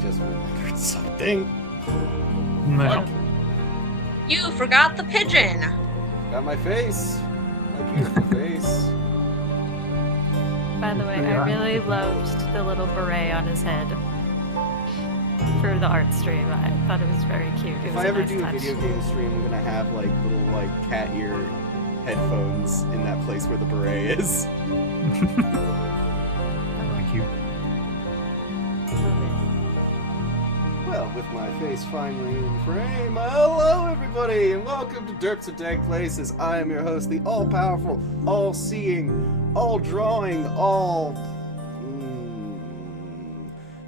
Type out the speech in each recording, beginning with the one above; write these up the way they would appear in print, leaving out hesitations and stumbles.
just remembered something. No. You forgot the pigeon. Got my face. My beautiful face. By the way, I really loved the little beret on his head for the art stream. I thought it was very cute. It If was I a ever nice do a touch. video game stream, I'm gonna have like little like cat ear headphones in that place where the beret is. Thank you. Well, with my face finally in frame, hello everybody, and welcome to Derps of Dank Places. I am your host, the all-powerful, all-seeing, all-drawing,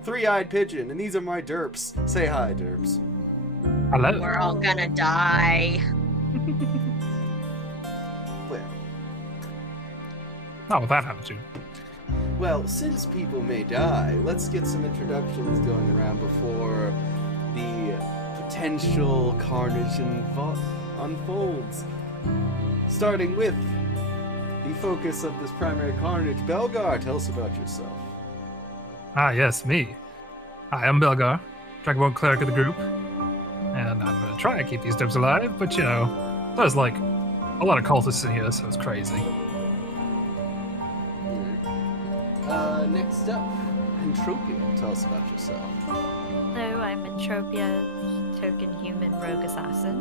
three-eyed pigeon, and these are my derps. Say hi, derps. Hello. We're all gonna die. Not with that attitude. Well, since people may die, let's get some introductions going around before the potential carnage unfolds. Starting with the focus of this primary carnage, Belgar, tell us about yourself. Ah, yes, me. Hi, I'm Belgar, Dragonborn Cleric of the group. And I'm gonna try and keep these dibs alive, but you know, there's like a lot of cultists in here, so it's crazy. Next up, Entropia, tell us about yourself. Hello, I'm Entropia, the token human rogue assassin.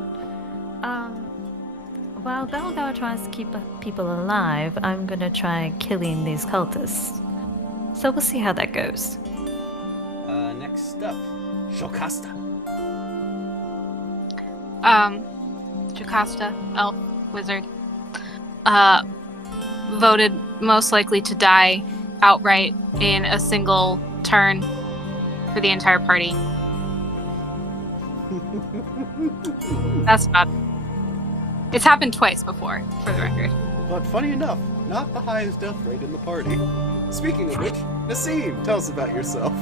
While Belgar tries to keep people alive, I'm gonna try killing these cultists. So we'll see how that goes. Next up, Shokasta. Jocasta, elf, wizard. Voted most likely to die outright in a single turn for the entire party. That's not... It's happened twice before, for the record. But funny enough, not the highest death rate in the party. Speaking of which, Nassim, tell us about yourself.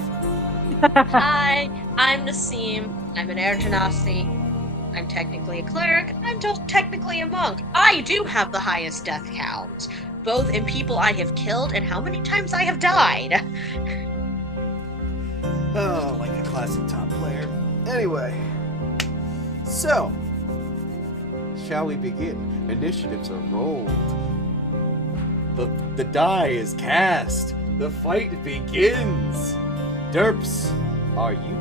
Hi, I'm Nassim. I'm an Air Genasi. I'm technically a cleric. I'm just technically a monk. I do have the highest death count, both in people I have killed and how many times I have died. Oh, like a classic top player. Anyway, so, shall we begin? Initiatives are rolled. The die is cast. The fight begins. Derps, are you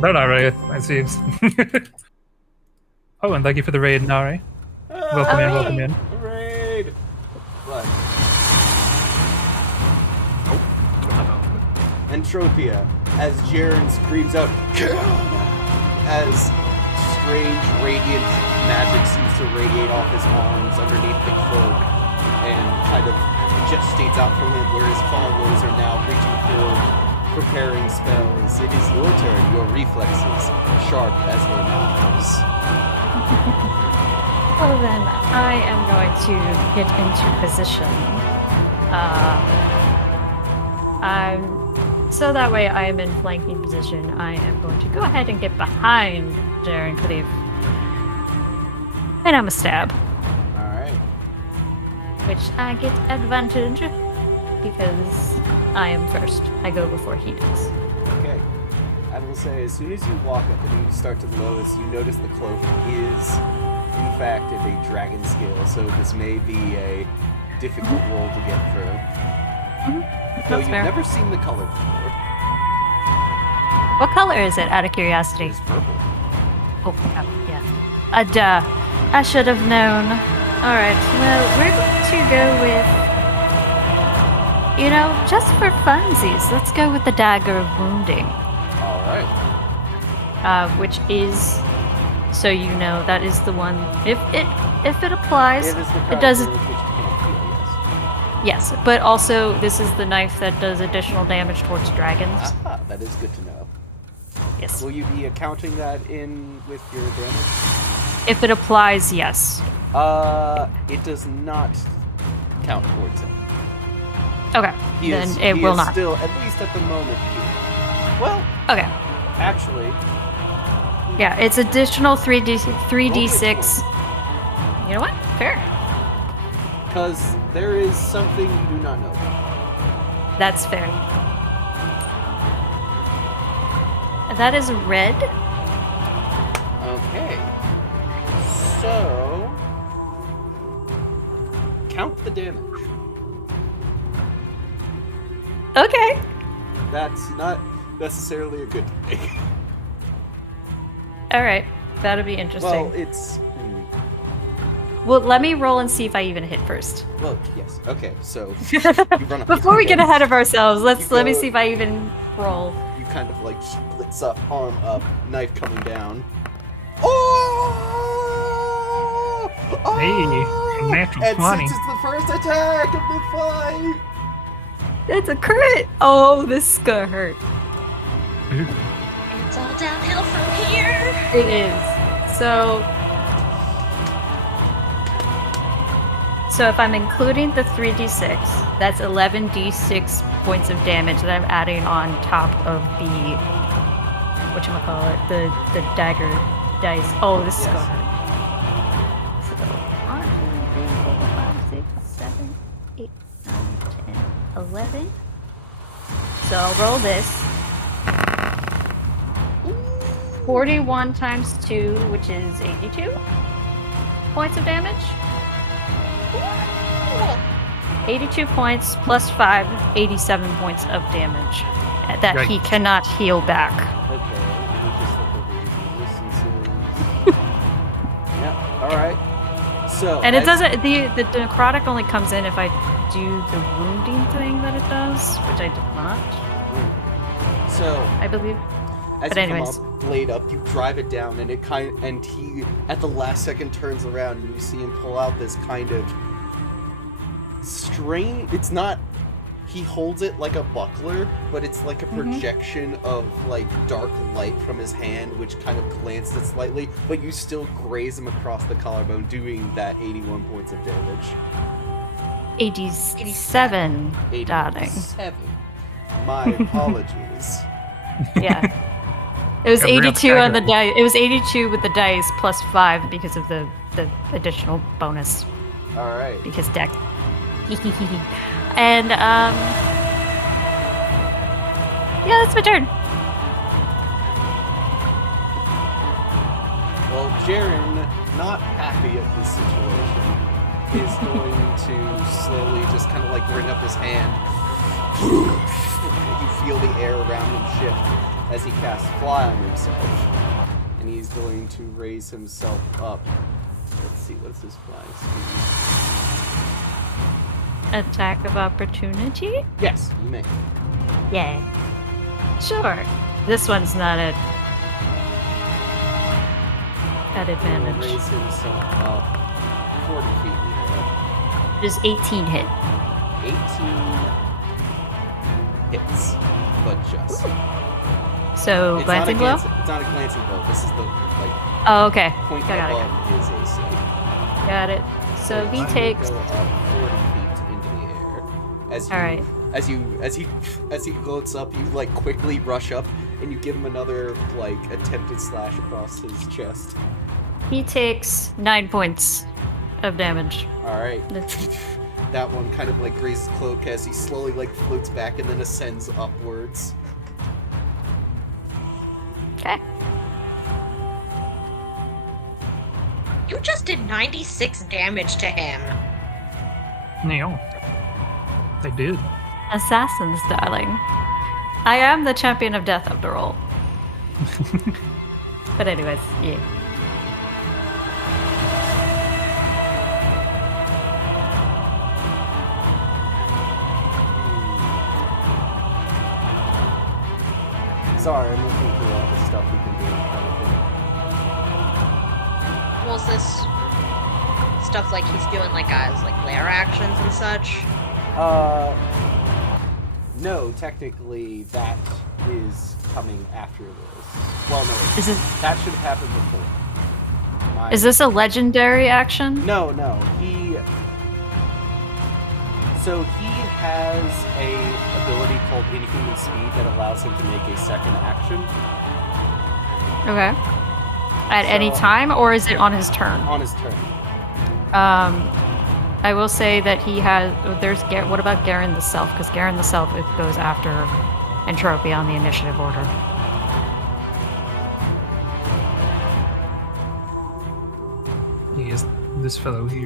No, not really, it seems. Oh, and thank you for the raid, Nari. Welcome in, welcome in. Raid! Right. Entropia, as Jaren screams out, "Kill!" as strange radiant magic seems to radiate off his arms underneath the cloak and kind of gestates out from him where his followers are now reaching for preparing spells. It is your turn, your reflexes, sharp as their knives. Well then, I am going to get into position. So that way I am in flanking position. I am going to go ahead and get behind Jaren Cleave. And I'm a stab. Alright. Which I get advantage because I am first. I go before he does. Okay. I will say, as soon as you walk up and you start to the lowest, you notice the cloak is, in fact, a dragon scale, so this may be a difficult roll to get through. Though you've never seen the color before. What color is it, out of curiosity? It's purple. Oh, yeah. Duh. I should have known. Alright, well, we're going to go with... You know, just for funsies, let's go with the Dagger of Wounding. Alright. Which is, so you know, that is the one, if it applies, It is the it does... which you can't feel, Yes, but also, this is the knife that does additional damage towards dragons. yes. Ah, that is good to know. Yes. Will you be accounting that in with your damage? If it applies, yes. It does not count towards it. Okay, then it will not. Still, at least at the moment, here. Well, Okay. actually, Yeah, it's additional 3d6. You know what? Fair. Because there is something you do not know. That's fair. That is red. Okay. So... count the damage. Okay. That's not necessarily a good thing. All right. That'll be interesting. Well, it's... Well, let me roll and see if I even hit first. Well, yes. Okay, so... you run up Before we get ahead of ourselves, let me go- see if I even roll. You kind of like splits up, arm up, knife coming down. Oh! Hey, Oh! natural And 20. since it's the first attack of the fight... It's a crit. Oh, this is gonna hurt. It's all downhill from here. It is. So if I'm including the 3d6, that's 11d6 points of damage that I'm adding on top of the whatchamacallit, the dagger dice. Oh, this is Yes. gonna hurt. So 1, 2, 3, 4, 5, 6, 7, 8, 9, 10, 11. So I'll roll this. 41 times 2, which is 82 points of damage. Cool. 82 points plus 5, 87 points of damage that he Yikes. cannot heal back. Okay, let me just look over your resistances. Yeah, alright. So, And it as- doesn't, the necrotic only comes in if I do the wounding thing that it does, which I did not, So, I believe. as But you anyways. come up, blade up, you drive it down, and he at the last second turns around, and you see him pull out this kind of strange. It's not. He holds it like a buckler, but it's like a projection of like dark light from his hand, which kind of glanced it slightly. But you still graze him across the collarbone, doing that 81 points of damage. 87, darling. 87. My apologies. Yeah. It was Got real 82 on the staggered. dice. It was 82 with the dice plus 5 because of the additional bonus. All right. Because deck. And yeah, that's my turn. Well, Jaren, not happy at this situation, is going to slowly just kind of like bring up his hand. You feel the air around him shift as he casts Fly on himself. And he's going to raise himself up. Let's see, what's his fly speed? Attack of opportunity? Yes, you may. Yay. Sure. This one's not at He will advantage. raise himself up 40 feet in the air. Does 18 hit? 18 hits, but just. So, It's glancing blow? It's not a glancing blow. This is the like Oh, okay. point Got it. above his AC. Got it. So he I'm gonna takes. go up 40 feet into the air. As you, All right. as he floats up, you like quickly rush up and you give him another like attempted slash across his chest. He takes 9 points of damage. All right. That one kind of like grazes cloak as he slowly like floats back and then ascends upwards. Okay. You just did 96 damage to him. No. They did. Assassins, darling. I am the champion of death after all. But anyways, yeah. Sorry, I'm looking through all the stuff we can do and trying to think. Was this stuff like he's doing like guys like lair actions and such? No, technically that is coming after this. Well, no, Is it? that should have happened before. Is this a legendary action? No, So he has a ability called Inhuman Speed that allows him to make a second action Okay. At any So- time, or is it on his turn? on his turn. I will say that he has. There's what about Garen the Self? Because Garen the Self it goes after Entropy on the initiative order. He is this fellow here.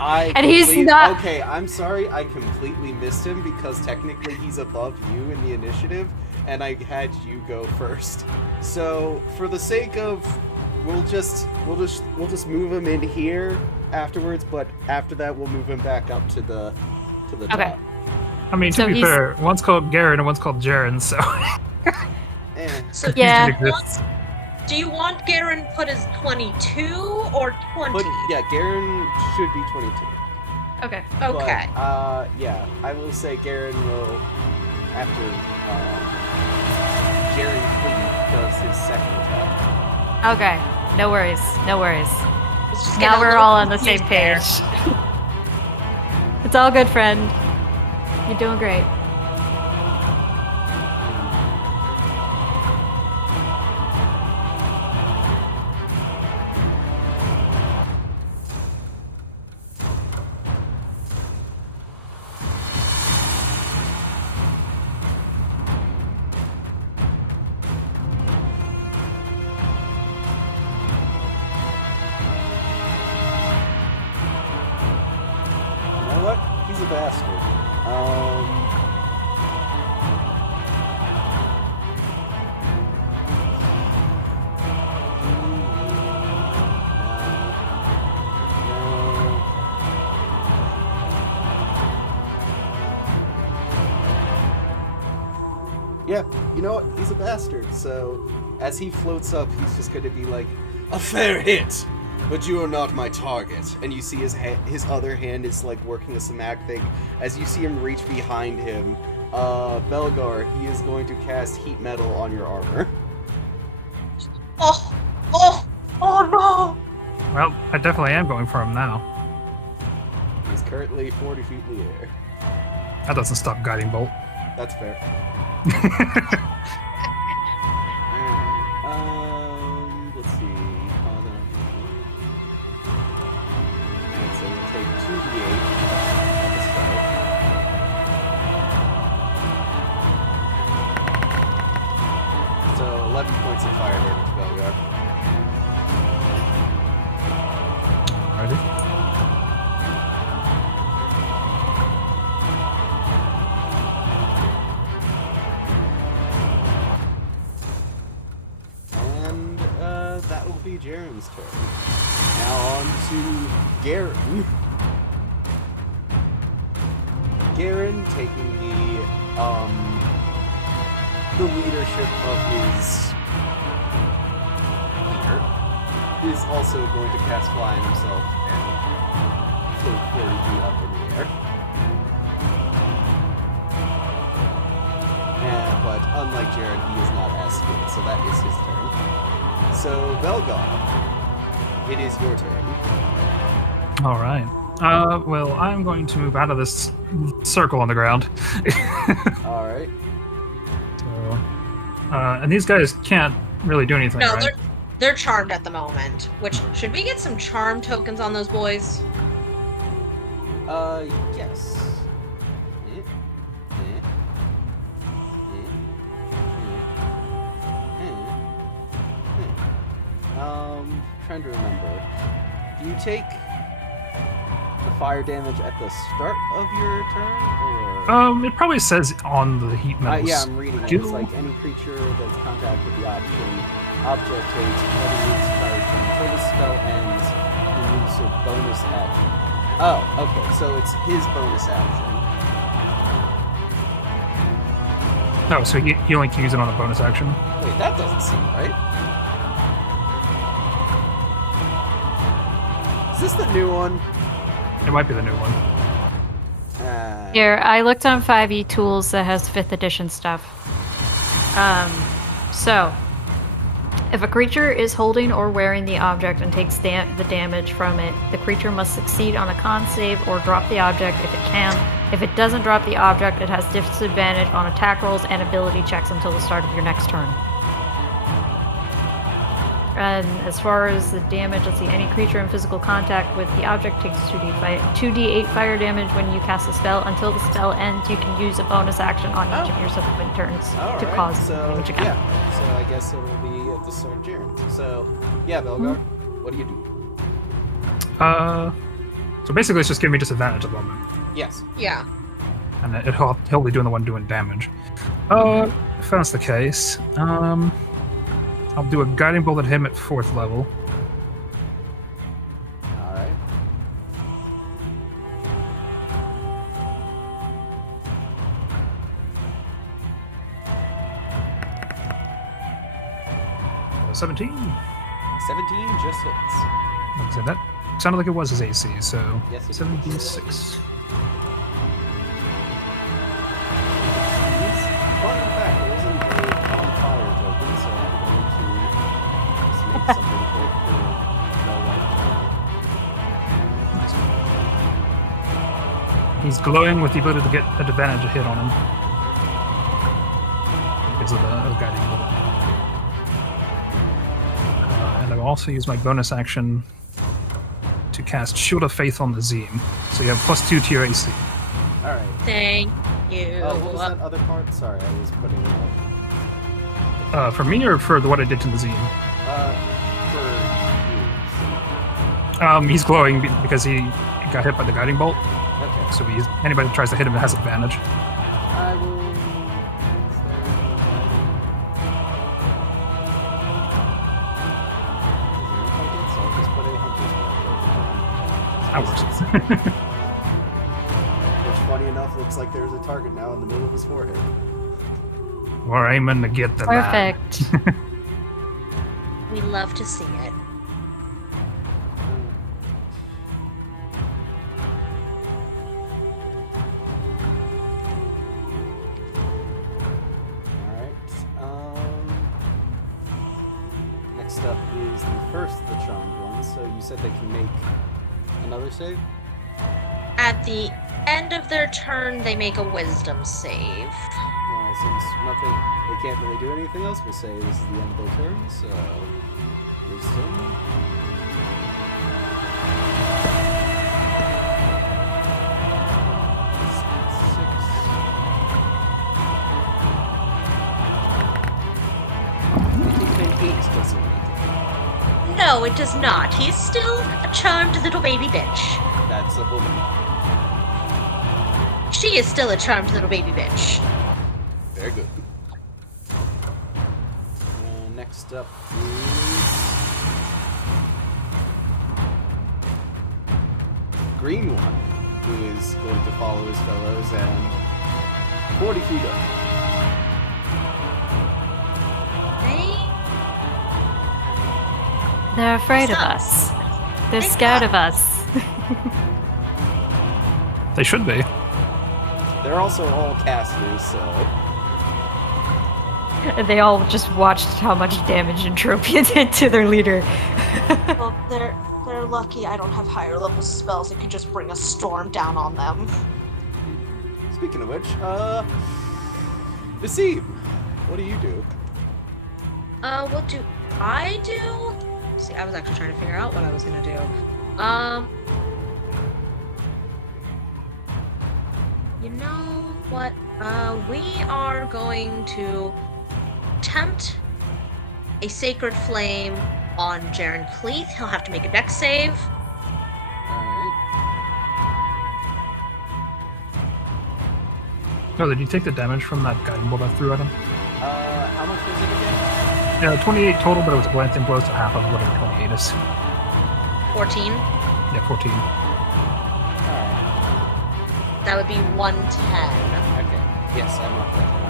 And he's not. Okay, I'm sorry, I completely missed him because technically he's above you in the initiative, and I had you go first. So, for the sake of, we'll just move him in here afterwards, but after that we'll move him back up to the Okay. top. I mean, to So be he's- fair, one's called Garen and one's called Jaren, so So Yeah. do you want Garen put as 22 or 20? But yeah, Garen should be 22. Okay. Okay. But, yeah, I will say Garen will, after Jaren Cleave does his second attack. Okay. No worries. No worries. Let's just get Now a we're little all on the same confused there. page. It's all good, friend. You're doing great. You know what? He's a bastard. Yeah, you know what? He's a bastard. So, as he floats up, he's just going to be like, "A fair hit, but you are not my target." And you see his other hand is like working a smack thing. As you see him reach behind him, Belgar, he is going to cast heat metal on your armor. Oh no! well, I definitely am going for him now. He's currently 40 feet in the air. That doesn't stop guiding bolt. That's fair. Alright, let's see. Alright, so we'll take 2d8 at the start. So 11 points of fire damage, Belgar. Alrighty. And that will be Jaren's turn. Now on to Garen. Garen taking the leadership of his leader is also going to cast Fly on himself and float 40 feet up in the air. But unlike Jaren, he is not as skilled, so that is his turn. So, Belgar, it is your turn. All right. Well, I'm going to move out of this circle on the ground. Alright. So, and these guys can't really do anything, No, right? they're charmed at the moment. Which, should we get some charm tokens on those boys? Yes. Trying to remember. Do you take the fire damage at the start of your turn, or? It probably says on the heat metals. Yeah, I'm reading it. Do- It's like any creature that's contact with the object takes 20 minutes fire damage until the spell ends. You use a bonus action. Oh, okay. So it's his bonus action. No, so he only can use it on a bonus action. Wait, that doesn't seem right. Is this the new one? It might be the new one. Here, I looked on 5e Tools that has 5th edition stuff. So, if a creature is holding or wearing the object and takes the damage from it, the creature must succeed on a con save or drop the object if it can. If it doesn't drop the object, it has disadvantage on attack rolls and ability checks until the start of your next turn. And as far as the damage, let's see, any creature in physical contact with the object takes 2d8 fire damage when you cast a spell. Until the spell ends, you can use a bonus action on each of your subsequent turns to cause damage again. Yeah, so I guess it'll be at the start of Jaren. So, yeah, Belgar, what do you do? So basically it's just giving me disadvantage at the moment. Yes. Yeah. And he'll be doing the one doing damage. If that's the case, I'll do a guiding bolt at him at 4th level. Alright. Uh, 17. 17 just hits. Like I said, that sounded like it was his AC, so Yes, it is. 7d6. Fun fact, there isn't a on fire token, so I'm going to just make something quick for He's glowing with the ability to get an advantage hit on him. Because of the guiding bolt. And I will also use my bonus action to cast Shield of Faith on the Zine. So you have +2 to your AC. Alright. Thank you. Oh, what was that other part? Sorry, I was putting it up. For me or for what I did to the Zine? For you. He's glowing because he got hit by the guiding bolt. Okay. So anybody that tries to hit him has advantage. I will... That works. Which, funny enough, looks like there's a target now in the middle of his forehead. We're aiming to get the Perfect. We love to see it. Next up is the first of the charmed ones. So you said they can make another save? At the end of their turn, they make a wisdom save. Well, since they can't really do anything else, we'll say this is the end of their turn, so... Wisdom... Doesn't make it. No, it does not. He's still a charmed little baby bitch. That's a woman. She is still a charmed little baby bitch. Very good. Next up is... Green one, who is going to follow his fellows and 40 feet up. They're afraid of Sucks. us. They're They scared suck. of us. They should be. They're also all casters, so... They all just watched how much damage Entropia did to their leader. Well, they're lucky I don't have higher level spells that could just bring a storm down on them. Speaking of which, Deceive, what do you do? What do I do? See, I was actually trying to figure out what I was gonna do. You know what? We are going to tempt a sacred flame on Jaren Cleeth. He'll have to make a dex save. Alright. No, did you take the damage from that guiding bolt I threw at him? How much was it again? Yeah, 28 total, but it was glancing blows to half of whatever 28 is. 14. Yeah, 14. Alright. That would be 110. Okay. Yes, I marked that down.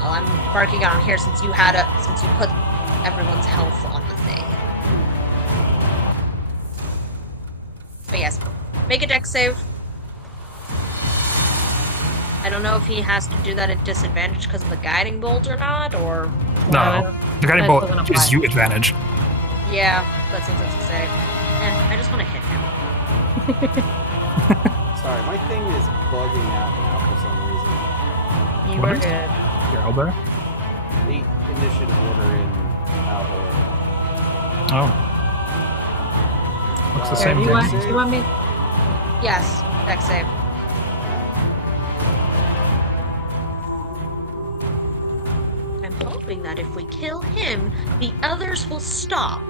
Well, I'm marking it on here since you put everyone's health on the thing. But yes, make a dex save. I don't know if he has to do that at disadvantage because of the guiding bolt or not, or... No, the guiding That bolt doesn't gives apply. you advantage. Yeah, but since it's a save. I just want to hit him. Sorry, my thing is bugging out now for some reason. You What were is- good. Your elbow? the initiative order in Alvor. Oh. Looks the Do same you to want- me. do you want me? Yes, dex save. I'm hoping that if we kill him, the others will stop.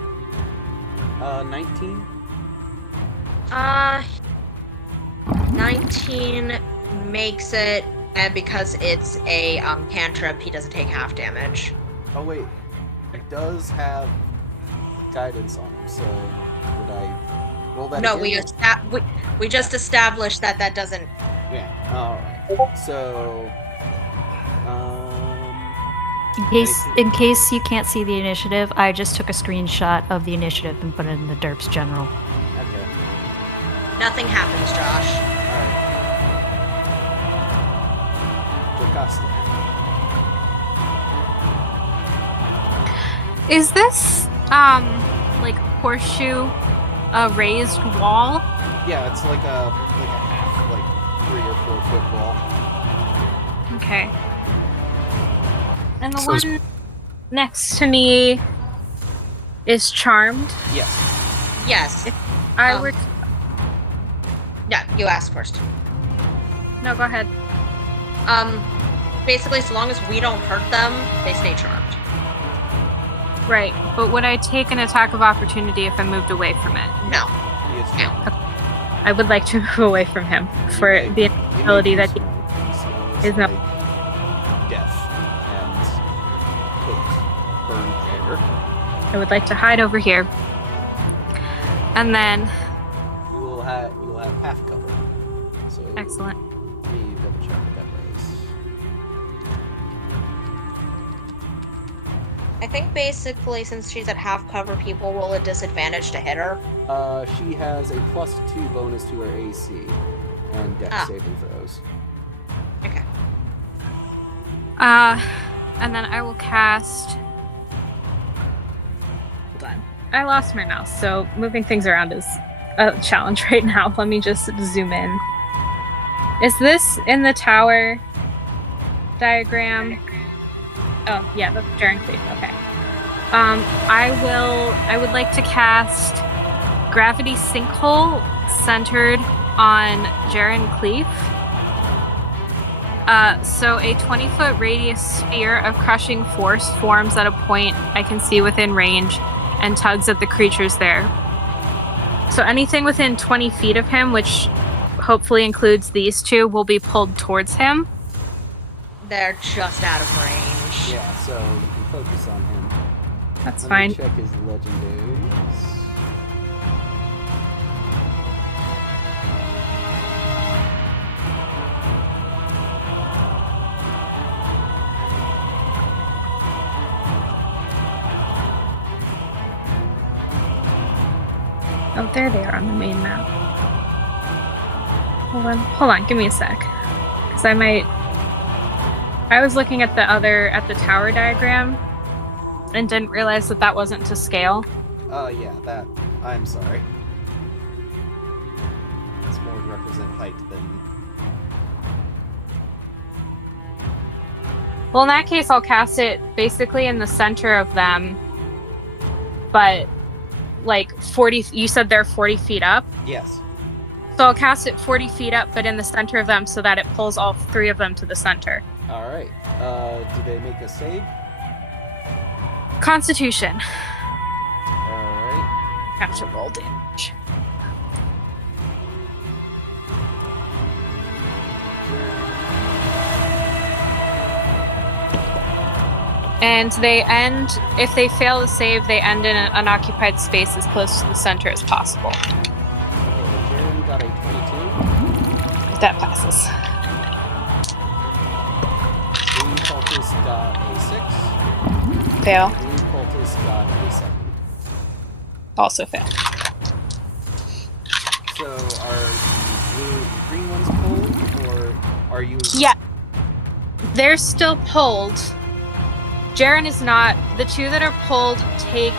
19? 19 makes it, and because it's a cantrip, he doesn't take half damage. Oh wait, it does have guidance on him, so would I roll that No, again? we just established that doesn't. Yeah, alright. So, In case you can't see the initiative, I just took a screenshot of the initiative and put it in the derps general. okay, Nothing happens, Josh. alright. Jocasta. Is this like horseshoe a raised wall? Yeah, it's like a half, like 3 or 4 foot wall. Okay. And the So is- one next to me is charmed. Yes. Yes. I Um, were Yeah, you ask first. no, go ahead. Basically, so long as we don't hurt them, they stay charmed. Right, but would I take an attack of opportunity if I moved away from it? No. He is charmed. I would like to move away from him for You the make ability that He smells is like not- death and cooked, burned air. I would like to hide over here. And then, You will have half cover. So excellent. let me double check what that was. I think basically, since she's at half cover, people roll a disadvantage to hit her. She has a +2 bonus to her AC and dex saving throws. Okay. And then I will cast. Hold on. I lost my mouse, so moving things around is a challenge right now. Let me just zoom in. Is this in the tower diagram? Oh, yeah, that's Jaren Cleave. Okay. I would like to cast Gravity Sinkhole centered on Jaren Cleave. So a 20-foot radius sphere of crushing force forms at a point I can see within range and tugs at the creatures there. So anything within 20 feet of him, which hopefully includes these two, will be pulled towards him. They're just out of range. Yeah, so you can focus on him. That's Let fine. me check his legendaries. Oh, there they are on the main map. Hold on, give me a sec. Because I was looking at the tower diagram and didn't realize that wasn't to scale. Yeah, that. I'm sorry. It's more to represent height than. Well, in that case, I'll cast it basically in the center of them, but like 40. You said they're 40 feet up? Yes. So I'll cast it 40 feet up, but in the center of them so that it pulls all three of them to the center. Alright. Do they make a save? Constitution. Alright. Have to roll damage. And they end, if they fail to save, they end in an unoccupied space as close to the center as possible. Okay, Jaren got a 22. That passes. Green cultist got a 6. Fail. Blue cultist got a 7. Also fail. So are the green ones pulled, or are you? Yeah. They're still pulled. Jaren is not. The two that are pulled take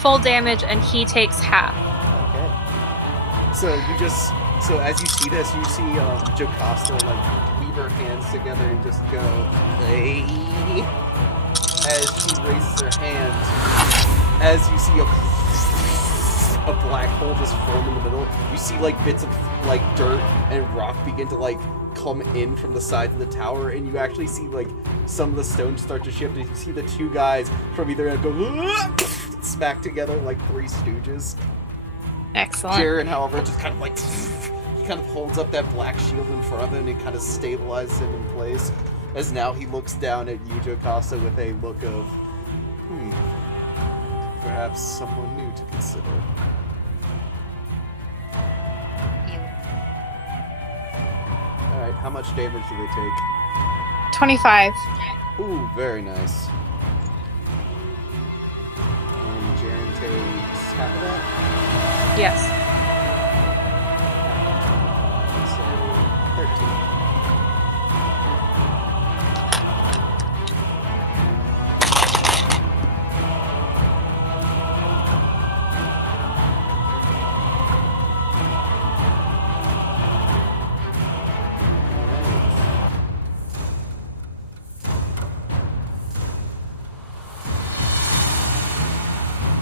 full damage and he takes half. Okay. So you just So as you see this, you see Jocasta like weave her hands together and just go, hey. As she raises her hand, as you see a black hole just form in the middle, you see like bits of like dirt and rock begin to like come in from the sides of the tower, and you actually see like some of the stones start to shift, and you see the two guys from either end go smack together like Three Stooges. Excellent. Jaren, however, just kind of like he kind of holds up that black shield in front of him and kind of stabilizes him in place. As now he looks down at you, Jocasta, with a look of, perhaps someone new to consider. Alright, how much damage do they take? 25. Ooh, very nice. And Jaren takes half of that? Yes. So, 13.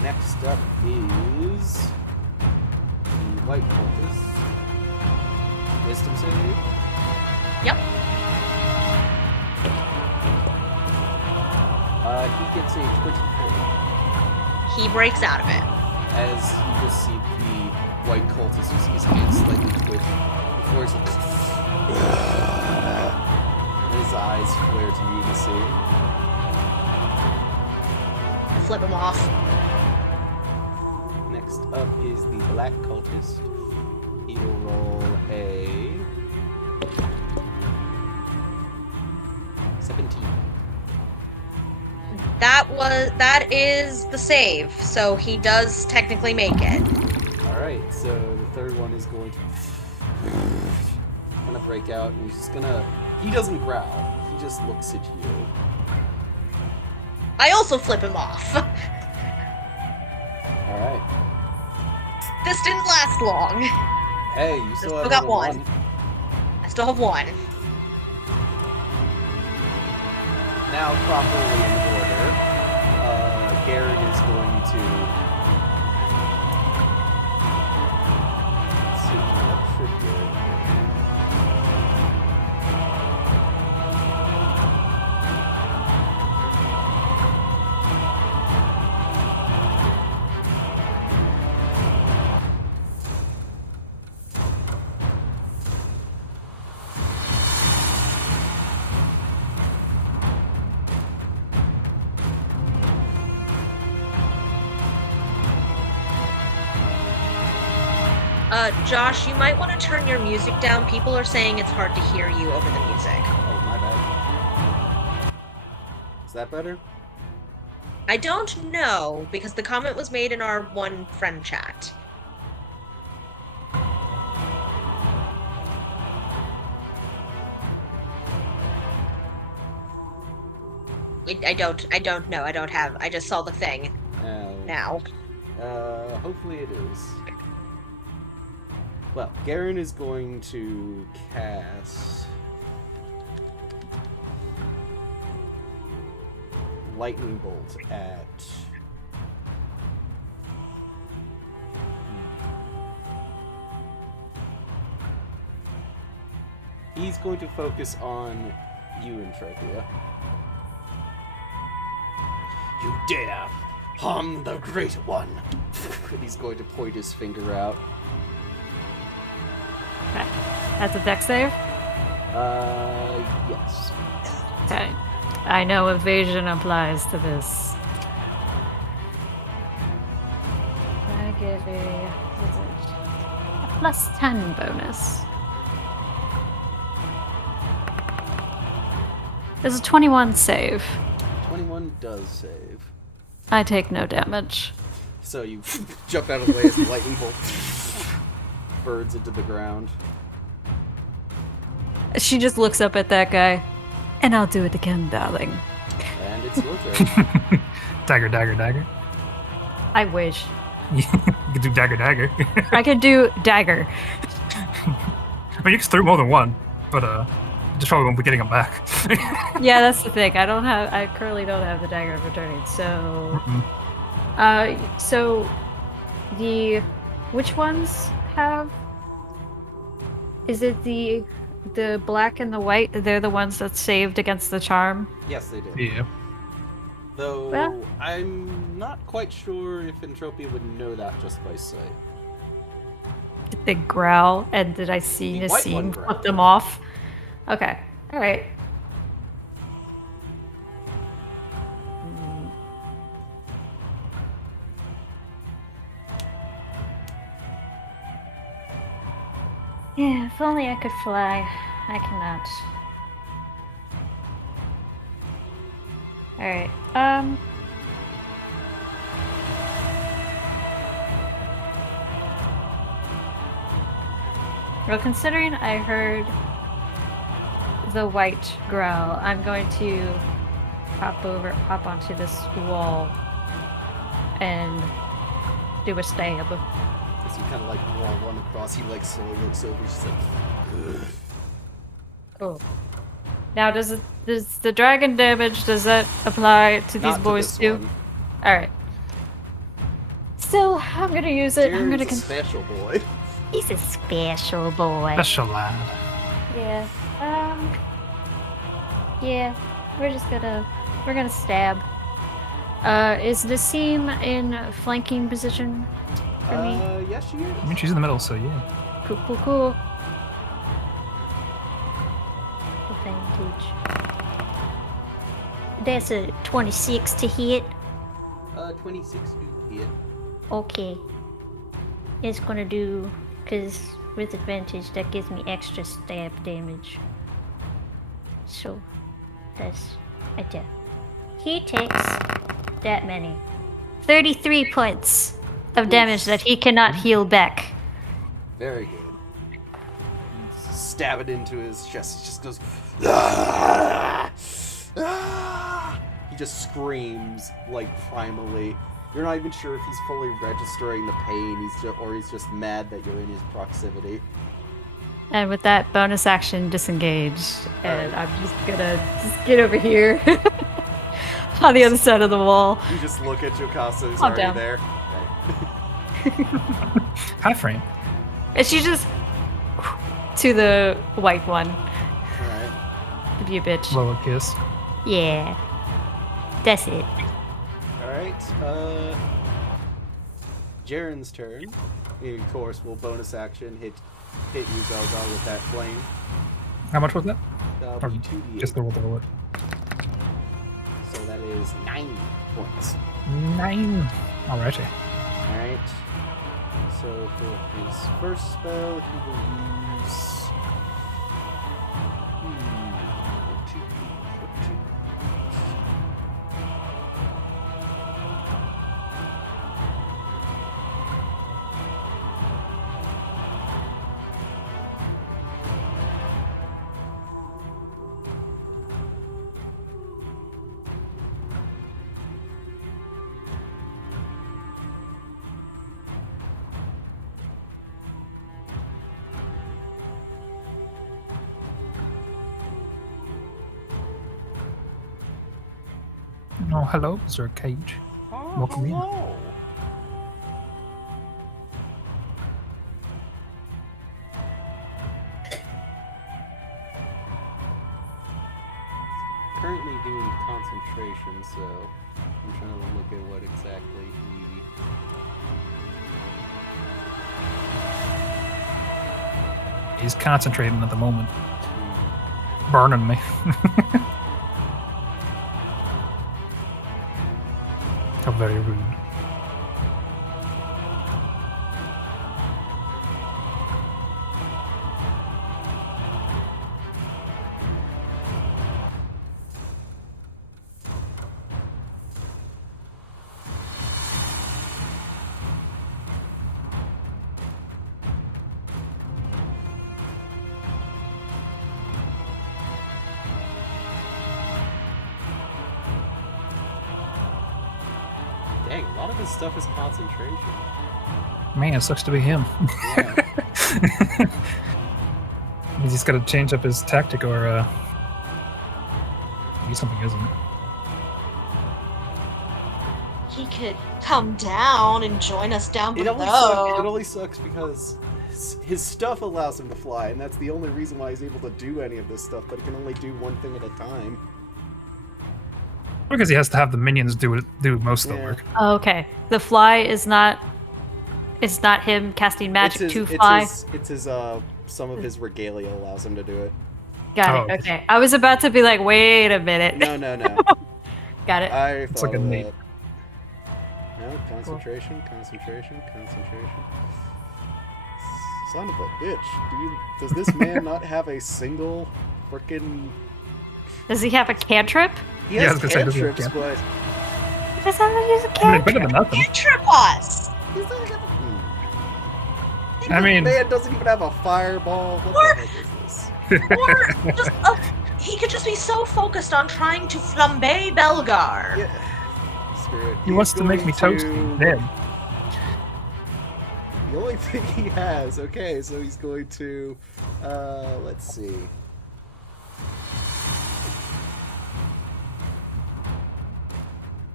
Next up is the White Cultist. Wisdom save. Yep. He gets a 24. He breaks out of it. As you just see the White Cultist, you see his hands slightly twitch before he's like, and his eyes flare to you to see. Flip him off. Next up is the Black Cultist. He will roll a 17. That is the save, so he does technically make it. Alright, so the third one is going to break out, and he's just gonna... He doesn't growl, he just looks at you. I also flip him off. Alright. This didn't last long. Hey, you still have got another one. I still have one. Now, properly in order, Garrett is going to... Let's see, what should Garrett do? Josh, you might want to turn your music down. People are saying it's hard to hear you over the music. Oh, my bad. Is that better? I don't know, because the comment was made in our one friend chat. I don't know. I just saw the thing. Now. Hopefully it is. Well, Garen is going to cast Lightning Bolt at... He's going to focus on you, Intrepia. You dare harm the Great One! And he's going to point his finger out. Okay. That's a dex save? Yes. Okay. I know evasion applies to this. I give a plus 10 bonus. There's a 21 save. 21 does save. I take no damage. So you jump out of the way as the lightning bolt birds into the ground. She just looks up at that guy. And I'll do it again, darling. And it's your turn. Dagger, dagger, dagger. I wish. You can do dagger, dagger. I could do dagger. I mean, you can throw more than one, but just probably won't be getting them back. Yeah, that's the thing. I currently don't have the dagger of returning. So, so which ones have? Is it the black and the white? They're the ones that saved against the charm. Yes, they do. Yeah. Though Well- I'm not quite sure if Entropia would know that just by sight. Did they growl? And did I see The white one Nassim growled. flip them off? Okay. All right. Yeah, if only I could fly. I cannot. Alright, well, considering I heard the white growl, I'm going to hop onto this wall and do a stab. As you kind of like run across, he like slowly looks over, he's just like, ugh. Oh. Now, does the dragon damage, does that apply to these Not to boys this too? one. Alright. Still, I'm gonna use it. I'm Jaren's gonna a special boy. He's a special boy. Special lad. Yeah. Yeah. We're gonna stab. Is Nassim in flanking position for me? Yes, she is. I mean, she's in the middle, so yeah. Cool. Advantage. That's a 26 to hit. 26 to hit. Okay. It's gonna do, because with advantage that gives me extra stab damage. So, that's a death. He takes that many. 33 points of damage that he cannot heal back. Very good. You stab it into his chest. He just goes. "Ah! Ah!" He just screams like primally. You're not even sure if he's fully registering the pain. He's just mad that you're in his proximity. And with that bonus action, disengage. And Alright. I'm just gonna get over here on the other side of the wall. You just look at Jocasta, who's Calm already down. there. High frame. And she just to the white one. Alright. Give you a bitch. Lower kiss. Yeah. That's it. Alright. Jaren's turn. He, of course, will bonus action hit you, Belgar, with that flame. How much was that? That'll be 2d8. Just the roll. So that is 9 points. 9. Alrighty. Alright. So for his first spell, he will use. Oh, hello. Is there a cage? Welcome in. Hello. Currently doing concentration, so I'm trying to look at what exactly he. He's concentrating at the moment. Burning me. How very rude. Dang, a lot of his stuff is concentration. Man, it sucks to be him. Yeah. He's just got to change up his tactic or maybe something isn't. He could come down and join us down It below. only sucks because his stuff allows him to fly, and that's the only reason why he's able to do any of this stuff, but he can only do one thing at a time. Because he has to have the minions do most of the Yeah. work. Oh, okay. The fly is not. It's not him casting magic to fly. It's his some of his regalia allows him to do it. Got it. Oh. Okay. I was about to be like, wait a minute. No. Got it. I thought like a of neat- that. No, concentration. Son of a bitch. Does this man not have a single frickin'... Does he have a cantrip? He Yeah, I has was gonna say, does he have cantrips, but... He doesn't have to use a I mean, better cantrip. than nothing. You trip us! He's not gonna... I mean- man doesn't even have a fireball. What the heck is this? Or just he could just be so focused on trying to flambe Belgar. Yeah. Screw it. He wants He's to make me going toasty. to- Dead. The only thing he has. Okay, so he's going to... let's see.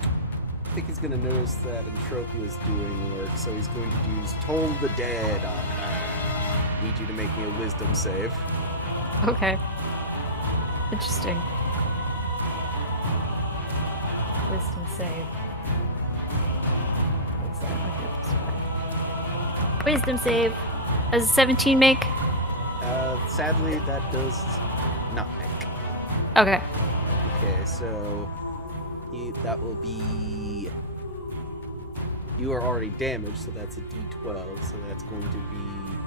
I think he's going to notice that Entropy is doing work, so he's going to use Toll the Dead on her. Need you to make me a wisdom save. Okay. Interesting. Wisdom save. What's that? Okay, this way. Wisdom save. Does a 17 make? Sadly, that does not make. Okay. Okay, so that will be... You are already damaged, so that's a D12, so that's going to be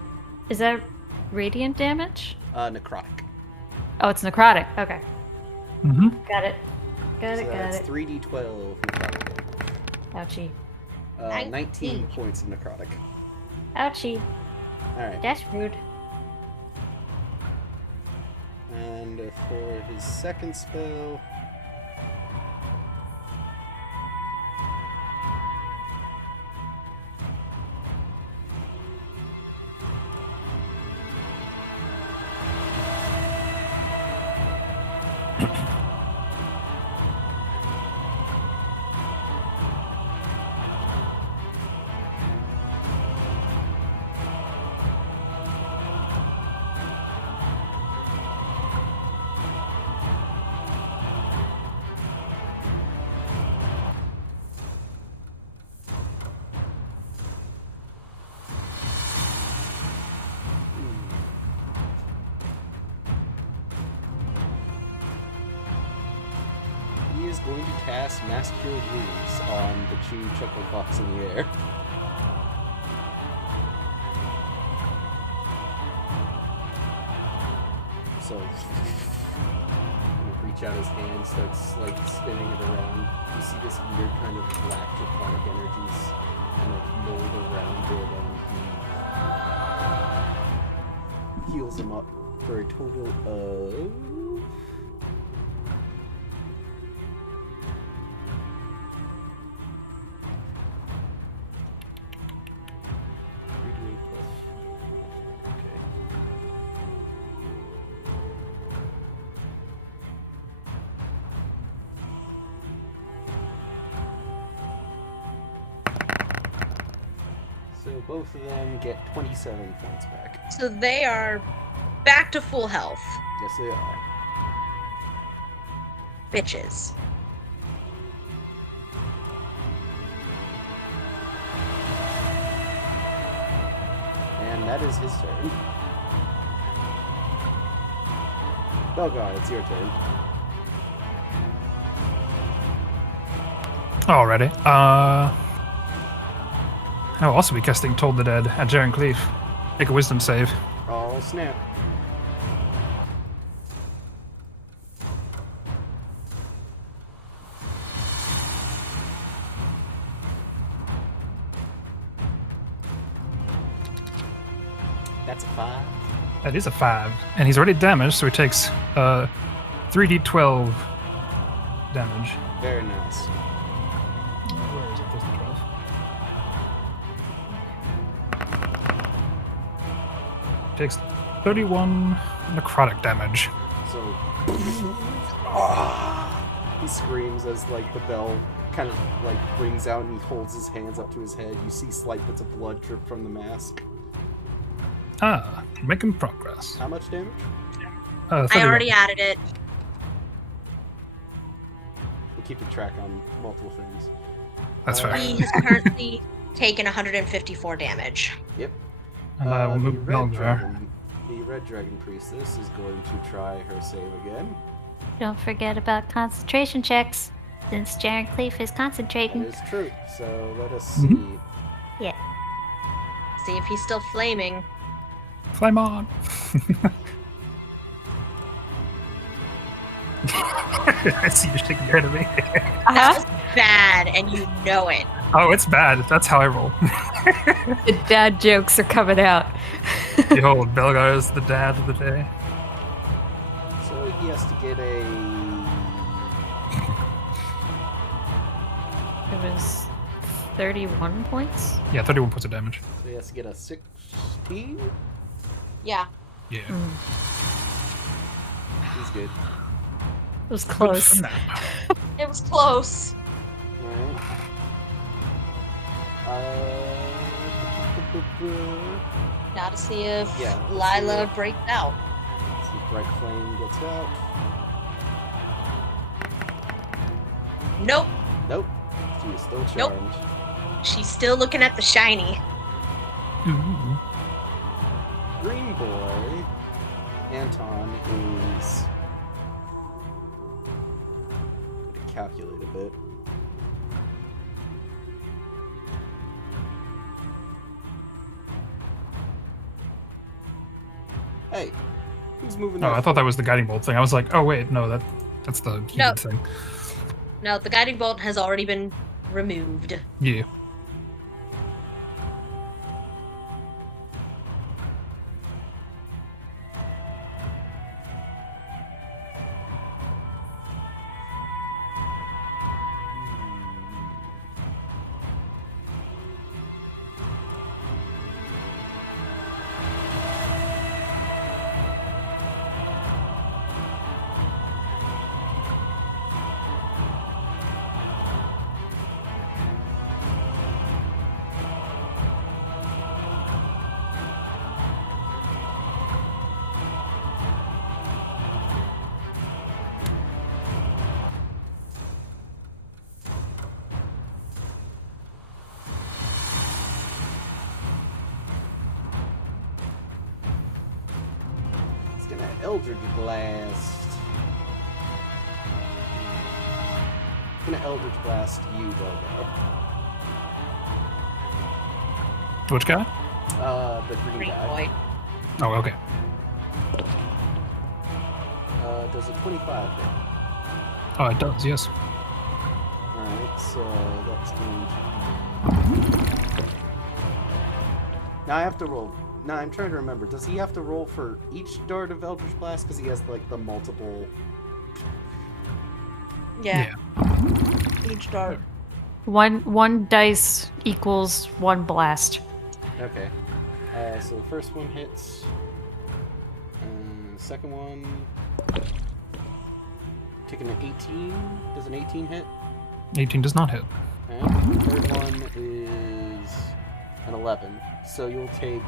Is that radiant damage? necrotic. Oh, it's necrotic. Okay. Mm-hmm. Got it. Got So it, got that's it. 3d12 necrotic Ouchie. damage. 19 points of necrotic. Ouchie. Alright, That's rude. and for his second spell... He is going to cast Mass Cure Wounds on the Chew Chuckle Fox in the air. So, he'll reach out his hand, starts like spinning it around. You see this weird kind of black draconic energies kind of mold around it, and he heals him up for a total of... So both of them get 27 points back. So they are back to full health. Yes, they are. Bitches. And that is his turn. Belgar, it's your turn. Alrighty. I'll also be casting Toll the Dead at Jaren Cleave. Make a wisdom save. Oh, snap. That's a 5. That is a 5. And he's already damaged, so he takes 3d12 damage. Very nice. Where is it? There's the 12. Takes 31 necrotic damage. So he screams as like the bell kind of like rings out and he holds his hands up to his head. You see slight bits of blood drip from the mask. Ah, making progress. How much damage? I 31. already added it. We're keeping track on multiple things. That's fair. He has currently taken 154 damage. Yep. And I will the move Belgar. red dragon priestess is going to try her save again. Don't forget about concentration checks, since Jaren Cleef is That concentrating. is true. So let us see. Mhm. Yeah. See if he's still flaming. Flame on! I see you shaking your head at me. That was bad, and you know it. Oh, it's bad. That's how I roll. The dad jokes are coming out. Behold, Belgar is the dad of the day. So he has to get a. It was 31 points? Yeah, 31 points of damage. So he has to get a 16. Yeah. Yeah. He's good. It was Good close. for now. It was close. Alright. Now to see if Yeah, let's see Lila what- breaks out. See if Bright Flame gets out. Nope. Nope. She is still Nope. charmed. She's still looking at the shiny. Ooh. Green Boy, Anton, is going to calculate a bit. Hey, who's moving Oh, that? I thought that was the guiding bolt thing. I was like, oh wait, no, that's the heated No. thing. No, the guiding bolt has already been removed. Yeah. It's gonna Eldritch Blast. It's gonna Eldritch Blast you, Belgar. Which guy? The green Green guy. boy. Oh, okay. Does a 25 hit? Oh, it does, yes. Alright, so that's going to be... Now I have to roll. Now I'm trying to remember. Does he have to roll for each dart of Eldritch Blast? Because he has, like, the multiple... Yeah. Each dart. One dice equals one blast. Okay. So the first one hits. Second one... Taking an 18. Does an 18 hit? 18 does not hit. Okay. Third one is an 11. So you'll take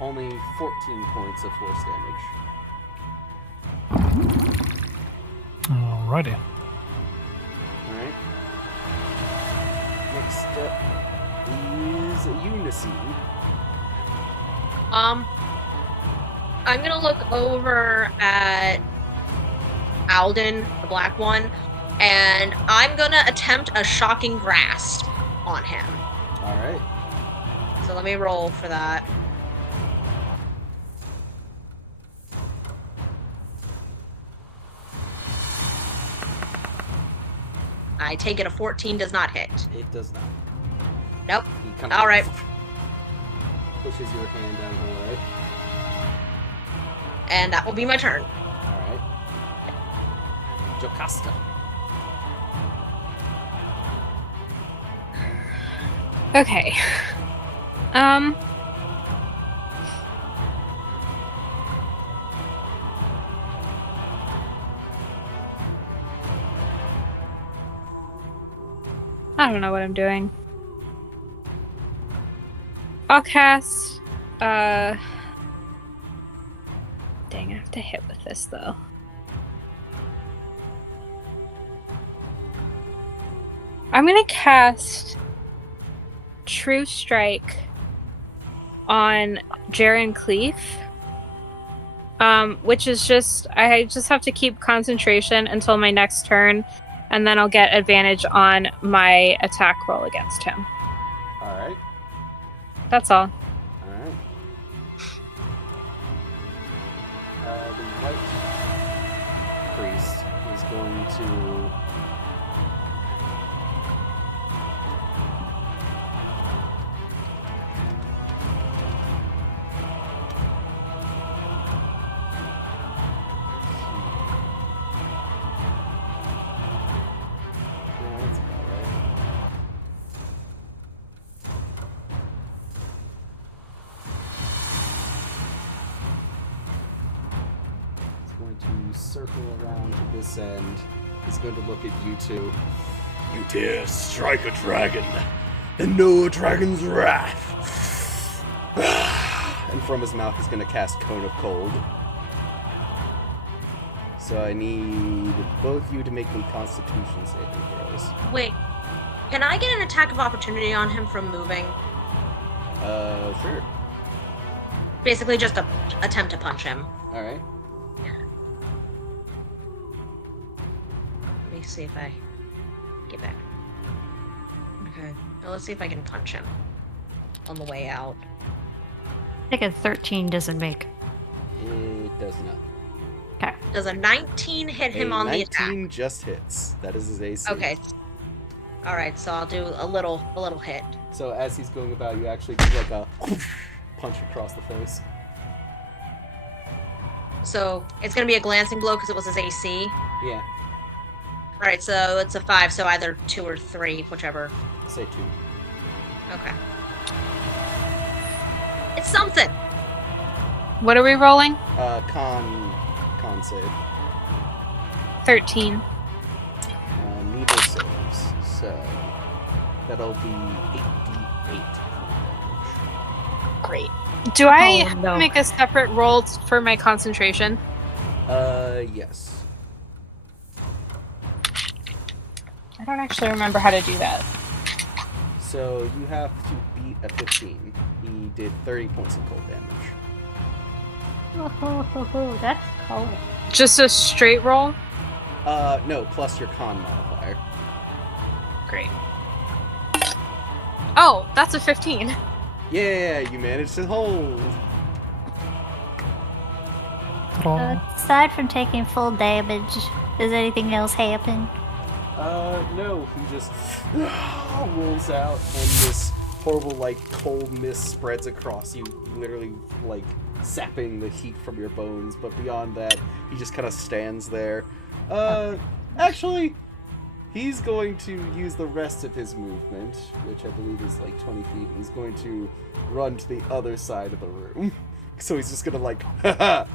only 14 points of force damage. Alrighty. Alright. Next up is Unicy. I'm gonna look over at Alden, the black one, and I'm gonna attempt a shocking grasp on him. Alright. So let me roll for that. I take it a 14 does not hit. It does not. Nope. He kind All right. pushes your hand down the way. And that will be my turn. Alright. Jocasta. Okay. I don't know what I'm doing. I'll cast. Dang, I have to hit with this though. I'm gonna cast True Strike on Jaren Cleef. Which is I just have to keep concentration until my next turn, and then I'll get advantage on my attack roll against him. Alright. That's all. Alright. The white priest is going to... circle around to this end. He's going to look at you two. You dare strike a dragon, and know a dragon's wrath. And from his mouth, he's going to cast Cone of Cold. So I need both you to make me Constitution saving throws. Wait, can I get an attack of opportunity on him from moving? Sure. Basically just a attempt to punch him. Alright. Let me see if I get back. Okay. Now let's see if I can punch him on the way out. I think a 13 doesn't make. It does not. Okay. Does a 19 hit him on the attack? 19 just hits. That is his AC. Okay. Alright, so I'll do a little hit. So as he's going about, you actually do like a punch across the face. So it's gonna be a glancing blow because it was his AC. Yeah. Alright, so it's a 5, so either 2 or 3, whichever. Say 2. Okay. It's something! What are we rolling? Con save. 13. Neither saves. So that'll be 8d8. Great. Do I Oh, no. make a separate roll for my concentration? Yes. I don't actually remember how to do that. So you have to beat a 15. He did 30 points of cold damage. Oh, that's cold. Just a straight roll? No, plus your con modifier. Great. Oh, that's a 15. Yeah, you managed to hold. Aside from taking full damage, does anything else happen? No, he just rolls out, and this horrible, like, cold mist spreads across you, literally, like, sapping the heat from your bones, but beyond that, he just kind of stands there. Actually, he's going to use the rest of his movement, which I believe is, like, 20 feet, and he's going to run to the other side of the room. So he's just gonna, like, haha!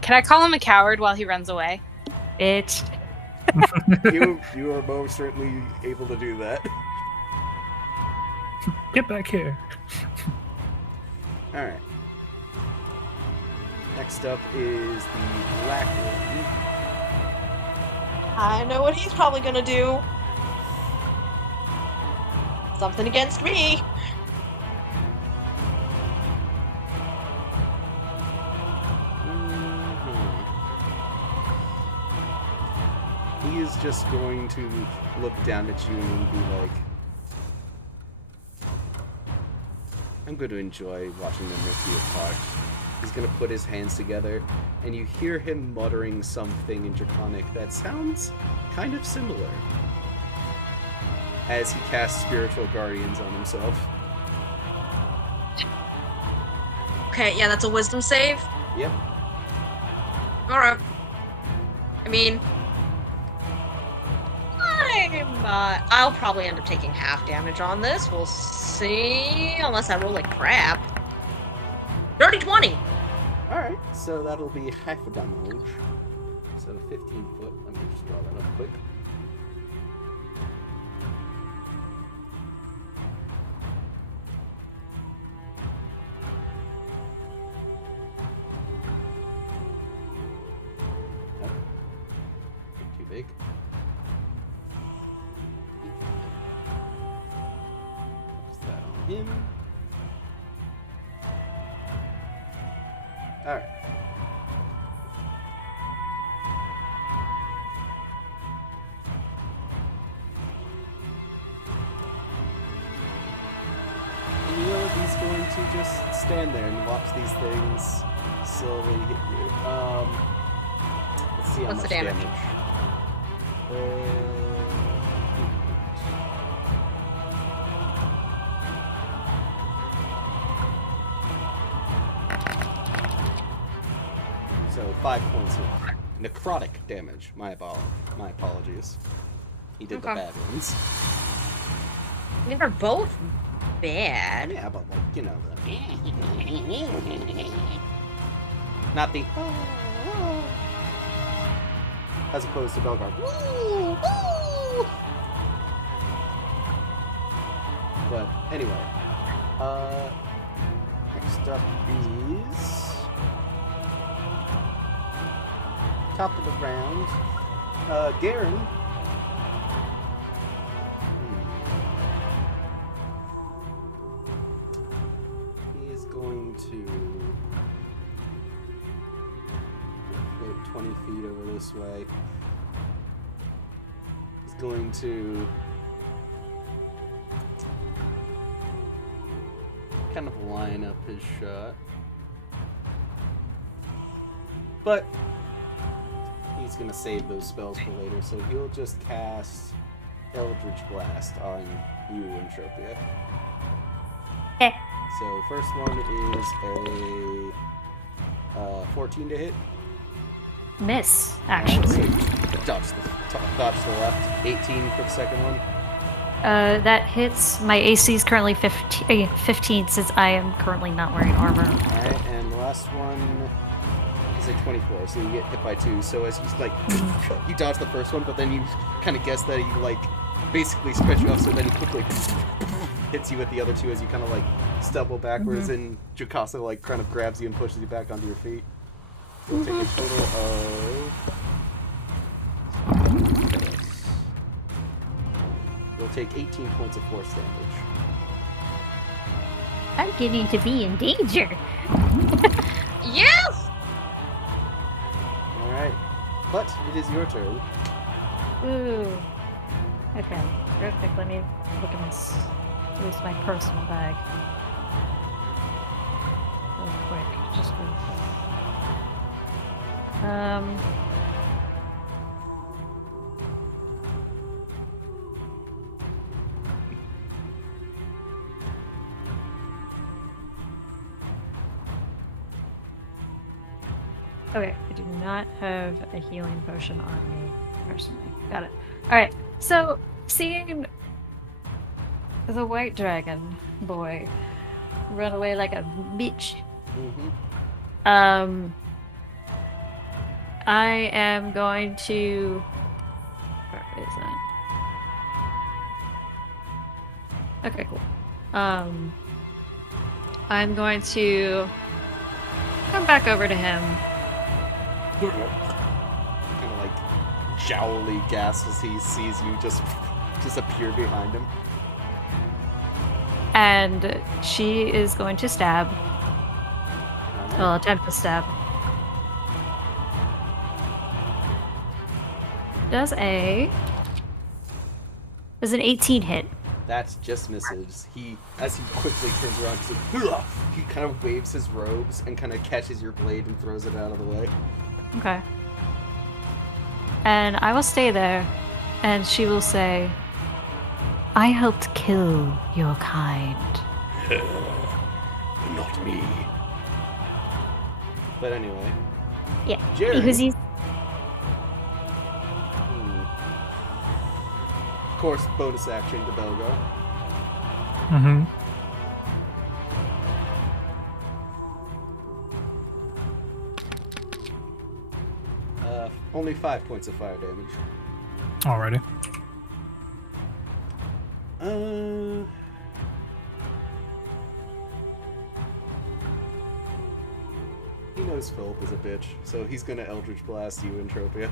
Can I call him a coward while he runs away? Bitch. You are most certainly able to do that. Get back here. Alright. Next up is the black one. I know what he's probably gonna do. Something against me. He is just going to look down at you and be like, I'm going to enjoy watching them rip you apart. He's going to put his hands together, and you hear him muttering something in Draconic that sounds kind of similar as he casts Spiritual Guardians on himself. Okay, yeah, that's a wisdom save. Yep. Alright. I mean, I'll probably end up taking half damage on this. We'll see. Unless I roll like crap. Dirty 20! Alright, so that'll be half a damage. So So 15 foot. Let me just draw that up quick. Nope. Too big. Focus that on him. Alright. And you know he's going to just stand there and watch these things slowly hit you. Let's see how What's much the damage? So 5 points of necrotic damage. My apologies. He did the Okay. bad ones. I mean, they're both bad. Yeah, but like, you know, not the as opposed to Belgar. But anyway, next up is top of the round. Garen. He is going to float 20 feet over this way. He's going to kind of line up his shot. But he's going to save those spells for later, so he'll just cast Eldritch Blast on you, Entropia. Okay. So first one is a 14 to hit. Miss, actually. Dodge the left. 18 for the second one. That hits. My AC is currently 15 since I am currently not wearing armor. Alright, and the last one is a 24, so you get hit by 2. So as he's like, you dodge the first one, but then you kind of guess that he like basically stretch you off, so then he quickly hits you with the other 2 as you kind of like stumble backwards, and Jocasta like kind of grabs you and pushes you back onto your feet. You'll take a total of... You'll take 18 points of force damage. I'm getting to be in danger. Yes! Alright. But it is your turn. Ooh. Okay. Real quick, let me look at where's my personal bag. Real quick. Just real quick. Okay, I do not have a healing potion on me personally. Got it. Alright, so seeing the white dragon boy run away like a bitch, I am going to... Where is that? Okay, cool. I'm going to come back over to him. Kind of like jowly gasps as he sees you just appear behind him. And she is going to stab. Well, attempt to stab. Does an 18 hit? That just misses. As he quickly turns around, he kind of waves his robes and kind of catches your blade and throws it out of the way. Okay. And I will stay there, and she will say, I helped kill your kind. Not me. But anyway. Yeah, Jerry. because he's... Of course, bonus action to Belgar. Mm-hmm. Only 5 points of fire damage. Alrighty. He knows Philip is a bitch, so he's gonna Eldritch Blast you, Entropia.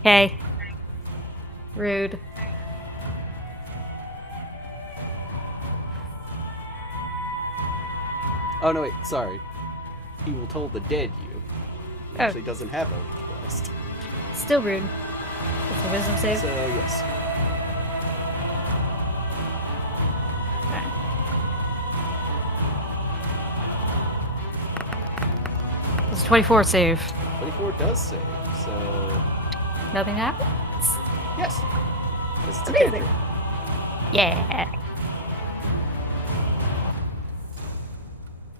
Okay. Rude. Oh no, wait, sorry. He will toll the dead you. He Oh. actually doesn't have Eldritch Blast. Still rude. It's a wisdom save. So, yes. Alright. It's a 24 save. 24 does save, so... Nothing happens? Yes. This is a Amazing. cantrip. Yeah.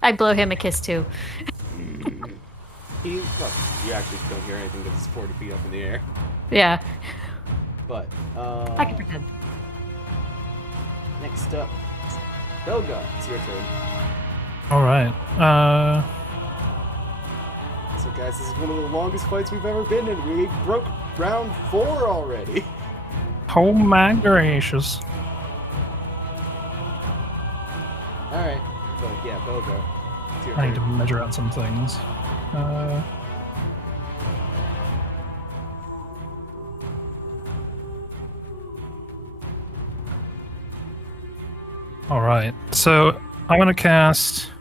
I blow him a kiss too. Well, you actually don't hear anything because it's 40 feet up in the air. Yeah. But, I can pretend. next up, Belgar, it's your turn. Alright. So guys, this is one of the longest fights we've ever been in. We broke round 4 already. Oh my gracious. Alright, but yeah, Belgar, it's your I need to turn. measure out some things. Alright, so I'm going to cast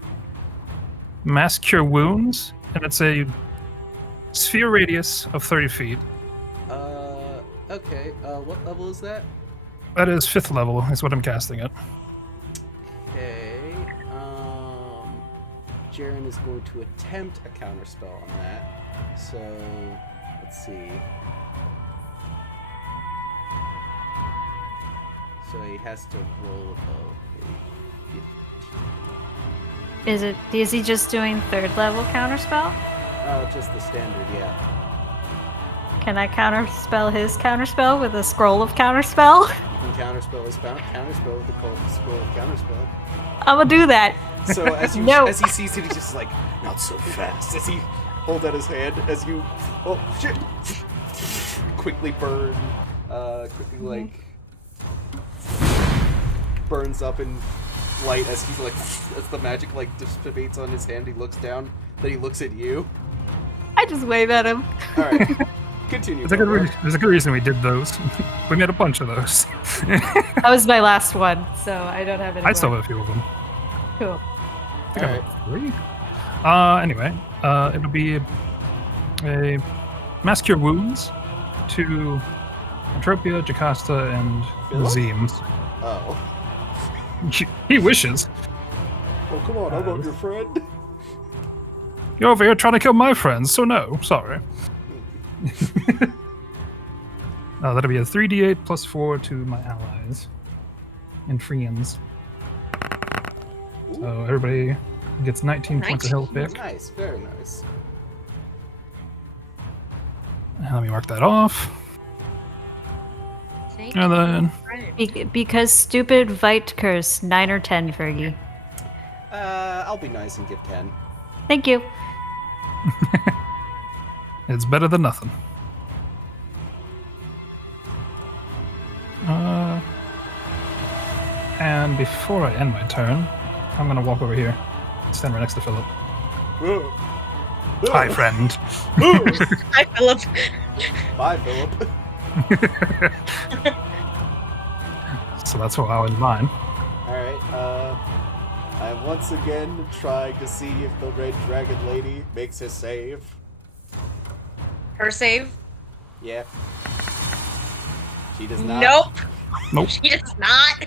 Mass Cure Wounds, and it's a sphere radius of 30 feet. Okay, what level is that? That is 5th level, is what I'm casting it. Okay, Jaren is going to attempt a counterspell on that. So, let's see. So he has to roll above a 15. Is he just doing 3rd level counterspell? Just the standard, yeah. Can I counterspell his counterspell with a scroll of counterspell? You can counterspell his counterspell with the scroll of counterspell. I'm gonna do that. So as you No. as he sees it, he's just like, not so fast. As he holds out his hand, as you, oh shit, quickly burn, quickly like burns up in light as he's like, as the magic like dissipates on his hand. He looks down, then he looks at you. I just wave at him. All right, continue. There's a good reason we did those. We made a bunch of those. That was my last one, so I don't have any I still more. have a few of them. Cool. I think I Alright. have 3. Anyway, it'll be a Mass Cure Wounds to Entropia, Jocasta, and Philip? Zeems. Oh. He wishes. Oh, come on, I'm not your friend. You're over here trying to kill my friends, so no, sorry. That'll be a 3d8 plus 4 to my allies and friends. So everybody gets 19 points of health back. Nice, very nice. Let me mark that off. Thank And then Because stupid Vite curse, 9 or 10, Fergie. I'll be nice and give 10. Thank you. it's better than nothing. And before I end my turn, I'm gonna walk over here, stand right next to Philip. Hi, friend. Hi, Philip. Bye, Philip. So that's what I'll end mine. Alright, I'm once again trying to see if the Red Dragon Lady makes a save. Her save? Yeah. She does not. Nope. Nope. She does not.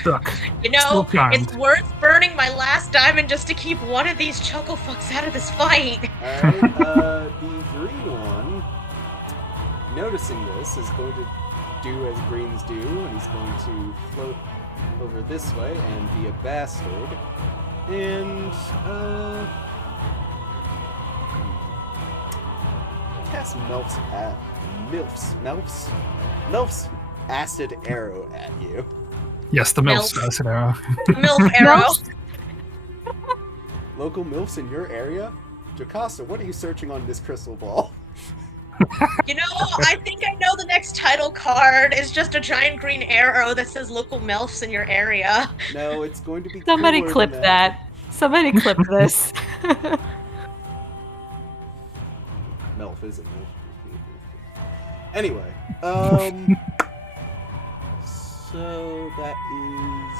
Stuck. You know, Still charmed. it's worth burning my last diamond just to keep one of these chuckle fucks out of this fight. Alright, the green one, noticing this, is going to do as greens do, and he's going to float over this way and be a bastard. And, cast Melf's acid arrow at you. Yes, the Milf. milk acid arrow. Milf arrow. Local MILFs in your area? Jocasta, what are you searching on this crystal ball? You know, I think I know the next title card is just a giant green arrow that says local MILFs in your area. No, it's going to be Somebody cooler clip than that. Somebody clip this. MILF isn't MILF. Anyway, so that is...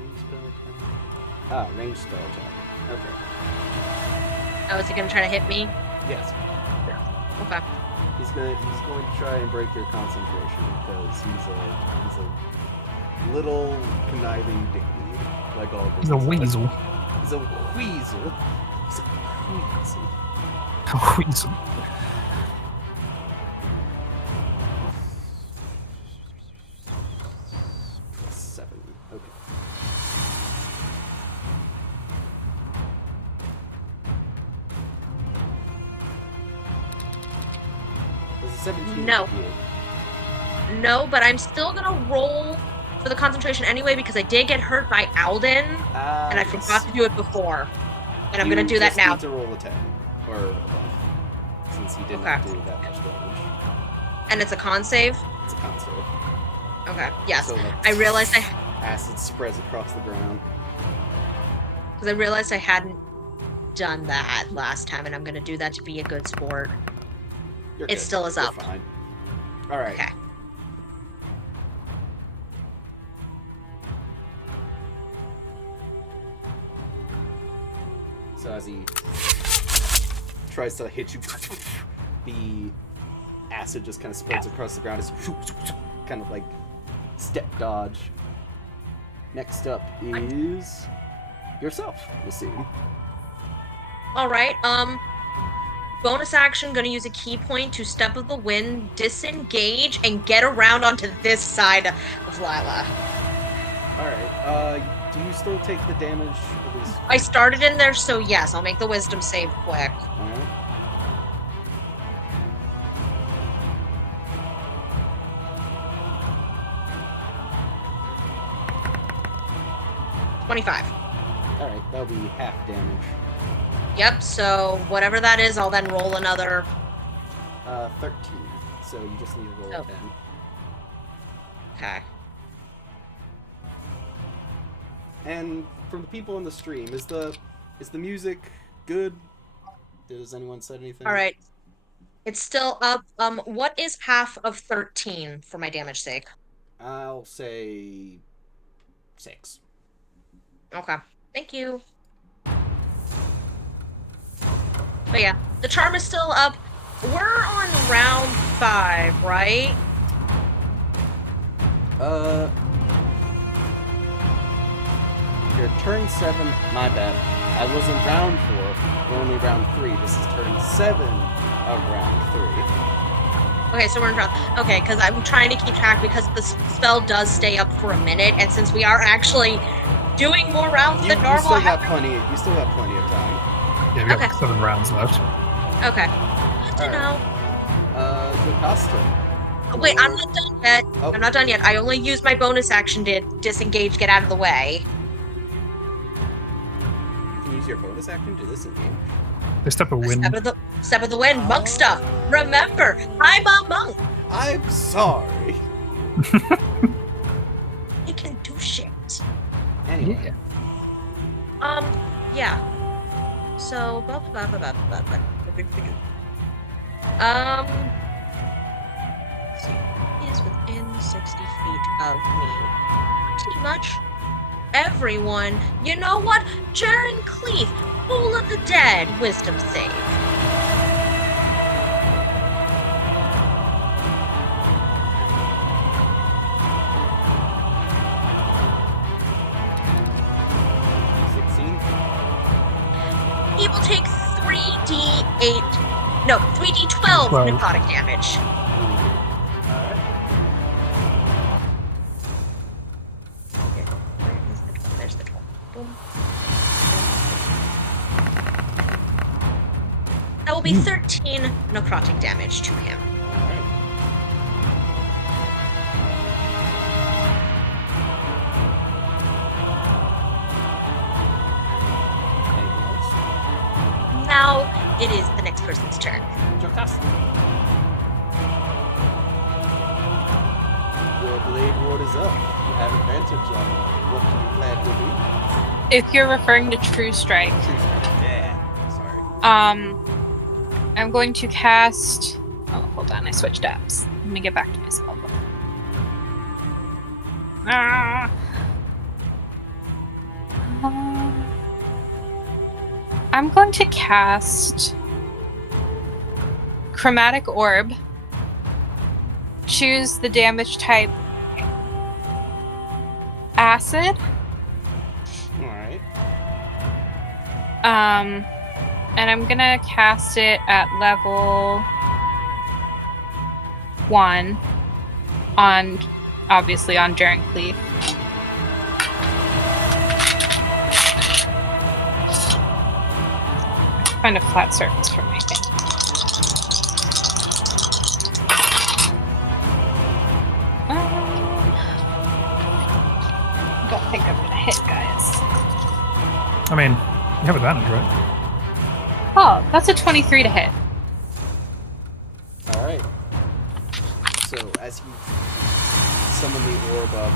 Range spell attack. Ah, range spell attack. Okay. Oh, is he gonna try to hit me? Yes. Okay. He's going to try and break your concentration because he's a little conniving dickweed, like all He's a weasel. He's a weasel. He's a weasel. A weasel. Seven. Okay. Does a 17 No. hit you? No, but I'm still gonna roll for the concentration anyway because I did get hurt by Alden, and I Yes. forgot to do it before. And I'm gonna You do that just now. need to roll a 10 or above, since he didn't Okay. do that much damage. And it's a con save? It's a con save. Okay, yes. So, like, I realized acid spreads across the ground. because I realized I hadn't done that last time, and I'm gonna do that to be a good sport. You're It good. still is You're up. fine. All right. Okay. So as he tries to hit you, the acid just kind of spreads across the ground as you kind of like step dodge. Next up is yourself, Nassim. All right. Bonus action. Gonna use a key point to step of the wind, disengage, and get around onto this side of Lila. All right. Do you still take the damage of his? I started in there, so yes, I'll make the wisdom save quick. All right. $25. All right. That'll be half damage. Yep. So whatever that is, I'll then roll another. 13. So you just need to roll Oh. a 10. Okay. And from the people in the stream, is the music good? Does anyone said anything? All right. It's still up. What is half of 13 for my damage sake? I'll say 6. Okay. Thank you. But yeah, the charm is still up. We're on round 5, right? Your turn 7. My bad. I wasn't round 4. We're only round 3. This is turn 7 of round 3. Okay, so we're in round. Okay, because I'm trying to keep track because the spell does stay up for a minute, and since we are actually doing more rounds You than normal, still I have got plenty. You still got plenty of time. Yeah, we got Okay. like 7 rounds left. Okay. Good to Alright. know. Jocasta. Oh, wait, I'm not done yet. Oh. I'm not done yet. I only used my bonus action to disengage, get out of the way. You can use your bonus action to disengage. They step a wind. Step of the wind, monk stuff. Remember, I'm a monk. I'm sorry. You can do shit. Anyway. Yeah. Yeah. So, so he is within 60 feet of me. Pretty much everyone. You know what? Jaren Cleef, Pool of the Dead, wisdom save. He will take 3d8. No, 3d12 12. necrotic damage. There's the 12. Boom. That will be 13 necrotic damage to him. now it is the next person's turn. Jocasta. Your blade ward is up. You have advantage on him. What do you plan to do? If you're referring to True Strike, Yeah. Sorry. I'm going to cast. Oh, hold on, I switched apps. Let me get back to my spellbook. I'm going to cast Chromatic Orb. Choose the damage type Acid. Alright. And I'm gonna cast it at level 1 on, obviously, on Jaren Cleave. Find a flat surface for my thing. I don't think I'm gonna hit, guys. I mean, you have advantage, right? Oh, that's a 23 to hit. Alright. So, as you summon the orb up,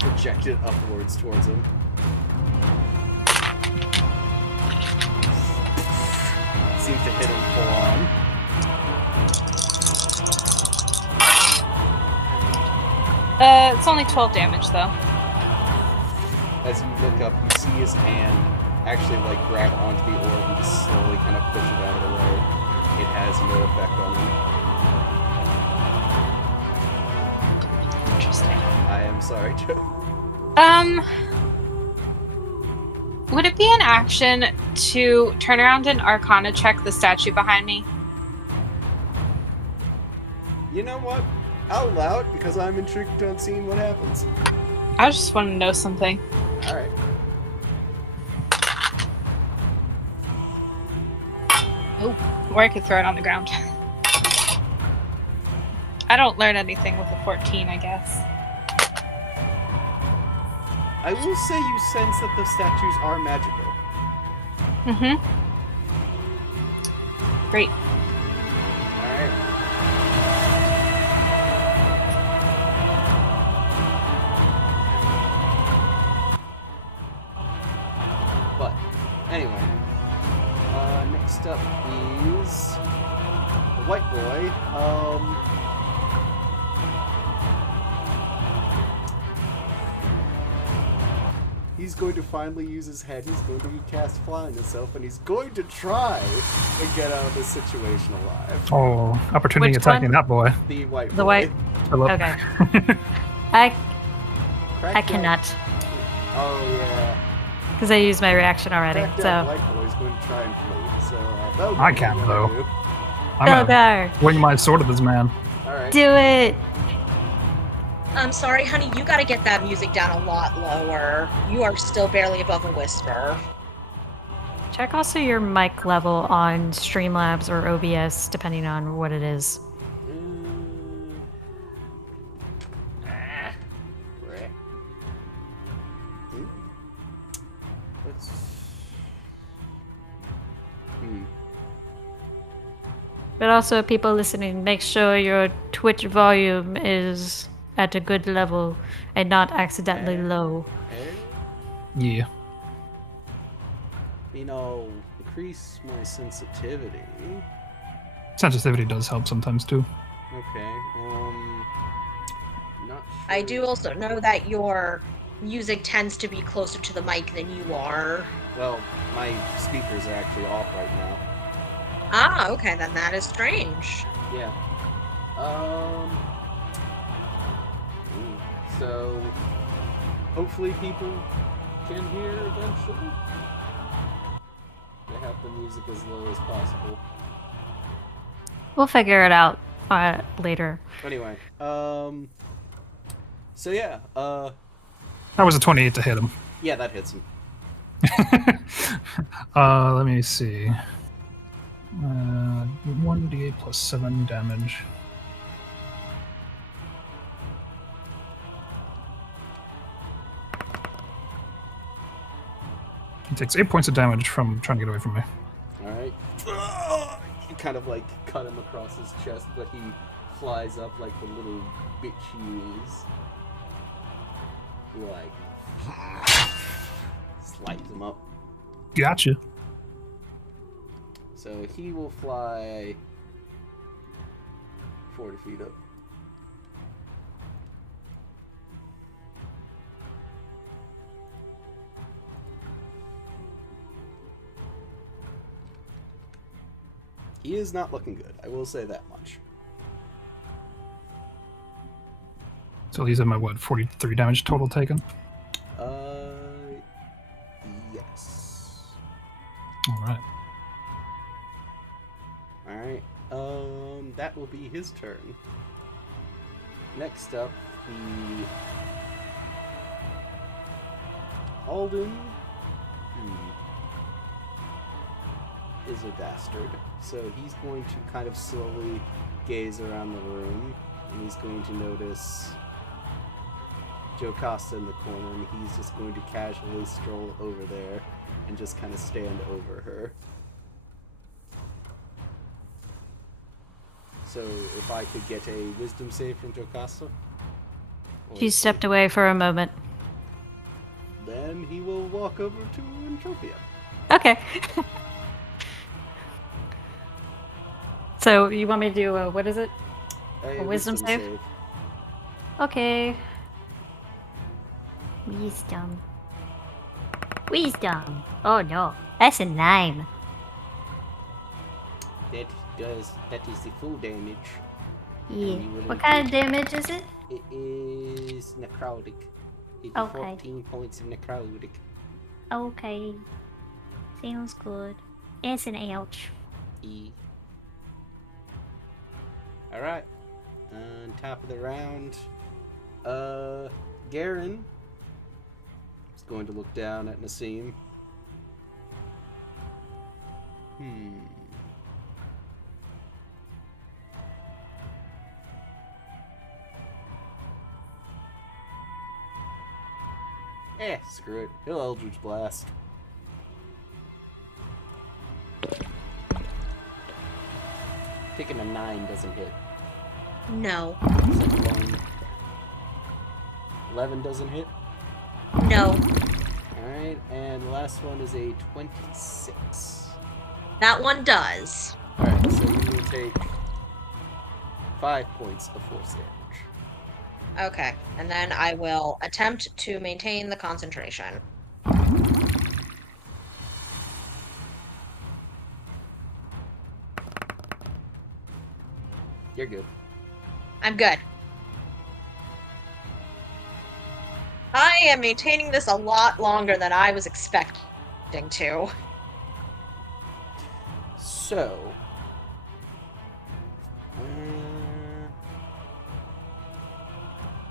project it upwards towards him. Seems to hit him full on. It's only 12 damage, though. As you look up, you see his hand actually like grab onto the orb and just slowly kind of push it out of the way. It has no effect on him. Interesting. I am sorry, Joe. Would it be an action to turn around and Arcana check the statue behind me? You know what? I'll allow it because I'm intrigued on seeing what happens. I just want to know something. Alright. Oh, or I could throw it on the ground. I don't learn anything with a 14, I guess. I will say you sense that the statues are magical. Mm-hmm. Great. Alright. But, anyway. Next up is the white boy. He's going to finally use his head. He's going to cast Flying himself, and he's going to try and get out of this situation alive. Oh, opportunity Which attacking one? that boy. The white boy. The white. Philip. Okay. I Cracked cannot, out- Oh, yeah. because I used my reaction already. Cracked So, out white boy's going to try and flee. So, Belgar, I can, what do you wanna though. do? I'm gonna Belgar, wing my sword at this man. Alright. do it. I'm sorry, honey, you gotta get that music down a lot lower. You are still barely above a whisper. Check also your mic level on Streamlabs or OBS, depending on what it is. Right. Let's. But also, people listening, make sure your Twitch volume is at a good level and not accidentally low. Yeah. You know, increase my sensitivity. Sensitivity does help sometimes too. Okay. Not sure. I do also know that your music tends to be closer to the mic than you are. Well, my speakers are actually off right now. Ah, okay, then that is strange. Yeah. So, hopefully people can hear eventually. They have the music as low as possible. We'll figure it out later. Anyway, so yeah, That was a 28 to hit him. yeah, that hits him. Let me see. 1d8 plus 7 damage. He takes 8 points of damage from trying to get away from me. All kind of like cut him across his chest, but he flies up like the little bitch he is. He like slides him up. Gotcha. So he will fly 40 feet up. He is not looking good, I will say that much. So he's at my, 43 damage total taken? Yes. Alright. Alright, that will be his turn. Next up, the Alden is a bastard, so he's going to kind of slowly gaze around the room, and he's going to notice Jocasta in the corner, and he's just going to casually stroll over there and just kind of stand over her. So if I could get a wisdom save from Jocasta. He stepped away for a moment. Then he will walk over to Entropia. Okay. So you want me to do what is it? A wisdom save? Okay. Wisdom. Wisdom. Oh no, that's a 9. That is the full damage. Yeah. What kind of damage is it? It is necrotic. It's Okay. 14 points of necrotic. Okay. Sounds good. It's an ouch. Alright. On top of the round, Garen is going to look down at Nassim. Screw it. He'll Eldritch Blast. Taking a 9 doesn't hit. No. Second one. 11 doesn't hit. No. Alright, and the last one is a 26. That one does. Alright, so you will take 5 points of force damage. Okay, and then I will attempt to maintain the concentration. You're good. I'm good. I am maintaining this a lot longer than I was expecting to. So,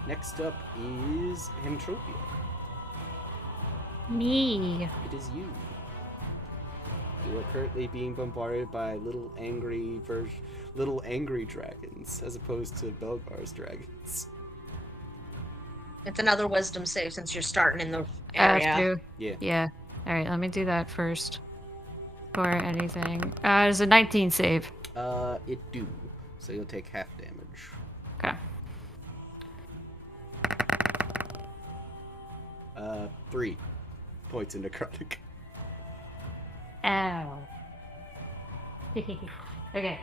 next up is Entropia. Me. It is you. You are currently being bombarded by little angry dragons, as opposed to Belgar's dragons. It's another wisdom save since you're starting in the area. True. Yeah. Yeah. Alright, let me do that first. For anything. It's a 19 save. It do. So you'll take half damage. Okay. 3 points of necrotic. Ow. Okay.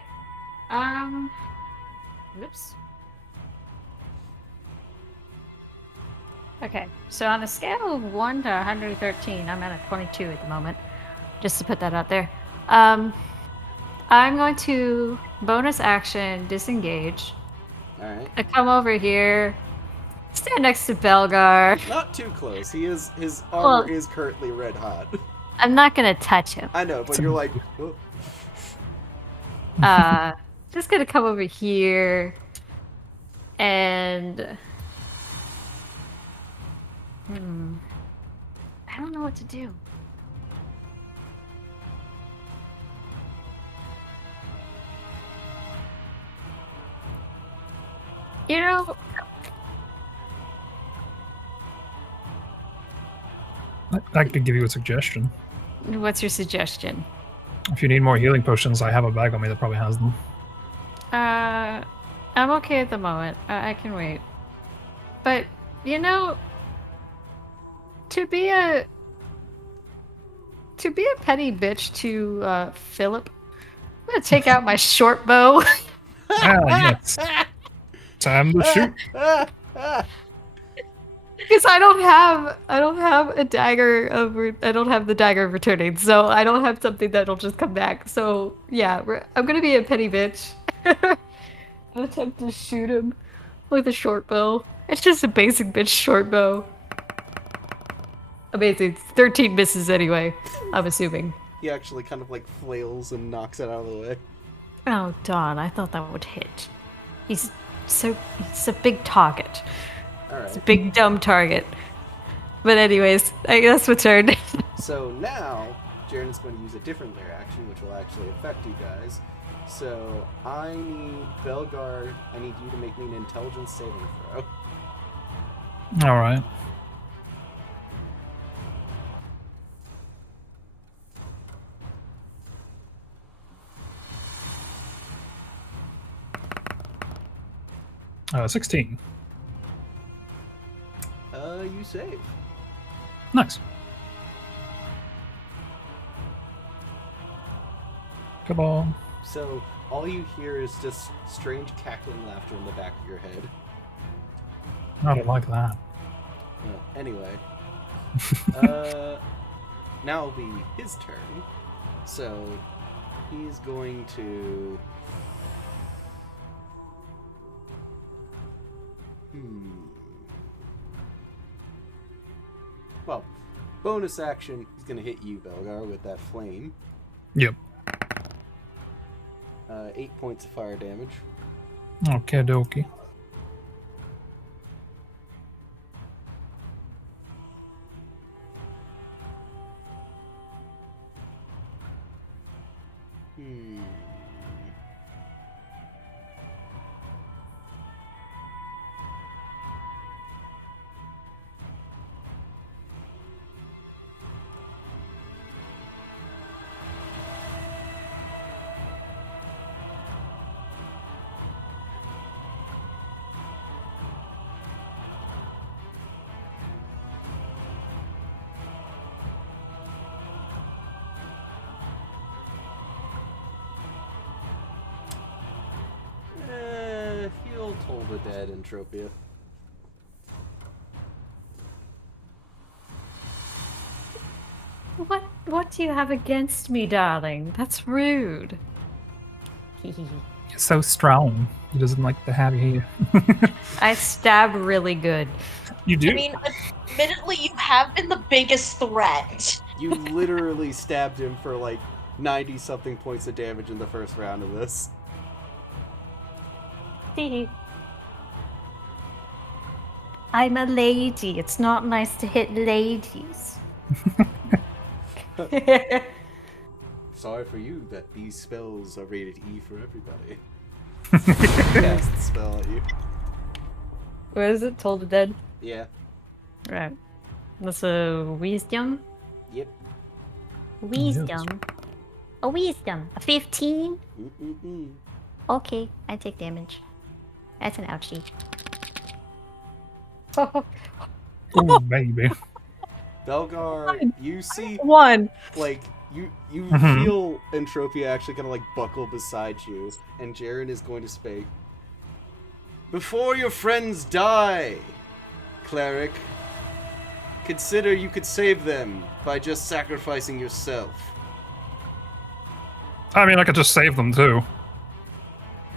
Whoops. Okay, so on a scale of 1 to 113, I'm at a 22 at the moment. Just to put that out there. I'm going to bonus action disengage. Alright. I come over here, stand next to Belgar. Not too close. His armor is currently red hot. I'm not gonna touch him. I know, but you're like, oh. Just gonna come over here and I don't know what to do. You know, I could give you a suggestion. what's your suggestion? If you need more healing potions, I have a bag on me that probably has them. I'm okay at the moment. I can wait. But, you know, to be a petty bitch to Philip, I'm gonna take out my short bow. Yes. Time to shoot. Because I don't have a dagger of I don't have the dagger of returning, so I don't have something that'll just come back. So yeah, I'm gonna be a petty bitch. I'll attempt to shoot him with a short bow. It's just a basic bitch short bow. Amazing. 13 misses anyway, I'm assuming. He actually kind of like flails and knocks it out of the way. Oh darn, I thought that would hit. He's a big target. Alright. It's a big dumb target. But anyways, I guess my turn. So now, Jaren's going to use a different lair action, which will actually affect you guys. So I need Belgar, I need you to make me an intelligence saving throw. Alright. Uh, 16. You save. Nice. Come on. So all you hear is just strange cackling laughter in the back of your head. I don't like that. Anyway. Now it'll be his turn. So he's going to... Well, bonus action, he's going to hit you, Belgar, with that flame. Yep. 8 points of fire damage. Okay, dokie. He'll toll the dead, Entropia. What do you have against me, darling? That's rude. You're so strong. He doesn't like to have you here. I stab really good. You do? I mean, admittedly, you have been the biggest threat. You literally stabbed him for like 90-something points of damage in the first round of this. I'm a lady. It's not nice to hit ladies. Sorry for you that these spells are rated E for everybody. Cast the spell at you. What is it? Toll the dead? Yeah. Right. That's a wisdom? Yep. Wisdom. A wisdom. A 15? Mm-mm-mm. Okay, I take damage. That's an ouchie. Oh, baby. Belgar, you see, One. like, you Mhm. feel Entropia actually kind of like buckle beside you, and Jaren is going to speak. Before your friends die, cleric, consider you could save them by just sacrificing yourself. I mean, I could just save them too.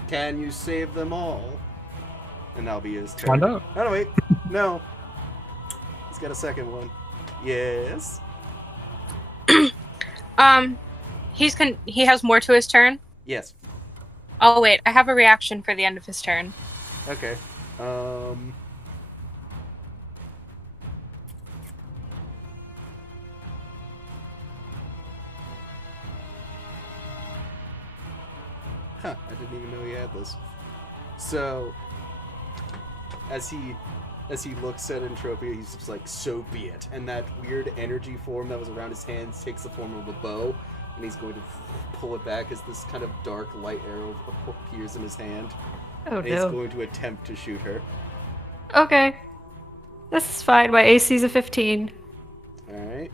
Can you save them all? And that'll be his turn. Find out. Oh, no, wait. No. He's got a second one. Yes. He has more to his turn. Yes. Oh wait, I have a reaction for the end of his turn. Okay. Huh, I didn't even know he had this. So, as he looks at Entropia, he's just like, so be it. And that weird energy form that was around his hands takes the form of a bow, and he's going to pull it back as this kind of dark light arrow appears in his hand. Oh And he's no. going to attempt to shoot her. Okay. This is fine. My AC's a 15. Alright.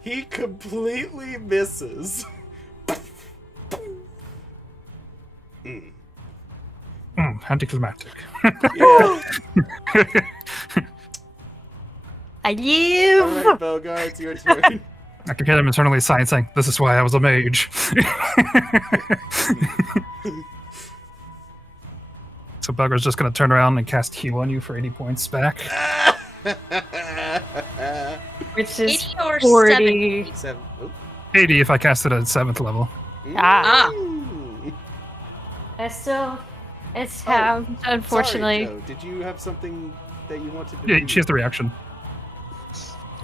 He completely misses. Anticlimactic. Yeah. I live! Alright, Belgar, it's your turn. I can hear him internally saying, "This is why I was a mage." So Belgar's just going to turn around and cast heal on you for 80 points back. Which is 80 or 40. 7. Oh. 80 if I cast it at 7th level. Ah. Ooh. It's how, unfortunately. Sorry, Joe. Did you have something that you wanted to Yeah, do? she has the reaction.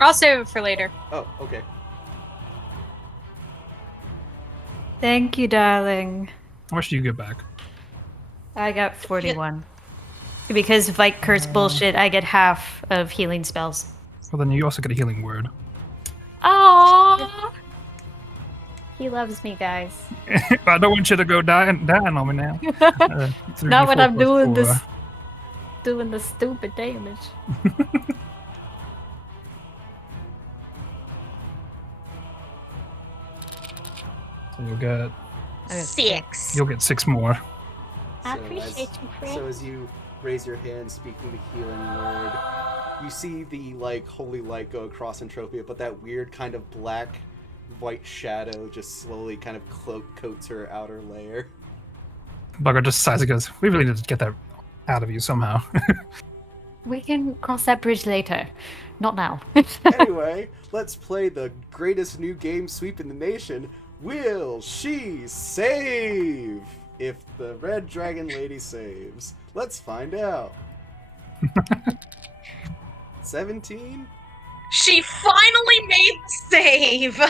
I'll save it for later. Oh, okay. Thank you, darling. How much do you get back? I got 41. Because Vike Curse bullshit, I get half of healing spells. Well, then you also get a healing word. Aww! He loves me, guys. I don't want you to go dying on me now. Not when 3d4 I'm plus doing 4. this, doing the stupid damage. So you'll get 6 more. I So appreciate you, Fred. So as you raise your hand, speaking the healing word, you see the holy light go across Entropia, but that weird kind of black, white shadow just slowly kind of coats her outer layer. Belgar just sighs and goes, "We really need to get that out of you somehow." We can cross that bridge later. Not now. Anyway, let's play the greatest new game sweep in the nation. Will she save? If the red dragon lady saves. Let's find out. 17? She finally made the save!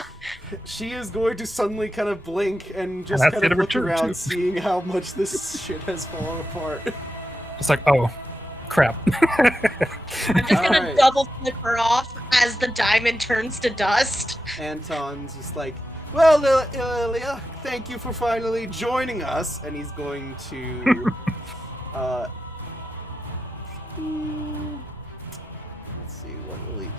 She is going to suddenly kind of blink and just That's kind the end of of her look turn, around, too. seeing how much this shit has fallen apart. It's like, oh, crap. I'm just gonna Alright. double flip her off as the diamond turns to dust. Anton's just like, well, Lilia, thank you for finally joining us. And he's going to, let's see, what will he do?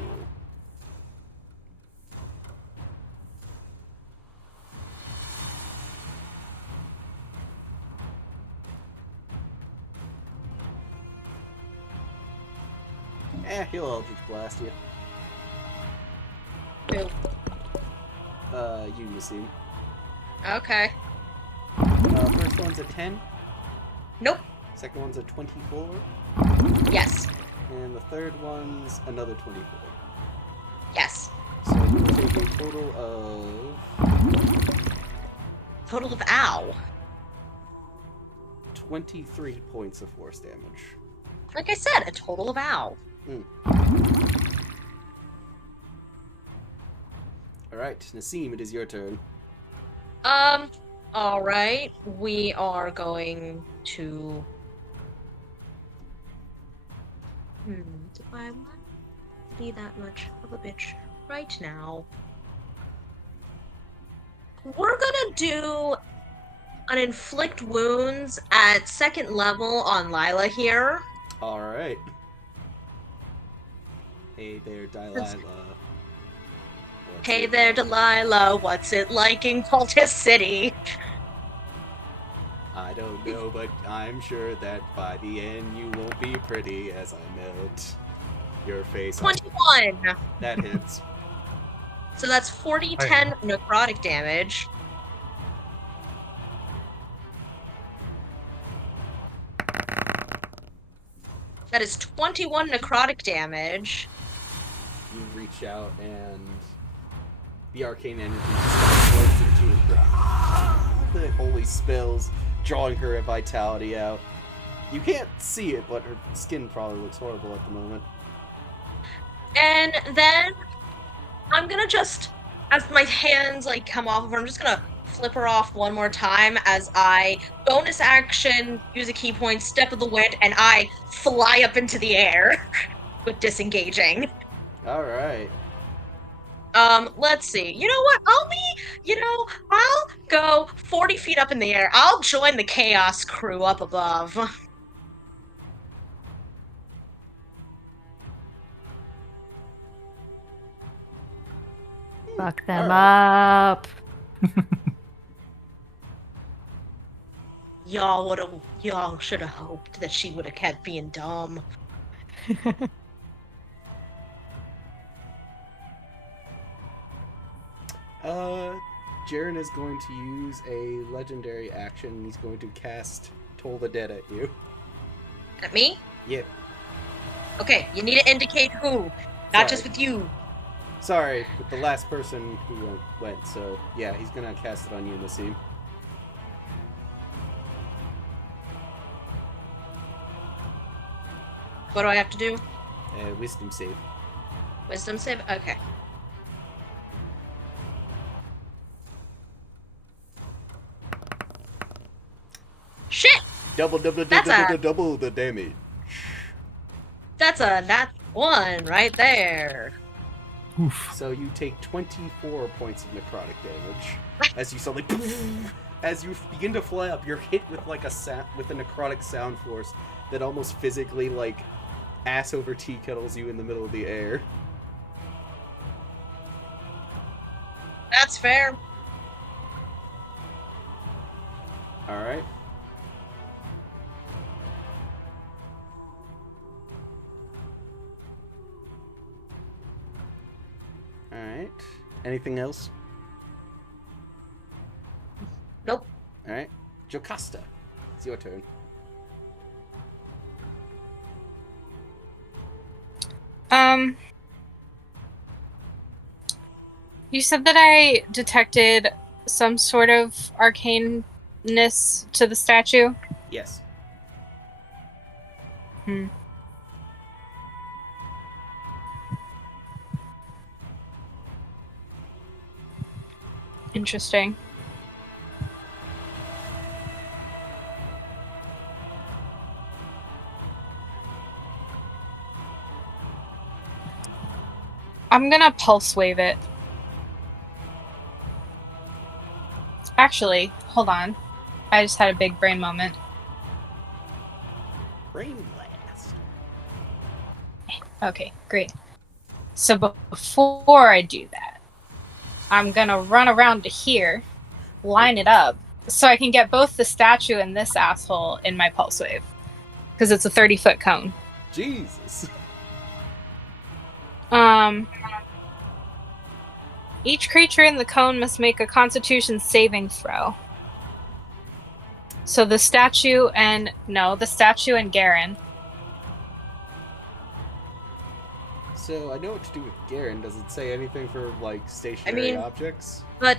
He'll Eldritch Blast you. Who? You, Nassim. Okay. First one's a 10. Nope. Second one's a 24. Yes. And the third one's another 24. Yes. So you will take a total of Ow. 23 points of force damage. Like I said, a total of ow. Alright, Nassim, it is your turn. Alright. We are going to... Do I want to be that much of a bitch right now? We're gonna do an inflict wounds at 2nd level on Lila here. Alright. Hey there, Delilah. Hey there, Delilah, what's it like in Cultist City? I don't know, but I'm sure that by the end you won't be pretty as I melt your face. 21! That hits. So that's 10 necrotic damage. That is 21 necrotic damage. You reach out and the arcane energy just kind of flows into the holy spells, drawing her vitality out. You can't see it, but her skin probably looks horrible at the moment. And then I'm gonna just, as my hands come off of her, I'm just gonna flip her off one more time as I bonus action, use a key point, step of the wind, and I fly up into the air with disengaging. All right. Let's see. You know what? I'll go 40 feet up in the air. I'll join the chaos crew up above. Fuck them Alright. up. Y'all should have hoped that she would have kept being dumb. Jaren is going to use a legendary action. He's going to cast Toll the Dead at you. At me? Yeah. Okay, you need to indicate who. Not just with you. Sorry, with the last person who went, so yeah, he's gonna cast it on you, Nassim. What do I have to do? Wisdom save. Wisdom save? Okay. Shit! Double the damage. That's a nat 1 right there. Oof. So you take 24 points of necrotic damage as you suddenly, as you begin to fly up, you're hit with like with a necrotic sound force that almost physically like ass over tea kettles you in the middle of the air. That's fair. All right. Alright. Anything else? Nope. Alright. Jocasta, it's your turn. You said that I detected some sort of arcaneness to the statue? Yes. Interesting. I'm gonna pulse wave it. Actually, hold on. I just had a big brain moment. Brain blast. Okay, great. So before I do that, I'm gonna run around to here, line it up, so I can get both the statue and this asshole in my pulse wave. Because it's a 30-foot cone. Jesus. Each creature in the cone must make a Constitution saving throw. So the statue and Garen. So I know what to do with Garen. Does it say anything for like stationary objects? But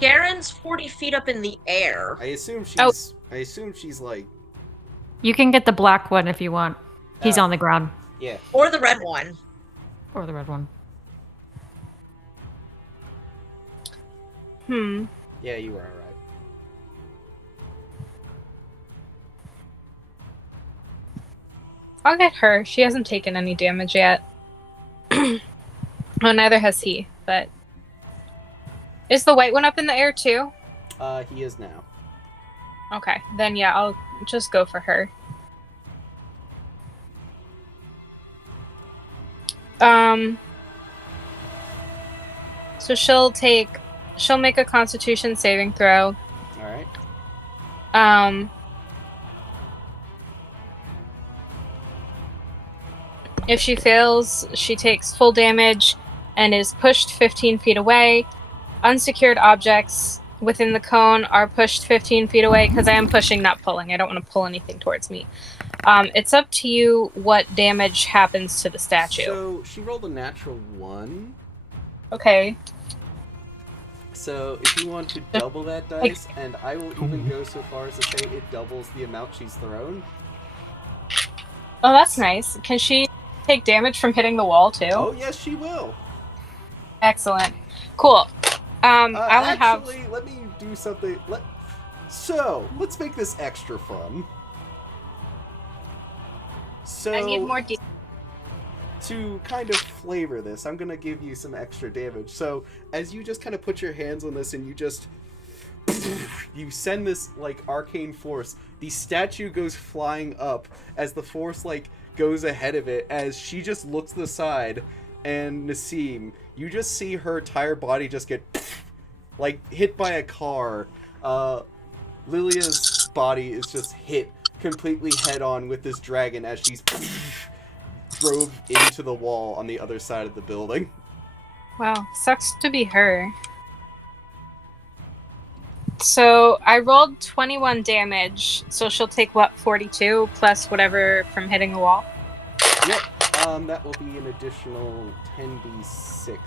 Garen's 40 feet up in the air. I assume she's like. You can get the black one if you want. He's on the ground. Yeah. Or the red one. Or the red one. Yeah, you were alright. I'll get her. She hasn't taken any damage yet. Oh, neither has he, but... Is the white one up in the air too? He is now. Okay, then yeah, I'll just go for her. So she'll make a Constitution saving throw. Alright. If she fails, she takes full damage and is pushed 15 feet away. Unsecured objects within the cone are pushed 15 feet away, because I am pushing, not pulling. I don't want to pull anything towards me. It's up to you what damage happens to the statue. So she rolled a natural 1. Okay. So if you want to double that dice, and I will even go so far as to say it doubles the amount she's thrown. Oh, that's nice. Can she take damage from hitting the wall too? Oh yes, she will. Excellent. Cool. I only have. Let me do something. Let's make this extra fun. So I need more to kind of flavor this, I'm gonna give you some extra damage. So as you just kind of put your hands on this and you send this like arcane force, the statue goes flying up as the force like goes ahead of it, as she just looks to the side, and Nassim, you just see her entire body just get like hit by a car. Lilia's body is just hit completely head on with this dragon as she's drove into the wall on the other side of the building. Wow, sucks to be her. So I rolled 21 damage, so she'll take what, 42 plus whatever from hitting the wall? Yep, that will be an additional 10d6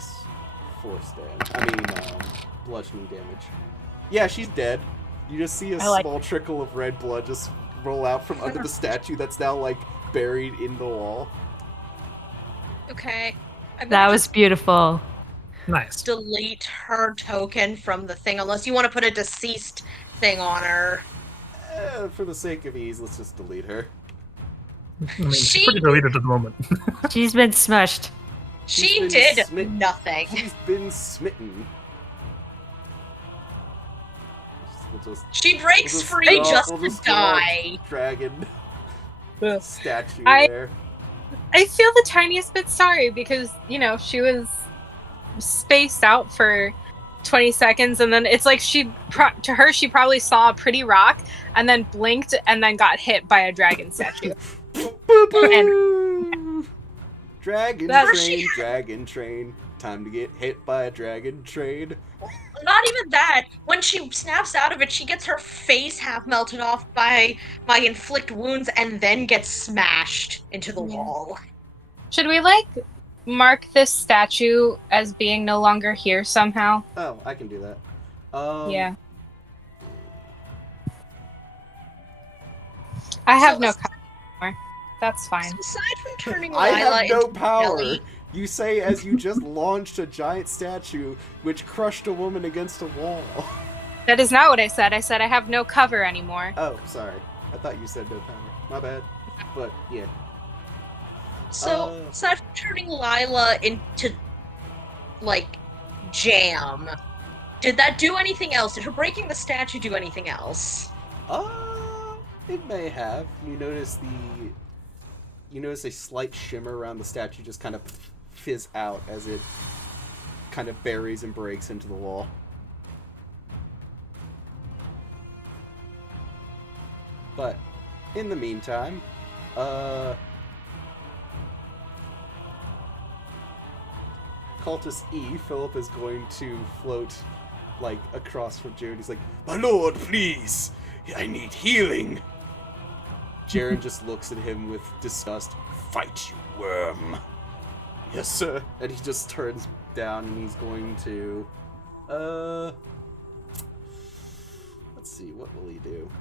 force damage. Bludgeoning damage. Yeah, she's dead. You just see a small trickle of red blood just roll out from under the statue that's now, like, buried in the wall. Okay. That was beautiful. Nice. Delete her token from the thing, unless you want to put a deceased thing on her. For the sake of ease, let's just delete her. I mean, she's pretty deleted at the moment. She's been smushed. She did nothing. She's been smitten. She breaks free just to die. Dragon statue I there. feel the tiniest bit sorry because, you know, she was spaced out for 20 seconds and then it's like she probably saw a pretty rock and then blinked and then got hit by a dragon statue. Dragon train. Time to get hit by a dragon train. Not even that. When she snaps out of it, she gets her face half melted off by my inflict wounds and then gets smashed into the wall. Should we, like, mark this statue as being no longer here somehow? Oh, I can do that. Yeah. I have no cover anymore. That's fine. So aside from turning I Lila have no into power. jelly, You say as you just launched a giant statue which crushed a woman against a wall. That is not what I said. I said I have no cover anymore. Oh, sorry. I thought you said no power. My bad. But, yeah. so aside from turning Lila into, like, jam, did that do anything else? Did her breaking the statue do anything else? It may have. You notice a slight shimmer around the statue just kind of fizz out as it kind of buries and breaks into the wall. But in the meantime, Cultist E, Philip is going to float like across from Jared. He's like, "My lord, please! I need healing!" Jared just looks at him with disgust. "Fight, you worm!" "Yes, sir." And he just turns down and he's going to... Let's see, what will he do?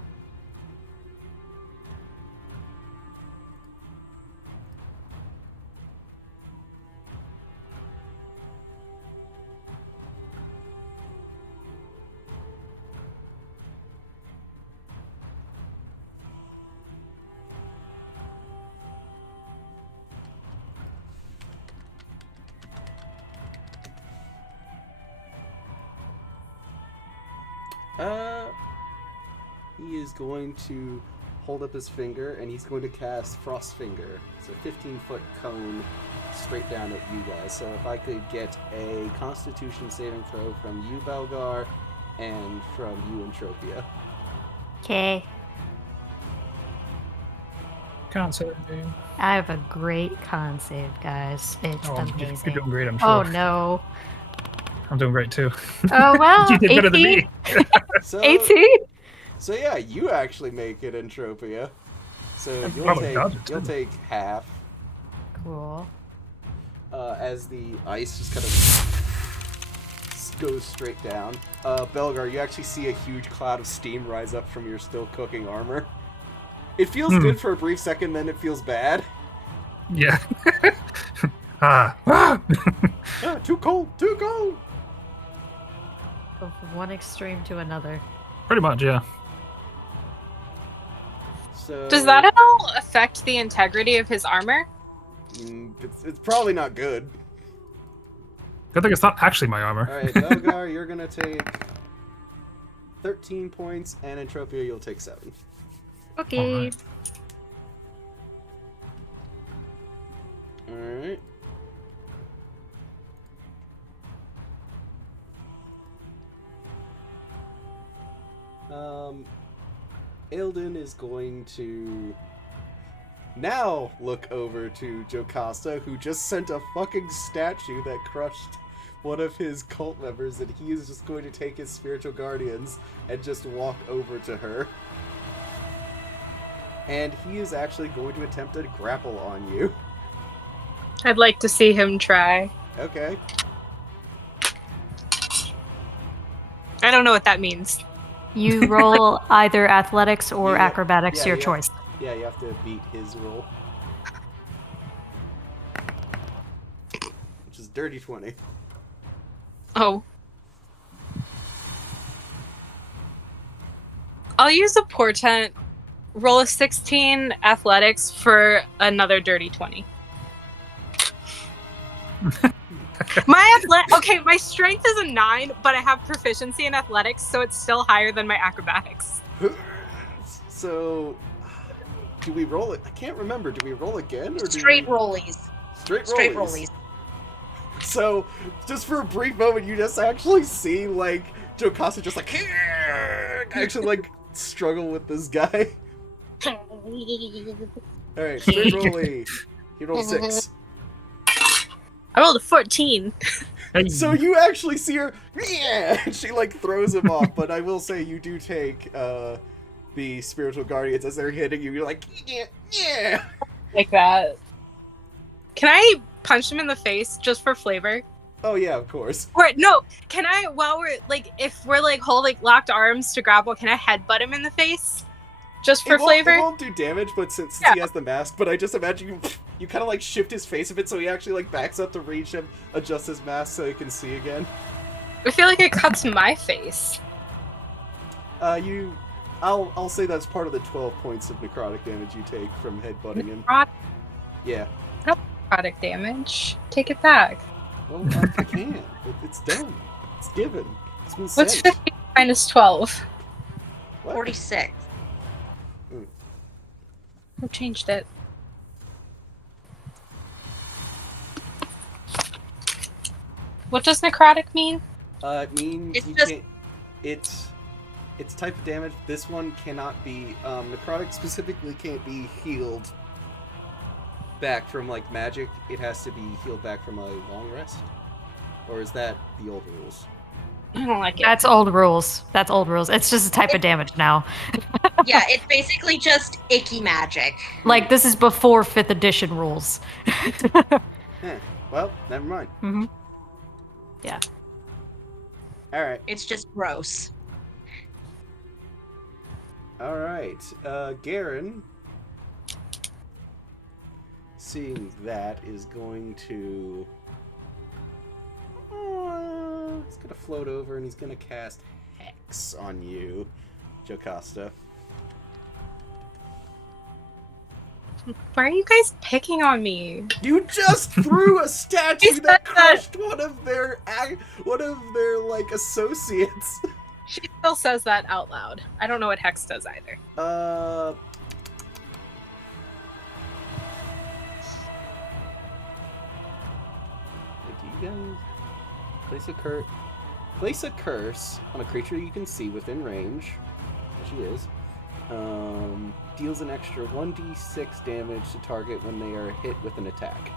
He is going to hold up his finger, and he's going to cast Frost Finger. It's a 15-foot cone straight down at you guys. So if I could get a Constitution saving throw from you, Belgar, and from you, Entropia. Okay. Can't say it. I have a great con save, guys. It's amazing. You're doing great, I'm sure. Oh, no. I'm doing great, too. Oh, well. You did better than me. So, 18? So yeah, you actually make it, Entropia. So you'll take half. Cool. As the ice just kind of goes straight down. Belgar, you actually see a huge cloud of steam rise up from your still cooking armor. It feels good for a brief second, then it feels bad. Yeah. Too cold! Too cold! Go from one extreme to another. Pretty much, yeah. So Does that at all affect the integrity of his armor? It's probably not good. Good thing it's not actually my armor. All right, Belgar, you're gonna take 13 points, and Entropia, you'll take 7. Okay. Alright. Ailden is going to now look over to Jocasta, who just sent a fucking statue that crushed one of his cult members, and he is just going to take his spiritual guardians and just walk over to her. And he is actually going to attempt to grapple on you. I'd like to see him try. Okay. I don't know what that means. You roll either athletics or Yeah, acrobatics, your yeah. choice. Yeah, you have to beat his roll. Which is dirty 20. Oh. I'll use a portent, roll a 16 athletics for another dirty 20. My strength is a 9, but I have proficiency in athletics, so it's still higher than my acrobatics. So, do we roll it? I can't remember. Do we roll again? Or Straight do we... rollies. Straight rollies. Straight rollies. So, just for a brief moment, you just actually see, like, Jocasta just, like, actually, like, struggle with this guy. Alright, straight rolly. He rolled 6. I rolled a 14. So you actually see her, and she, like, throws him off, but I will say you do take, the spiritual guardians as they're hitting you. You're like, yeah. Like that. Can I punch him in the face just for flavor? Oh yeah, of course. Or no, can I, while we're like, if we're like holding locked arms to grapple, can I headbutt him in the face? Just for flavor? It won't do damage, but since he has the mask, but I just imagine you kind of like shift his face a bit so he actually like backs up to reach him, adjust his mask so he can see again. I feel like it cuts my face. I'll say that's part of the 12 points of necrotic damage you take from headbutting him. Yeah. Necrotic damage. Take it back. Well, I can't. It's done. It's given. It's been What's sent. 50 minus 12? What? 46. Who changed it? What does necrotic mean? It means It's you just- can't. It's type of damage. This one cannot be. Necrotic specifically can't be healed back from like magic. It has to be healed back from a long rest. Or is that the old rules? I don't like it. That's old rules. That's old rules. It's just a type of damage now. Yeah, it's basically just icky magic. Like, this is before 5th edition rules. Well, never mind. Mm-hmm. Yeah. All right. It's just gross. All right. Garen, seeing that, is going to. He's gonna float over and he's gonna cast Hex on you, Jocasta. Why are you guys picking on me? You just threw a statue that crushed one of their like associates. She still says that out loud. I don't know what Hex does either. Do you guys place a curse on a creature you can see within range, which she is. Deals an extra 1d6 damage to target when they are hit with an attack.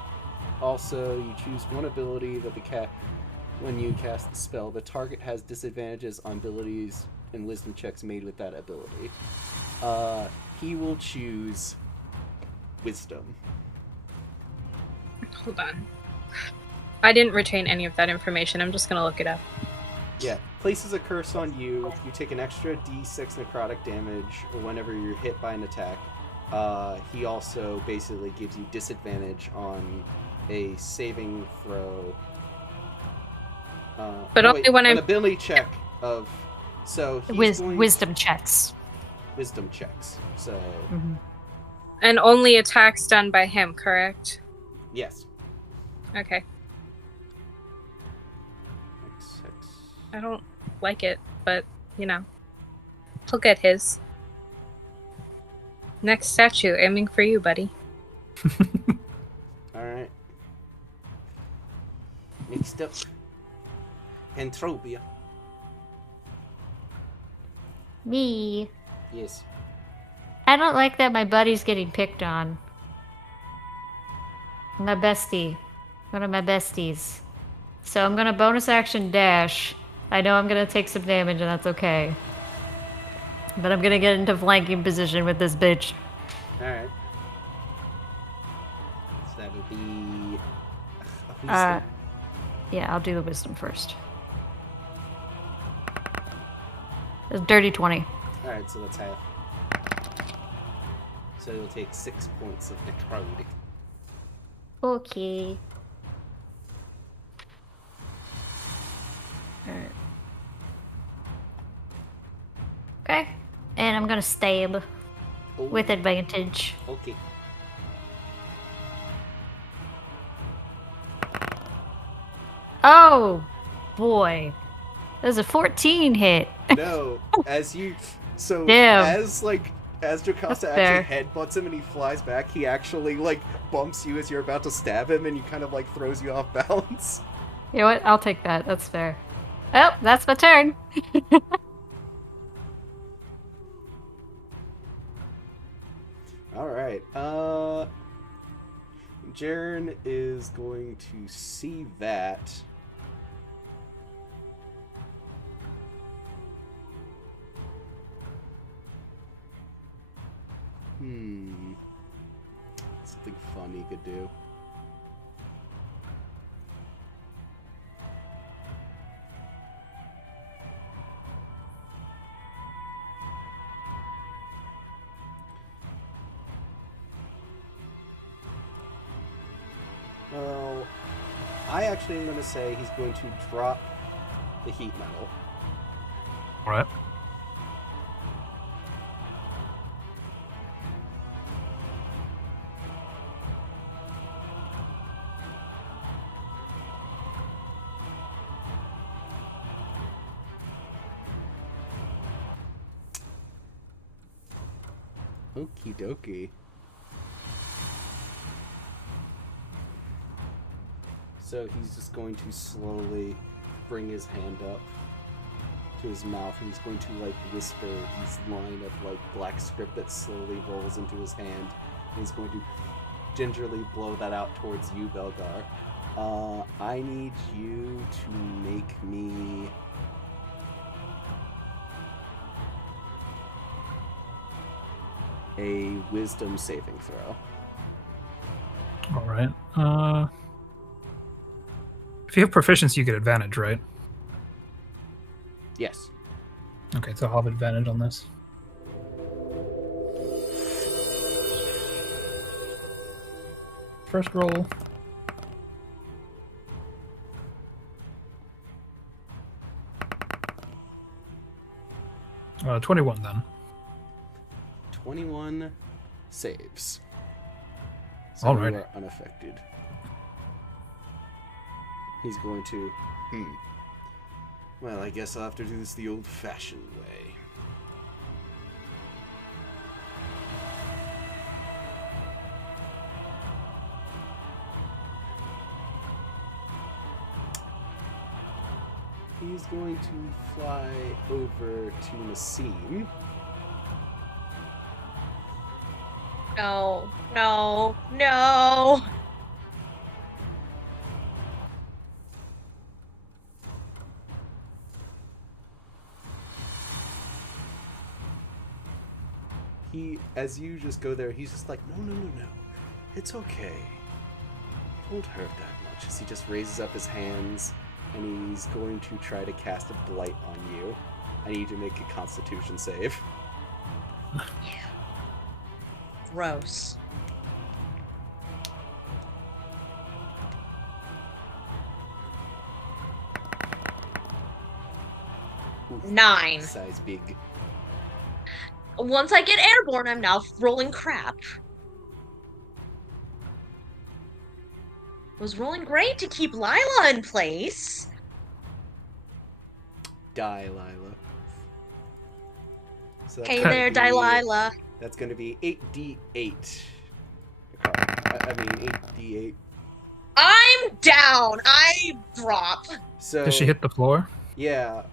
Also, you choose one ability that when you cast the spell, the target has disadvantages on abilities and wisdom checks made with that ability. He will choose Wisdom. Hold on. I didn't retain any of that information. I'm just gonna look it up. Yeah, places a curse on you. You take an extra d6 necrotic damage whenever you're hit by an attack. He also basically gives you disadvantage on a saving throw. But only when an I'm- ability check of. So he's going Wisdom checks. wisdom checks. So And only attacks done by him, correct? yes. Okay. X. I don't like it, but, you know. He'll get his. Next statue, aiming for you, buddy. All right. Next up, Entropia. Me. Yes. I don't like that my buddy's getting picked on. My bestie. One of my besties. So I'm gonna bonus action dash. I know I'm gonna take some damage and that's okay. But I'm gonna get into flanking position with this bitch. All right. So that would be. Yeah, I'll do the wisdom first. It's dirty 20. All right, so that's half. So you'll take 6 points of necrotic. Okay. Alright. Okay. And I'm gonna stab Oh, with advantage. okay. Oh boy. There's a 14 hit. No, as you. So Damn. as Jocasta That's actually headbutts him and he flies back, he actually like bumps you as you're about to stab him, and he kind of like throws you off balance. You know what? I'll take that. That's fair. Oh, that's my turn. All right. Jaren is going to see that. Something fun he could do. Well, I actually am going to say he's going to drop the heat metal. All right. Okie dokie. So he's just going to slowly bring his hand up to his mouth, and he's going to like whisper this line of like black script that slowly rolls into his hand. And he's going to gingerly blow that out towards you, Belgar. I need you to make me a wisdom saving throw. All right. If you have proficiency, you get advantage, right? Yes. Okay, so I'll have advantage on this. First roll. Uh, 21 then. 21 saves. So All right. you are unaffected. He's going to, well, I guess I'll have to do this the old-fashioned way. He's going to fly over to Nassim. No, no, no. As you just go there, he's just like, no. It's okay. It won't hurt that much. As he just raises up his hands, and he's going to try to cast a blight on you. I need you to make a Constitution save. Gross. Oof, 9. size big. Once I get airborne, I'm now rolling crap. Was rolling great to keep Lila in place. Die, Lila. So that's Hey gonna there, be- Delilah. That's going to be 8d8. I mean 8d8. I'm down. I drop. So Does she hit the floor? Yeah,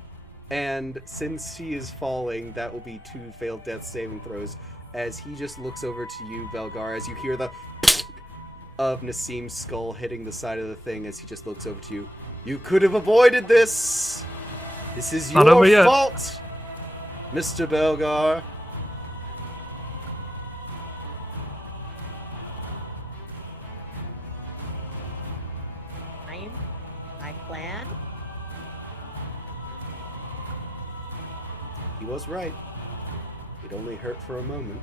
and since she is falling, that will be 2 failed death saving throws. As he just looks over to you, Belgar, as you hear the of Nassim's skull hitting the side of the thing, as he just looks over to you. You could have avoided this. This is Not over your yet. fault, Mr. Belgar. My plan. He was right. It only hurt for a moment.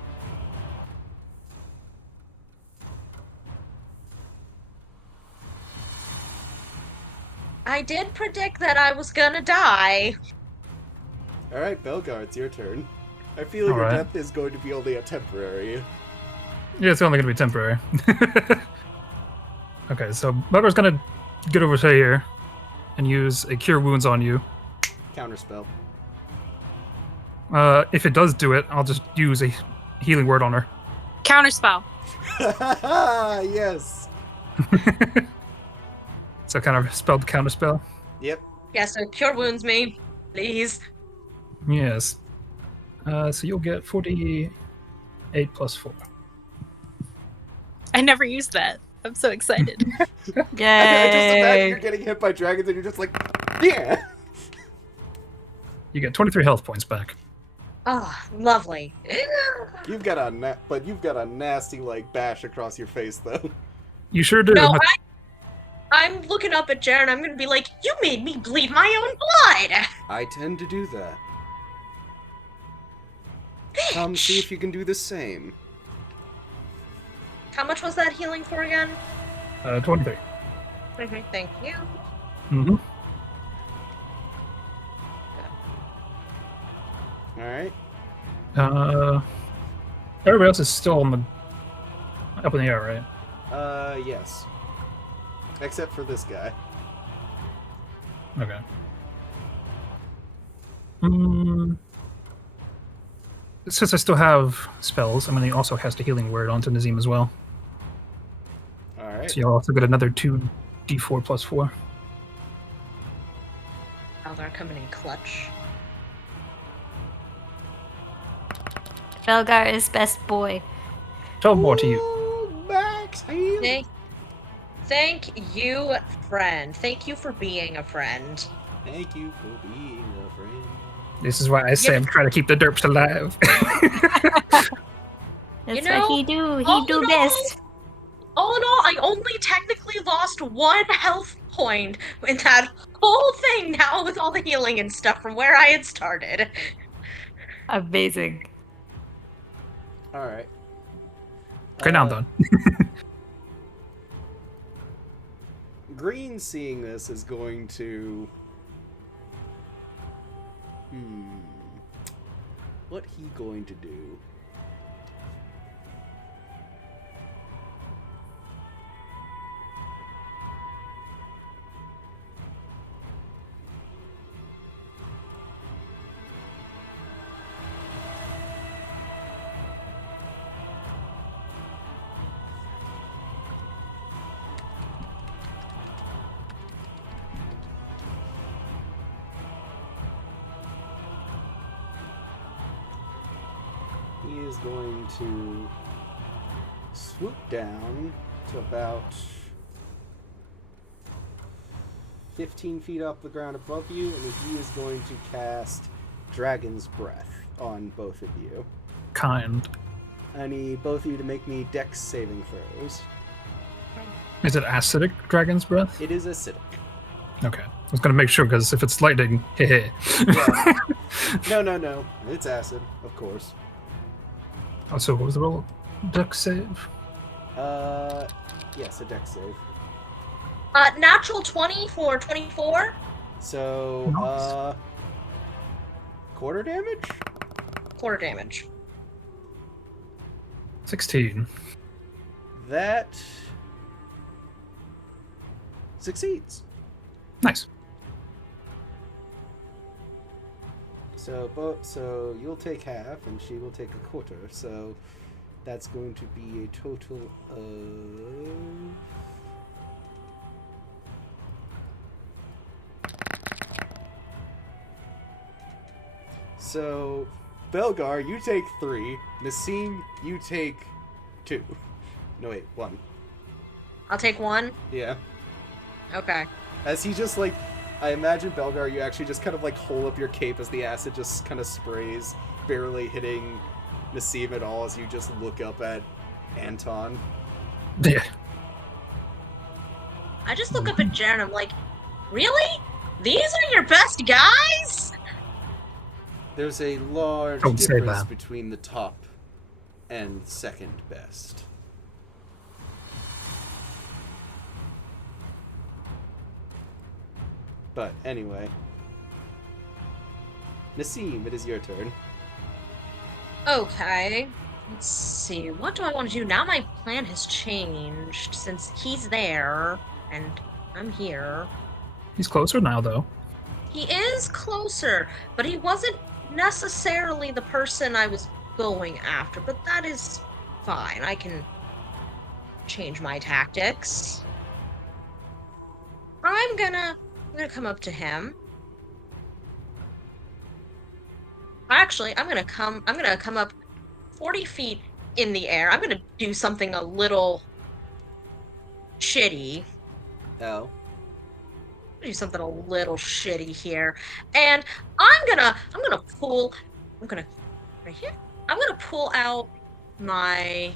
I did predict that I was gonna die. Alright, Belgar, it's your turn. I feel your Alright. death is going to be only a temporary. Yeah, it's only going to be temporary. Okay, so Belgar's going to get over to here and use a Cure Wounds on you. Counterspell. If it does do it, I'll just use a healing word on her. Counterspell. Yes. So kind of spelled counterspell. Yep. Yeah, so cure wounds me, please. Yes. So you'll get 48 plus 4. I never used that. I'm so excited. I just imagine Yay! you're getting hit by dragons and you're just like, yeah. You get 23 health points back. Ah, lovely. You've got a nasty like bash across your face though. You sure do. No, I'm looking up at Jaren. I'm gonna be like, you made me bleed my own blood. I tend to do that. Come see if you can do the same. How much was that healing for again? 23. Okay, thank you. Mm-hmm. Alright. Everybody else is still on the up in the air, right? Yes. Except for this guy. Okay. Since I still have spells, I'm going to also cast a healing word onto Nazim as well. Alright. So you'll also get another 2d4 plus 4. Oh, they're coming in clutch. Belgar is best boy. 12 more to you. Ooh, max heal. Thank you, friend. Thank you for being a friend. Thank you for being a friend. This is why I say I'm trying to keep the derps alive. That's know, what he do. He all do in best. All in all, I only technically lost 1 health point in that whole thing now with all the healing and stuff from where I had started. Amazing. Alright. Okay, now I'm done. Green, seeing this, is going to... What he going to do? He is going to swoop down to about 15 feet off the ground above you, and he is going to cast Dragon's Breath on both of you. Kind. I need both of you to make me dex saving throws. Is it acidic dragon's breath? It is acidic. Okay. I was going to make sure, because if it's lightning, heh. Yeah. No. It's acid, of course. Oh, so what was the roll? Dex save? Yes, a dex save. Natural 20 for 24. So, Nice. quarter damage? Quarter damage. 16. That succeeds. Nice. So you'll take half, and she will take a quarter. So that's going to be a total of. So, Belgar, you take 3. Nassim, you take 2. No, wait, 1. I'll take 1. Yeah. Okay. As he just, like, I imagine, Belgar, you actually just kind of, like, hold up your cape as the acid just kind of sprays, barely hitting Nassim at all as you just look up at Anton. Yeah. I just look up at Jaren, I'm like, really? These are your best guys? There's a large Don't say difference that. between the top and second best. But anyway. Nassim, it is your turn. Okay. Let's see. What do I want to do? Now my plan has changed since he's there and I'm here. He's closer now, though. He is closer, but he wasn't necessarily the person I was going after, but that is fine. I can change my tactics. I'm gonna come up to him. Actually, I'm gonna come up 40 feet in the air. I'm gonna do something a little shitty. Oh. Do something a little shitty here. And I'm gonna pull right here. I'm gonna pull out my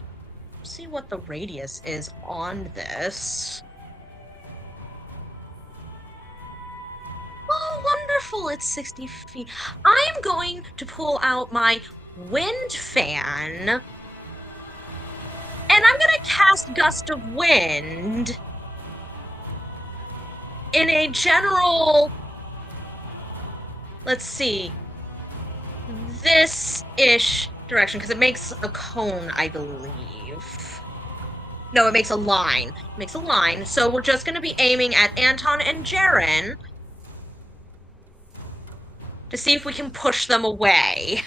see what the radius is on this. Oh, wonderful! It's 60 feet. I am going to pull out my wind fan, and I'm gonna cast Gust of Wind in a general. Let's see. This-ish direction, because it makes a cone, I believe. No, it makes a line. It makes a line. So we're just going to be aiming at Anton and Jaren to see if we can push them away.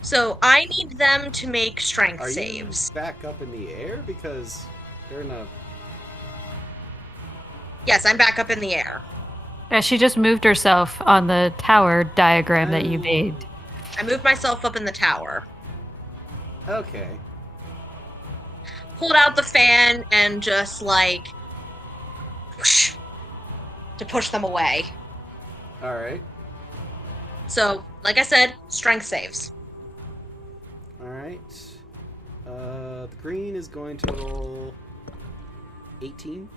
So I need them to make strength Are saves. you back up in the air? Because they're in a... Yes, I'm back up in the air. Yeah, she just moved herself on the tower diagram that you made. I moved myself up in the tower. Okay. Pulled out the fan and just, like, whoosh, to push them away. Alright. So, like I said, strength saves. Alright. The green is going to roll 18.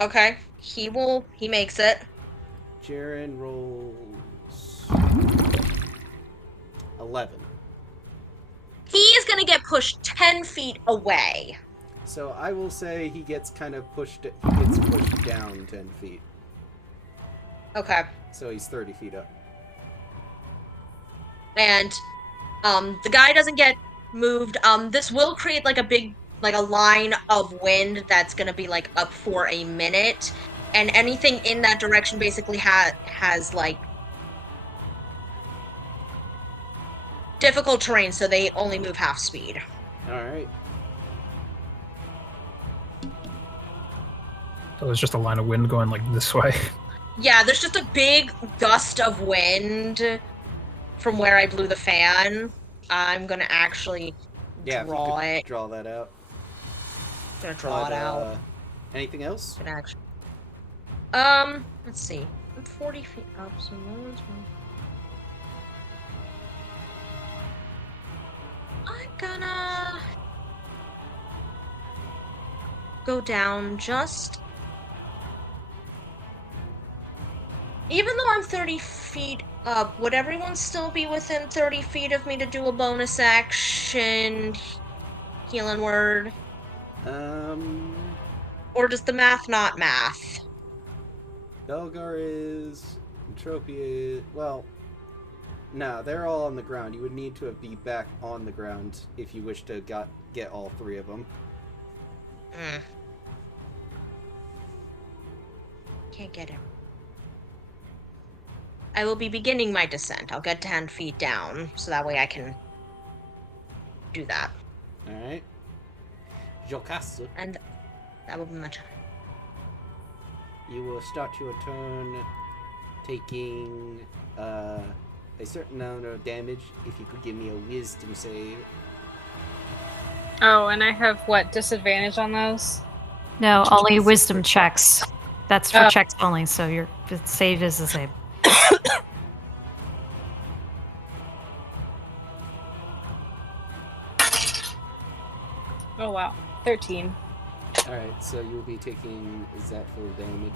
Okay, he makes it. Jaren rolls 11. He is gonna get pushed 10 feet away. So I will say he gets pushed down 10 feet. Okay. So he's 30 feet up. And, the guy doesn't get moved. This will create, like, a line of wind that's gonna be, like, up for a minute. And anything in that direction basically has, like, difficult terrain, so they only move half speed. Alright. So there's just a line of wind going, like, this way. Yeah, there's just a big gust of wind from where I blew the fan. I'm gonna actually draw it. Draw that out. I'm gonna draw it out. Anything else? Gonna actually. Let's see. I'm 40 feet up, so no one's wrong. I'm gonna go down just. Even though I'm 30 feet up, would everyone still be within 30 feet of me to do a bonus action healing word? Um. Or does the math not math? Belgar is. Entropy is. Well, no, they're all on the ground. You would need to be back on the ground if you wish to get all three of them. Can't get him. I will be beginning my descent. I'll get 10 feet down, so that way I can do that. Alright. Jocasta. And that will be my turn. You will start your turn taking a certain amount of damage. If you could give me a wisdom save. Oh, and I have what, disadvantage on those? No, only wisdom checks. That's for Oh. checks only, so your save is the same. Oh wow, 13. Alright, so you'll be taking, is that full damage?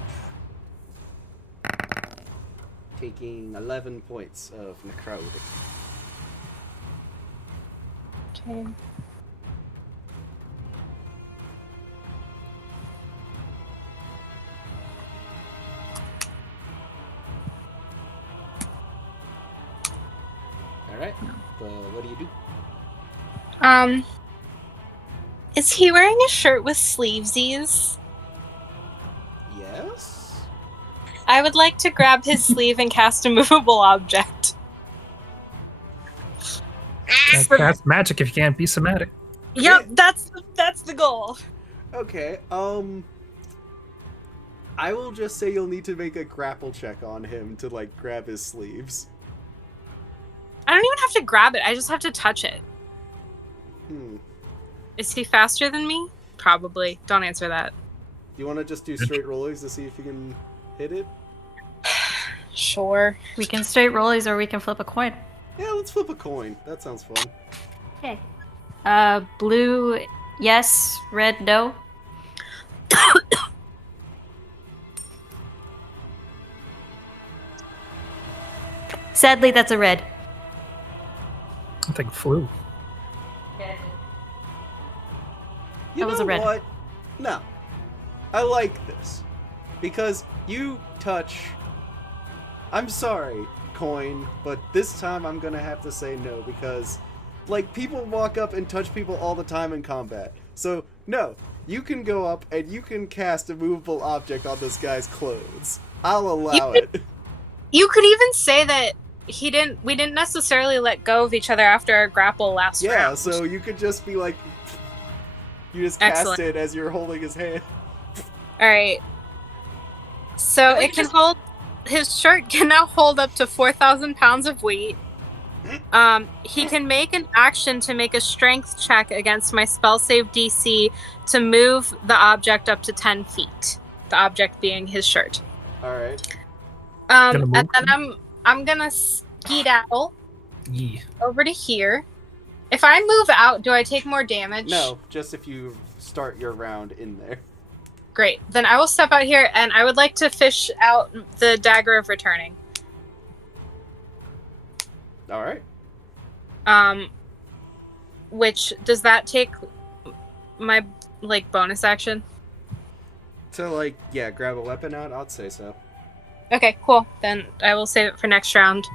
Taking 11 points of necrotic. Okay. Alright, what do you do? Is he wearing a shirt with sleevesies? Yes? I would like to grab his sleeve and cast a movable object. That's magic if you can't be somatic. Yep, that's the goal. Okay, I will just say you'll need to make a grapple check on him to, like, grab his sleeves. I don't even have to grab it, I just have to touch it. Is he faster than me? Probably. Don't answer that. Do you want to just do straight rollers to see if you can hit it? Sure. We can straight rollies or we can flip a coin. Yeah, let's flip a coin. That sounds fun. Okay. Blue, yes. Red, no. Sadly, that's a red. I think flu. You That was know a red. what? No. I like this. Because you touch... I'm sorry, coin, but this time I'm gonna have to say no, because, like, people walk up and touch people all the time in combat. So, no. You can go up and you can cast a movable object on this guy's clothes. I'll allow it. You could even say that we didn't necessarily let go of each other after our grapple last Yeah, round. so you could just be like... You just cast Excellent. it as you're holding his hand. Alright. So it can hold... His shirt can now hold up to 4,000 pounds of weight. He can make an action to make a strength check against my spell save DC to move the object up to 10 feet. The object being his shirt. Alright. Gonna move And then I'm gonna skedaddle Yeah. over to here. If I move out, do I take more damage? No, just if you start your round in there. Great. Then I will step out here, and I would like to fish out the Dagger of Returning. Alright. Which, does that take my, like, bonus action? To, like, yeah, grab a weapon out? I'd say so. Okay, cool. Then I will save it for next round.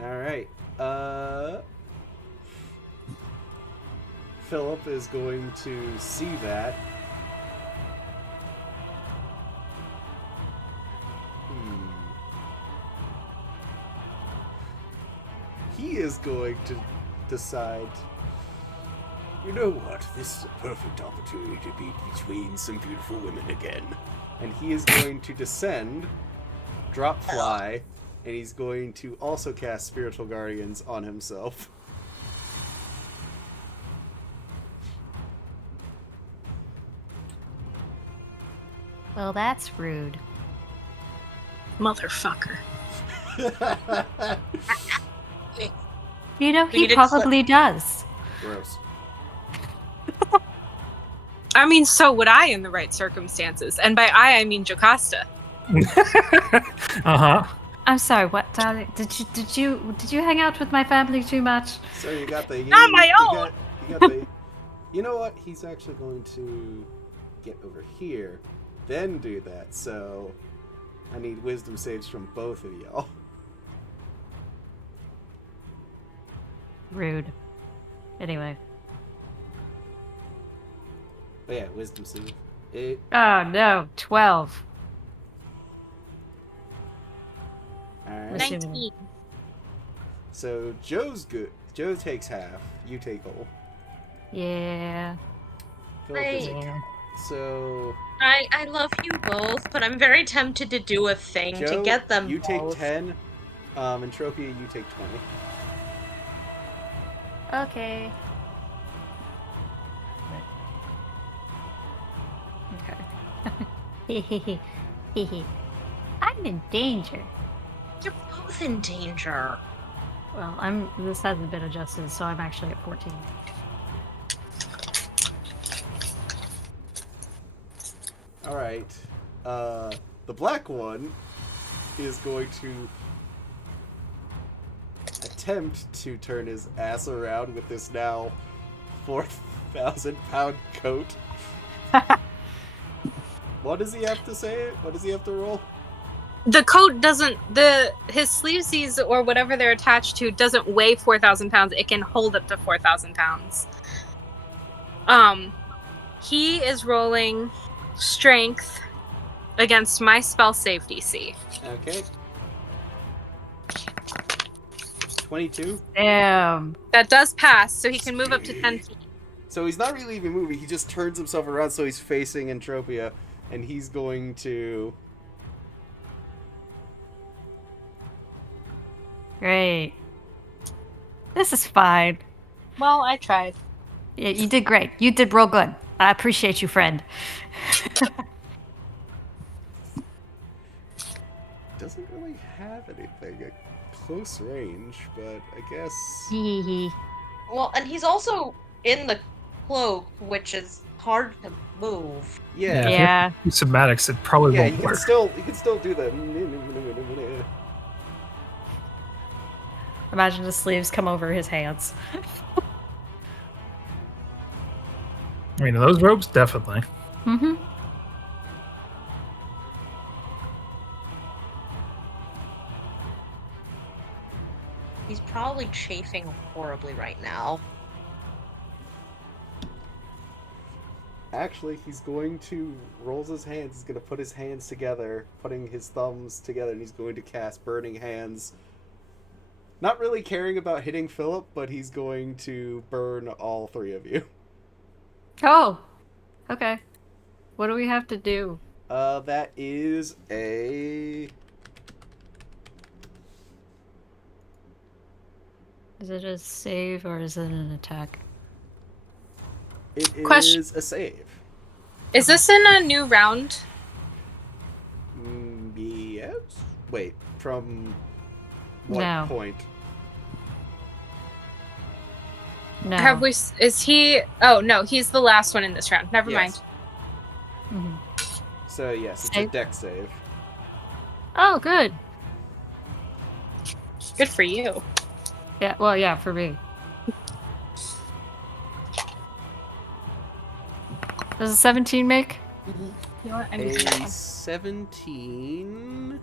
Alright. Philip is going to see that. He is going to decide, you know what, this is a perfect opportunity to be between some beautiful women again. And he is going to descend, drop fly, and he's going to also cast Spiritual Guardians on himself. Well, that's rude. Motherfucker. You know, We he need to probably does. Gross. I mean, so would I in the right circumstances. And by I mean Jocasta. Uh-huh. I'm sorry, what, darling? Did you hang out with my family too much? So you got the... Not my own! You got the... You know what? He's actually going to get over here. then do that. So I need wisdom saves from both of y'all. Rude. Anyway. But yeah, wisdom save. Oh no, 12. Alright. Assuming- 19. So Joe's good. Joe takes half. You take all. Yeah. Philip is- Like, So I love you both, but I'm very tempted to do a thing Joe, to get them you take both. 10. Entropia, you take 20. Okay. Okay. I'm in danger. You're both in danger. Well, this hasn't been adjusted, so I'm actually at 14. Alright. The black one is going to attempt to turn his ass around with this now 4,000-pound coat. What does he have to say? What does he have to roll? The coat doesn't, his sleevesies or whatever they're attached to doesn't weigh 4,000 pounds. It can hold up to 4,000 pounds. He is rolling strength against my spell save DC. Okay. 22. Damn. That does pass, so he can move up to 10 feet. So he's not really even moving. He just turns himself around so he's facing Entropia, and he's going to... Great. This is fine. Well, I tried. Yeah, you did great. You did real good. I appreciate you, friend. Doesn't really have anything at close range, but I guess... Hee hee. Well, and he's also in the cloak, which is hard to move. Yeah. Yeah. If you have somatics, it probably Yeah, won't you work. can still do that. Imagine the sleeves come over his hands. I mean, those robes, definitely. Mm-hmm. He's probably chafing horribly right now. Actually, he's going to rolls his hands. He's going to put his hands together, putting his thumbs together, and he's going to cast Burning Hands. Not really caring about hitting Philip, but he's going to burn all three of you. Oh. Okay. What do we have to do? That is a... Is it a save or is it an attack? It is Question. a save. Is this in a new round? Yes? Wait, from what No. point? No. Have we? Is he? Oh no, he's the last one in this round. Never Yes. mind. Mhm. So yes, it's a Save. dex save. Oh, good. Good for you. Yeah, well, yeah, for me. Does a 17 make? You know what? I'm A using that one. 17...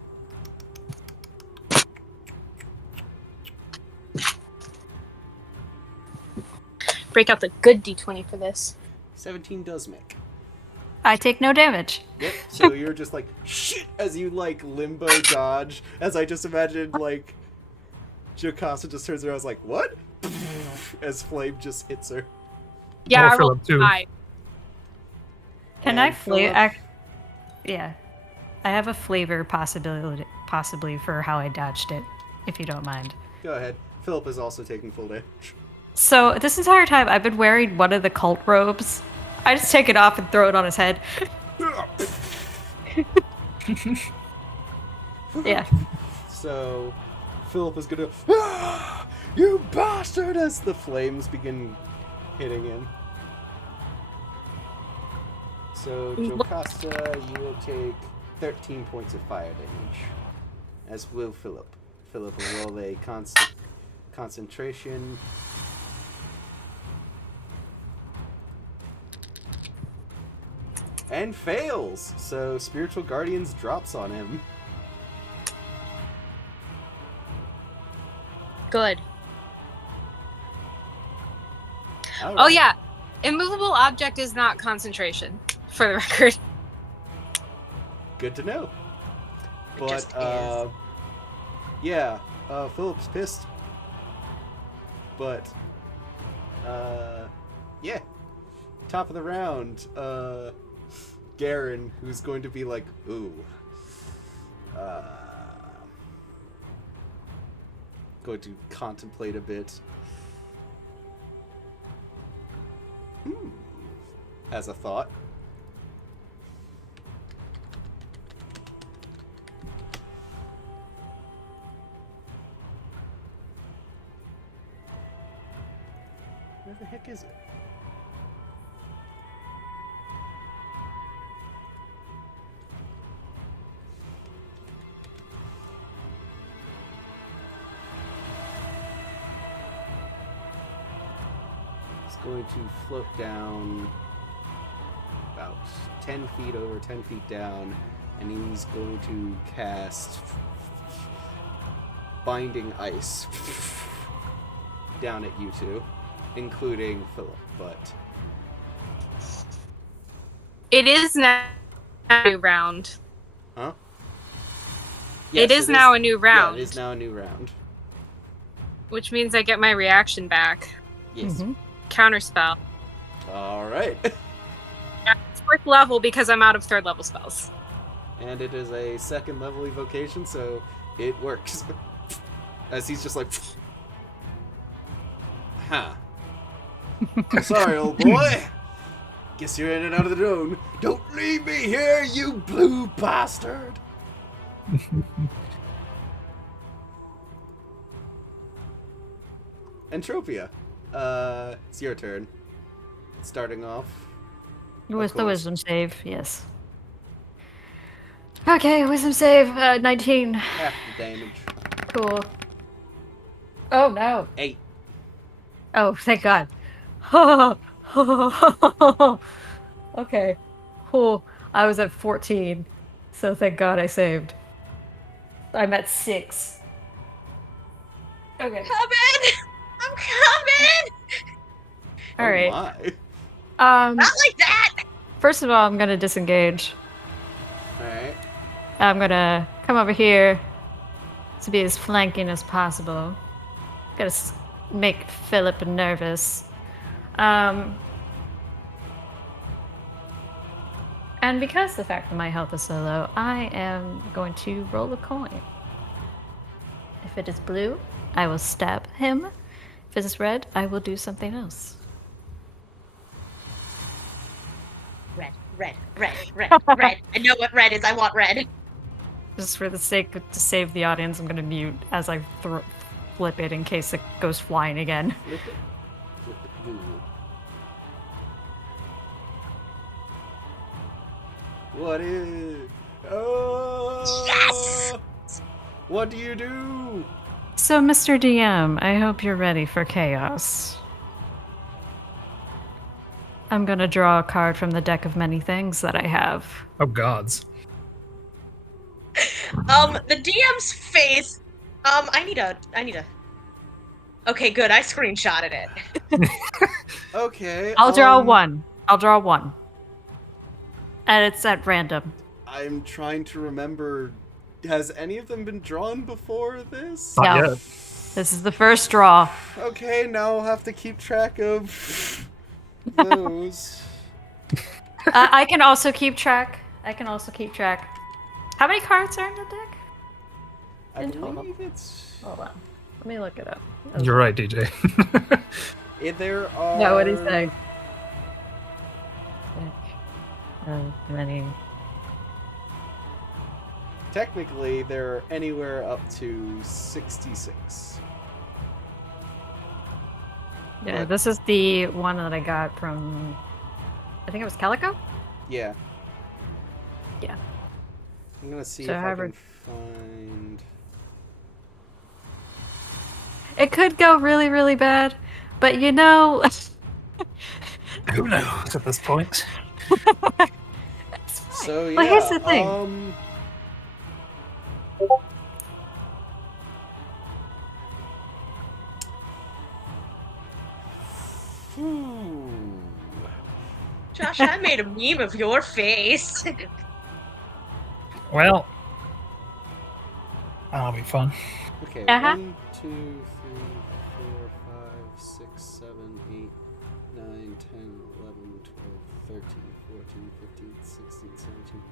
Break out the good D20 for this. 17 does make. I take no damage. Yep, so you're just like, shit, as you, like, limbo dodge, as I just imagined, like, Jocasta just turns around and is like, what? As Flame just hits her. Yeah, Or I rolled Philip, too. 5. Can And I Philip- Yeah. I have a flavor possibly for how I dodged it, if you don't mind. Go ahead. Philip is also taking full damage. So, this entire time, I've been wearing one of the cult robes. I just take it off and throw it on his head. Yeah. So, Philip is gonna, "Ah, you bastard!" as the flames begin hitting him. So, Jocasta, you will take 13 points of fire damage, as will Philip. Philip will roll a concentration. And fails. So Spiritual Guardians drops on him. Good. All Oh right. yeah, immovable object is not concentration, for the record. Good to know. It just is. Yeah, Philip's pissed. But, yeah. Top of the round, Garen, who's going to be like, ooh. Going to contemplate a bit. As a thought. Where the heck is it? It's going to float down about 10 feet over, 10 feet down, and he's going to cast Binding Ice down at you two, including Philip, but... It is now a new round. Huh? It is now a new round. Yeah, it is now a new round. Which means I get my reaction back. Yes. Mhm. Counterspell. Alright. It's 4th level because I'm out of 3rd level spells. And it is a 2nd level evocation, so it works. As he's just like... Huh. Sorry, old boy. Guess you're in and out of the zone. Don't leave me here, you blue bastard! Entropia, it's your turn. Starting off. With the course. wisdom save, yes. Okay, wisdom save, 19. Half the damage. Cool. Oh no. 8. Oh, thank God. Okay. Cool. I was at 14, so thank God I saved. I'm at 6. Okay. Coming! I'm coming! All right. My. Not like that! First of all, I'm gonna disengage. Alright. I'm gonna come over here to be as flanking as possible. Gotta make Philip nervous. And because the fact that my health is so low, I am going to roll a coin. If it is blue, I will stab him. If it is red, I will do something else. Red, red, red, red, red. I know what red is. I want red. Just for the sake of, to save the audience, I'm gonna mute as I flip it in case it goes flying again. Flip it. Flip it good. What is... Oh! Yes! What do you do? So, Mr. DM, I hope you're ready for chaos. I'm gonna draw a card from the deck of many things that I have. Oh gods. The DM's face. I need a. Okay, good. I screenshotted it. Okay. I'll draw one. I'll draw one. And it's at random. I'm trying to remember. Has any of them been drawn before this? Not No. yet. This is the first draw. Okay, now I'll have to keep track of those. I can also keep track. How many cards are in the deck? I In total. believe it's... Hold on. Let me look it up. You're right, DJ. There are... No, what do you say? Many. Technically, they're anywhere up to 66. Yeah, What? this is the one that I got from, I think it was Calico? Yeah. Yeah. I'm gonna see So if I however- can find... It could go really, really bad, but you know, Who knows at this point? So yeah. Well, here's the thing. Josh, I made a meme of your face. Well, that'll be fun. Okay, Uh-huh. 1, 2, 3, 4, 5, 6, 7, 8, 9, 10, 11, 12, 13, 14, 15, 16, 17,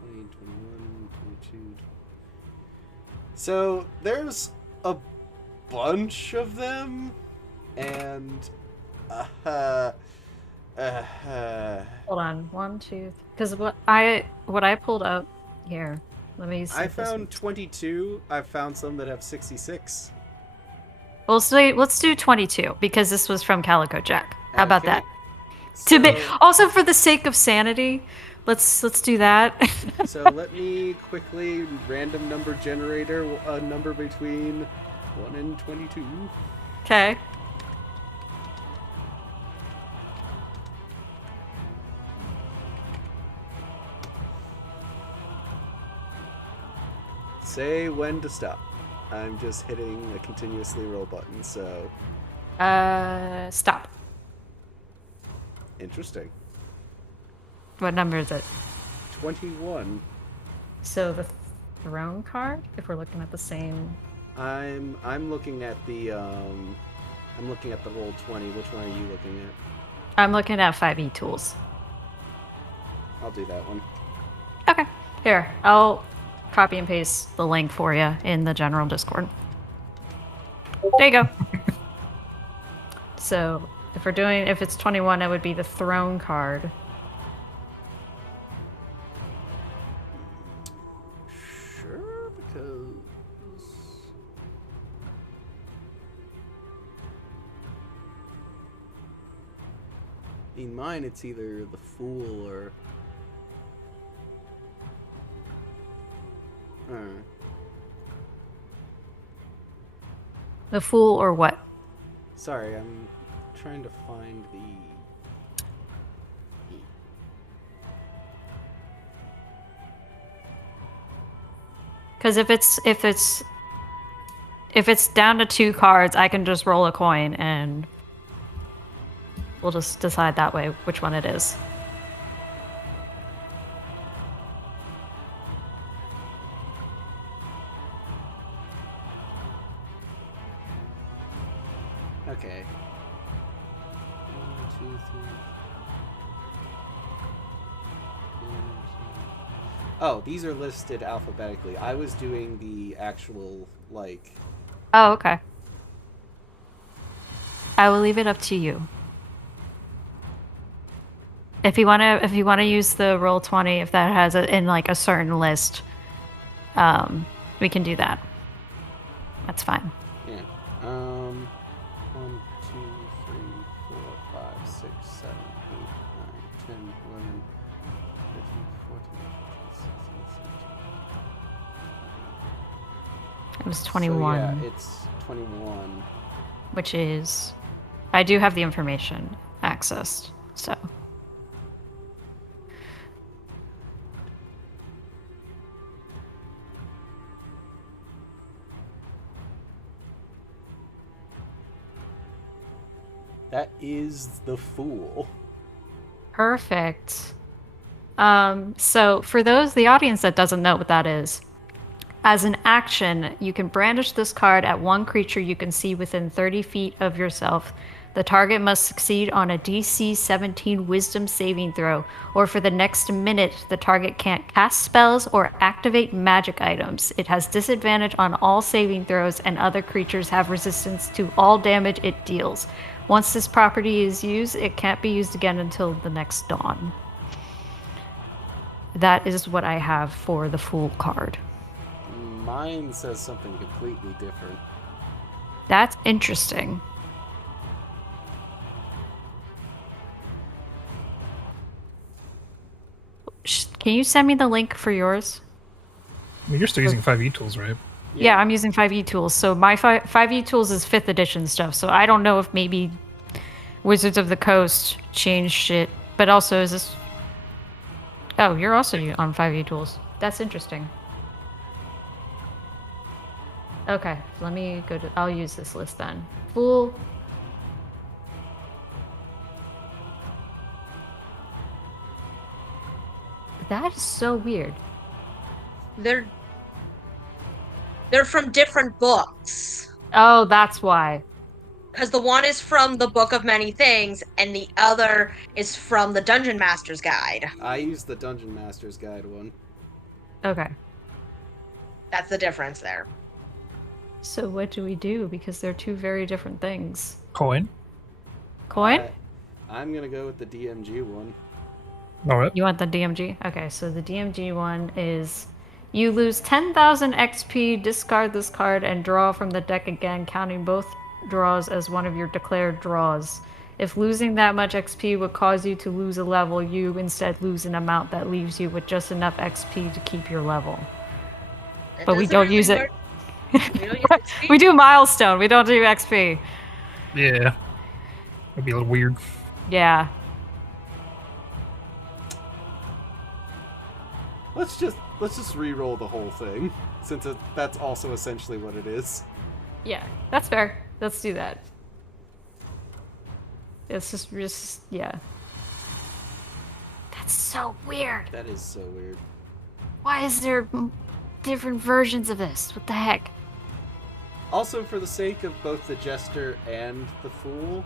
20, 21, 22. So there's a bunch of them, and Hold on, 1, 2, because what I pulled up here. Let me see. I if this found works. 22. I've found some that have 66. Well, so let's do 22 because this was from Calico Jack. How about Okay, that? To be so- also for the sake of sanity, let's do that. So let me quickly random number generator a number between 1 and 22. Okay. Say when to stop. I'm just hitting a continuously roll button, so Stop. interesting. What number is it? 21. So the throne card, if we're looking at the same. I'm looking at the roll 20. Which one are you looking at? I'm looking at 5e tools. I'll do that one. Okay. Here, I'll copy and paste the link for you in the general Discord. There you go. So if it's 21, it would be the throne card. Sure, because in mine it's either the fool or The fool or what? sorry, I'm trying to find the Because if it's down to 2 cards, I can just roll a coin and we'll just decide that way which one it is. Okay. 1, 2, 3. Oh, these are listed alphabetically. I was doing the actual, like... Oh, okay. I will leave it up to you. If you wanna use the roll 20, if that has it in like a certain list, we can do that. That's fine. Yeah. 1, 2, 3, 4, 5, 6, 7, 8, 9, 10, 11, 13, 14, 15, 16, 17. It was 21. So, yeah, it's 21. Which is, I do have the information accessed, so. That is the fool. Perfect. So for the audience that doesn't know what that is, as an action, you can brandish this card at one creature you can see within 30 feet of yourself. The target must succeed on a DC 17 Wisdom saving throw, or for the next minute, the target can't cast spells or activate magic items. It has disadvantage on all saving throws, and other creatures have resistance to all damage it deals. Once this property is used, it can't be used again until the next dawn. That is what I have for the Fool card. Mine says something completely different. That's interesting. Can you send me the link for yours? I mean, you're still using 5e tools, right? Yeah, I'm using 5e tools. So my 5e tools is 5th edition stuff. So I don't know if maybe Wizards of the Coast changed shit. But also, is this... Oh, you're also on 5e tools. That's interesting. Okay, let me go to. I'll use this list then. Fool. That is so weird. They're from different books. Oh, that's why. Because the one is from the Book of Many Things, and the other is from the Dungeon Master's Guide. I use the Dungeon Master's Guide one. Okay. That's the difference there. So what do we do? Because they're two very different things. Coin. Coin? I'm gonna go with the DMG one. All right. You want the DMG? Okay, so the DMG one is you lose 10,000 XP, discard this card, and draw from the deck again, counting both draws as one of your declared draws. If losing that much XP would cause you to lose a level, you instead lose an amount that leaves you with just enough XP to keep your level. That But we doesn't don't really use it. work. We don't use XP. We do milestone. We don't do XP. Yeah. That'd be a little weird. Yeah. Let's just re-roll the whole thing, since that's also essentially what it is. Yeah, that's fair. Let's do that. It's just yeah. That's so weird. That is so weird. Why is there different versions of this? What the heck? Also, for the sake of both the Jester and the Fool,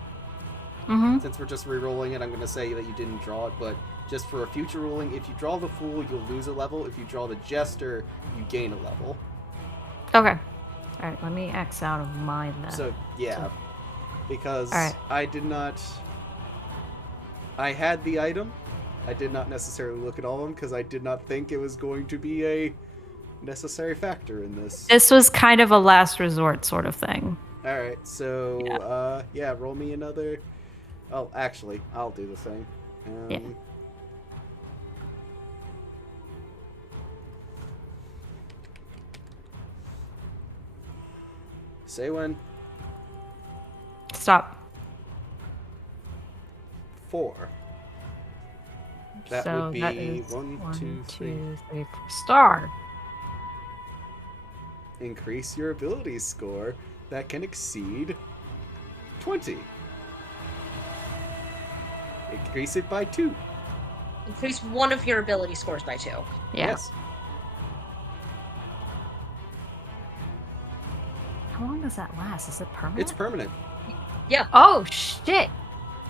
Mm-hmm. since we're just re-rolling it, I'm going to say that you didn't draw it, but just for a future ruling, if you draw the Fool, you'll lose a level. If you draw the Jester, you gain a level. Okay. Alright, let me X out of mine then. So, yeah. Because Alright. I had the item. I did not necessarily look at all of them, because I did not think it was going to be a necessary factor in this. This was kind of a last resort sort of thing. Alright, so, roll me another... Oh, actually, I'll do the thing. Yeah. Say when. Stop. 4. That So would be that is 1, 2, 3. 2, 3, 4. Star. Increase your ability score that can exceed 20. Increase it by 2. Increase one of your ability scores by 2. Yeah. Yes. How long does that last? Is it permanent? It's permanent. Oh shit!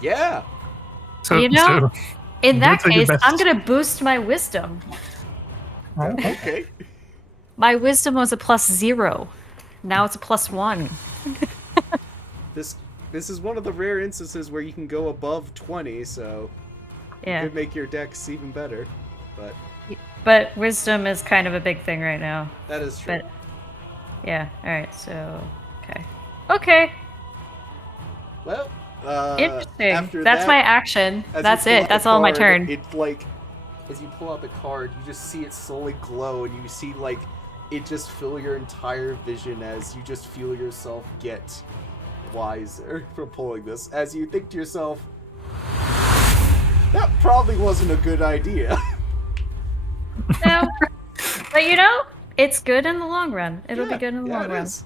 Yeah. So, You know, In that That's a good case, best. I'm gonna boost my wisdom. Okay. My wisdom was a +0. Now it's a +1. This is one of the rare instances where you can go above 20, so Yeah. it could make your decks even better. But wisdom is kind of a big thing right now. That is true. But yeah, alright, so okay. Okay. Well, Interesting. after That's that, my action. as you That's pull it. out That's the all my card, turn. It's like, as you pull out the card, you just see it slowly glow, and you see, like, it just fill your entire vision as you just feel yourself get wiser from pulling this. As you think to yourself, that probably wasn't a good idea. No. But you know, it's good in the long run. It'll be Yeah, good in the yeah, long it run. is.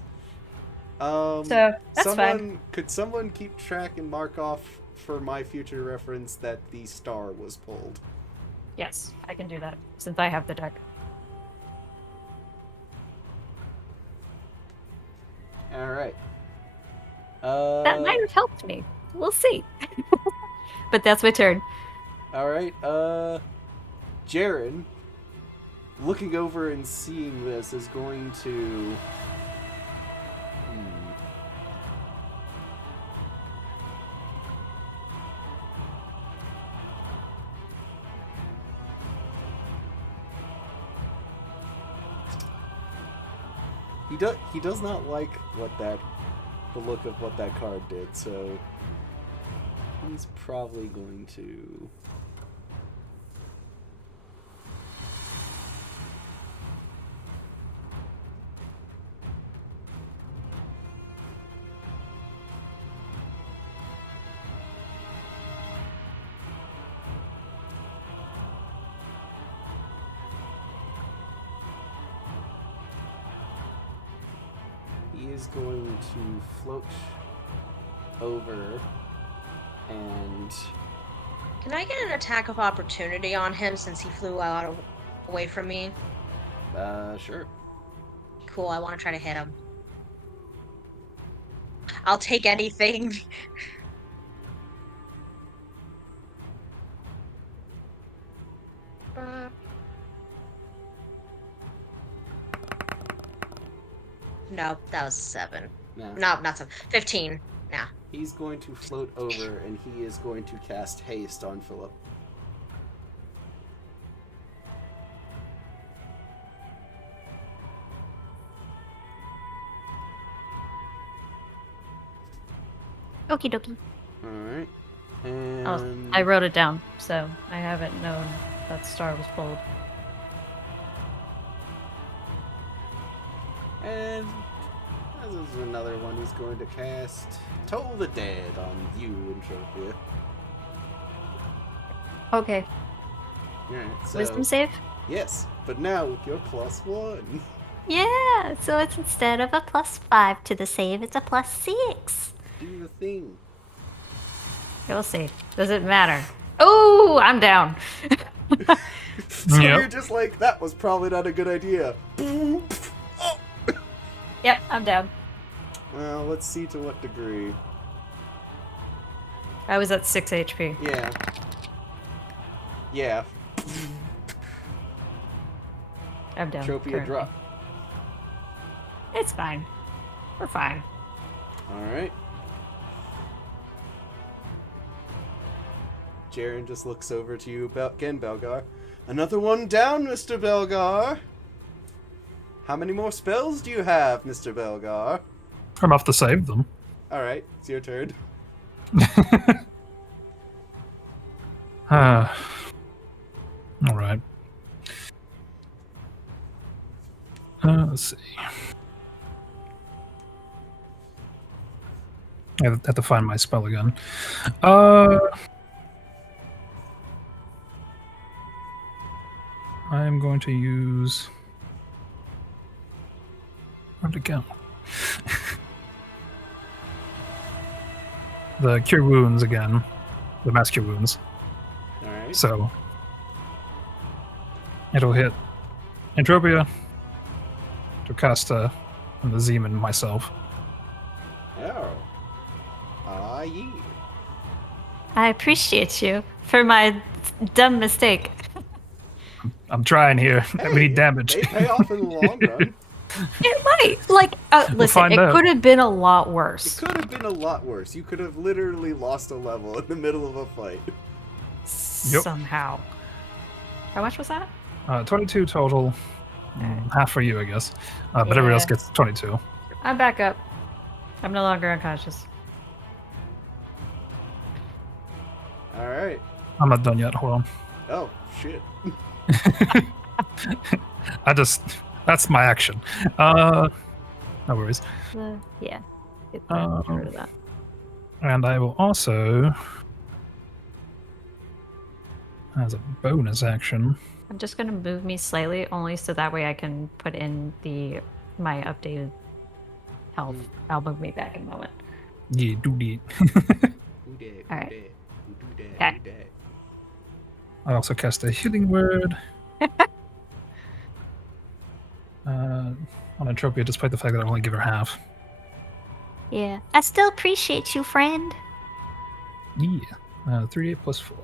So that's fine. Could someone keep track and mark off for my future reference that the star was pulled? Yes, I can do that since I have the deck. All right. That might have helped me. We'll see. But that's my turn. All right. Jaren, looking over and seeing this, is going to. He does not like the look of what that card did, so he's probably going to. He is going to float over and... Can I get an attack of opportunity on him since he flew away from me? Sure. Cool, I want to try to hit him. I'll take anything. No, that was 7. No. No, not 7. 15. Nah. He's going to float over and he is going to cast haste on Philip. Okie dokie. Alright. And... Oh, I wrote it down, so I haven't known that star was pulled. And this is another one he's going to cast Toll the Dead on you, Entropia. Okay. Alright, so... Wisdom save? Yes, but now with your +1. Yeah, so it's instead of a +5 to the save, it's a +6. Do the thing. We'll see. Does it matter? Oh, I'm down. So Yep. you're just like, that was probably not a good idea. Boom. Oh. Yep, I'm down. Well, let's see to what degree. I was at 6 HP. Yeah. Yeah. I'm down. Tropia currently. drop. It's fine. We're fine. Alright. Jaren just looks over to you again, Belgar. Another one down, Mr. Belgar. How many more spells do you have, Mr. Belgar? Enough to save them. Alright, it's your turn. All right. Let's see. I have to find my spell again. I am going to use... Where'd it go? The Cure Wounds again. The Mass Cure Wounds. Alright. So... It'll hit Entropia, Jocasta, and the Zeman myself. Oh. Ah, yeah. I appreciate you for my dumb mistake. I'm trying here. Hey, we need damage. They pay off in the long run. It might. Like, listen, find it out. could have been a lot It worse. could have been a lot worse. You could have literally lost a level in the middle of a fight. Yep. Somehow. How much was that? 22 total. Half for you, I guess. But everyone else Yeah. gets 22. I'm back up. I'm no longer unconscious. Alright. I'm not done yet. Hold on. Oh, shit. That's my action. No worries. Yeah. Get Um, rid of that. And I will also, as a bonus action, I'm just gonna move me slightly, only so that way I can put in my updated health. I'll move me back in a moment. yeah, do that. Who dat? Who Alright. dat? Who do that? Okay. Who dat? I also cast a healing word. On Entropia, despite the fact that I only give her half. Yeah. I still appreciate you, friend. Yeah. 3d8 plus 4.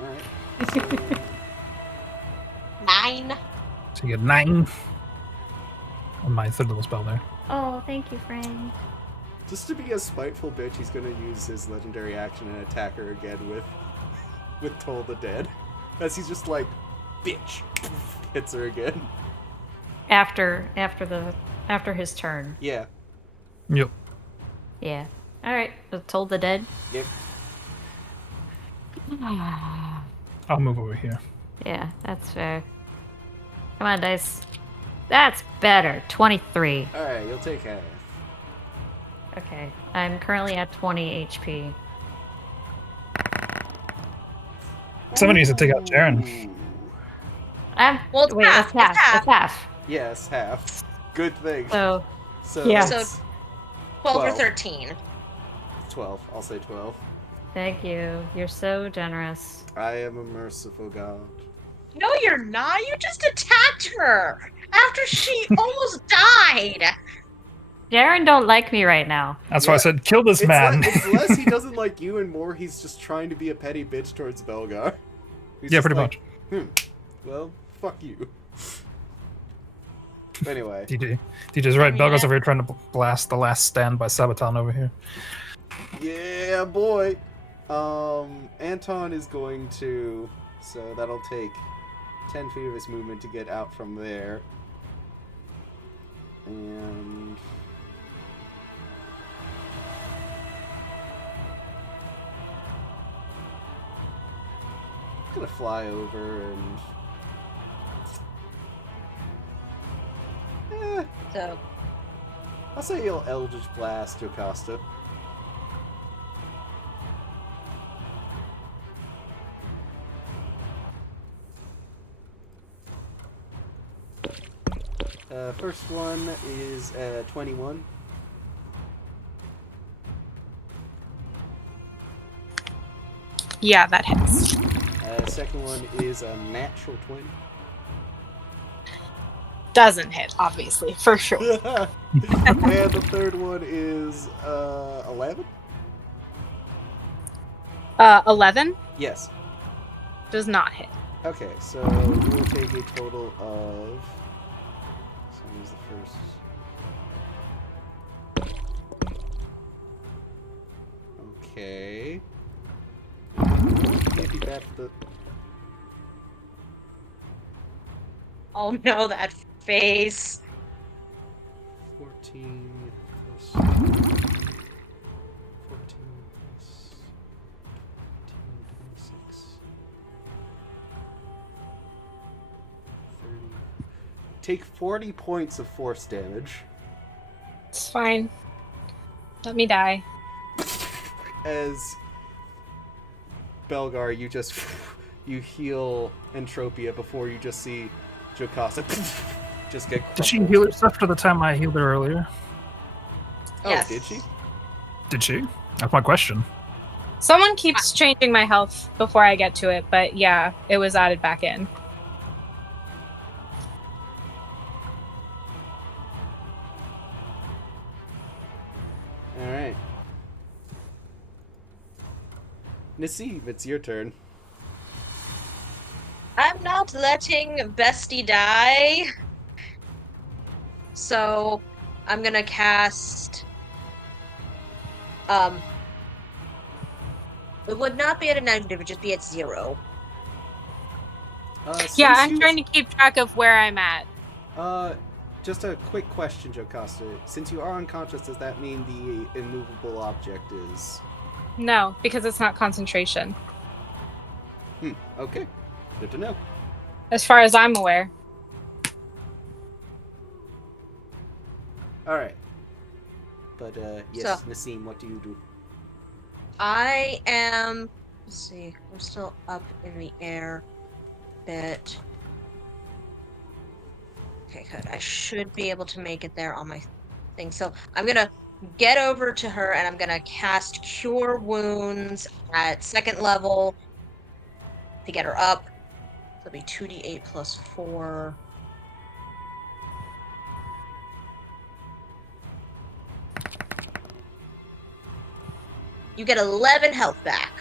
Alright. 9. So you get 9 on my third level spell there. Oh, thank you, friend. Just to be a spiteful bitch, he's gonna use his legendary action and attack her again with Toll the Dead. As he's just like, bitch, hits her again. After his turn. Yeah. Yep. Yeah. All right. Told the dead. Yep. I'll move over here. Yeah, that's fair. Come on, dice. That's better. 23. Alright, you'll take half. Okay. I'm currently at 20 HP. Somebody needs to take out Jaren. Ooh. Well, it's Wait, half. it's half. It's half. It's half. Yes, half. Good thing. So, So yeah. it's 12 or 12. 13. 12. I'll say 12. thank you. You're so generous. I am a merciful god. No, you're not. You just attacked her after she almost died. Jaren don't like me right now. That's why I Yeah. said, kill this man. It's less he doesn't like you and more he's just trying to be a petty bitch towards Belgar. He's Yeah, just pretty like, much. Well, fuck you. Anyway. DJ's right. Yeah. Belgar's over here trying to blast the last stand by Sabaton over here. Yeah, boy. Anton is going to... So that'll take 10 feet of his movement to get out from there. And... I'm gonna fly over and... So, I'll say he'll Eldritch Blast Jocasta. First one is 21. Yeah, that hits. Second one is a natural 20. Doesn't hit, obviously, for sure. And the third one is 11? 11 Yes. does not hit. Okay, so we'll take a total of... So here's the first... Okay. Can't be bad for the... oh no, that face. 14 plus 14 plus 26 30. Take 40 points of force damage It's fine. Let me die. as Belgar, you just you heal Entropia before you just see Jocasta just get crumpled. Did she heal herself after the time I healed her earlier? Oh, Yes. did she? Did she? That's my question. Someone keeps changing my health before I get to it, but yeah, it was added back in. Alright. Nassim, it's your turn. I'm not letting Bestie die. So, I'm gonna cast... It would not be at a negative, it would just be at 0. Yeah, I'm trying to keep track of where I'm at. Just a quick question, Jocasta. Since you are unconscious, does that mean the immovable object is... No, because it's not concentration. Okay. Good to know. As far as I'm aware. Alright. But, yes, So- Nassim, what do you do? I am... Let's see, I'm still up in the air a bit. Okay, good. I should be able to make it there on my thing. So I'm gonna get over to her and I'm gonna cast Cure Wounds at 2nd level to get her up. So it'll be 2d8 plus 4. You get 11 health back.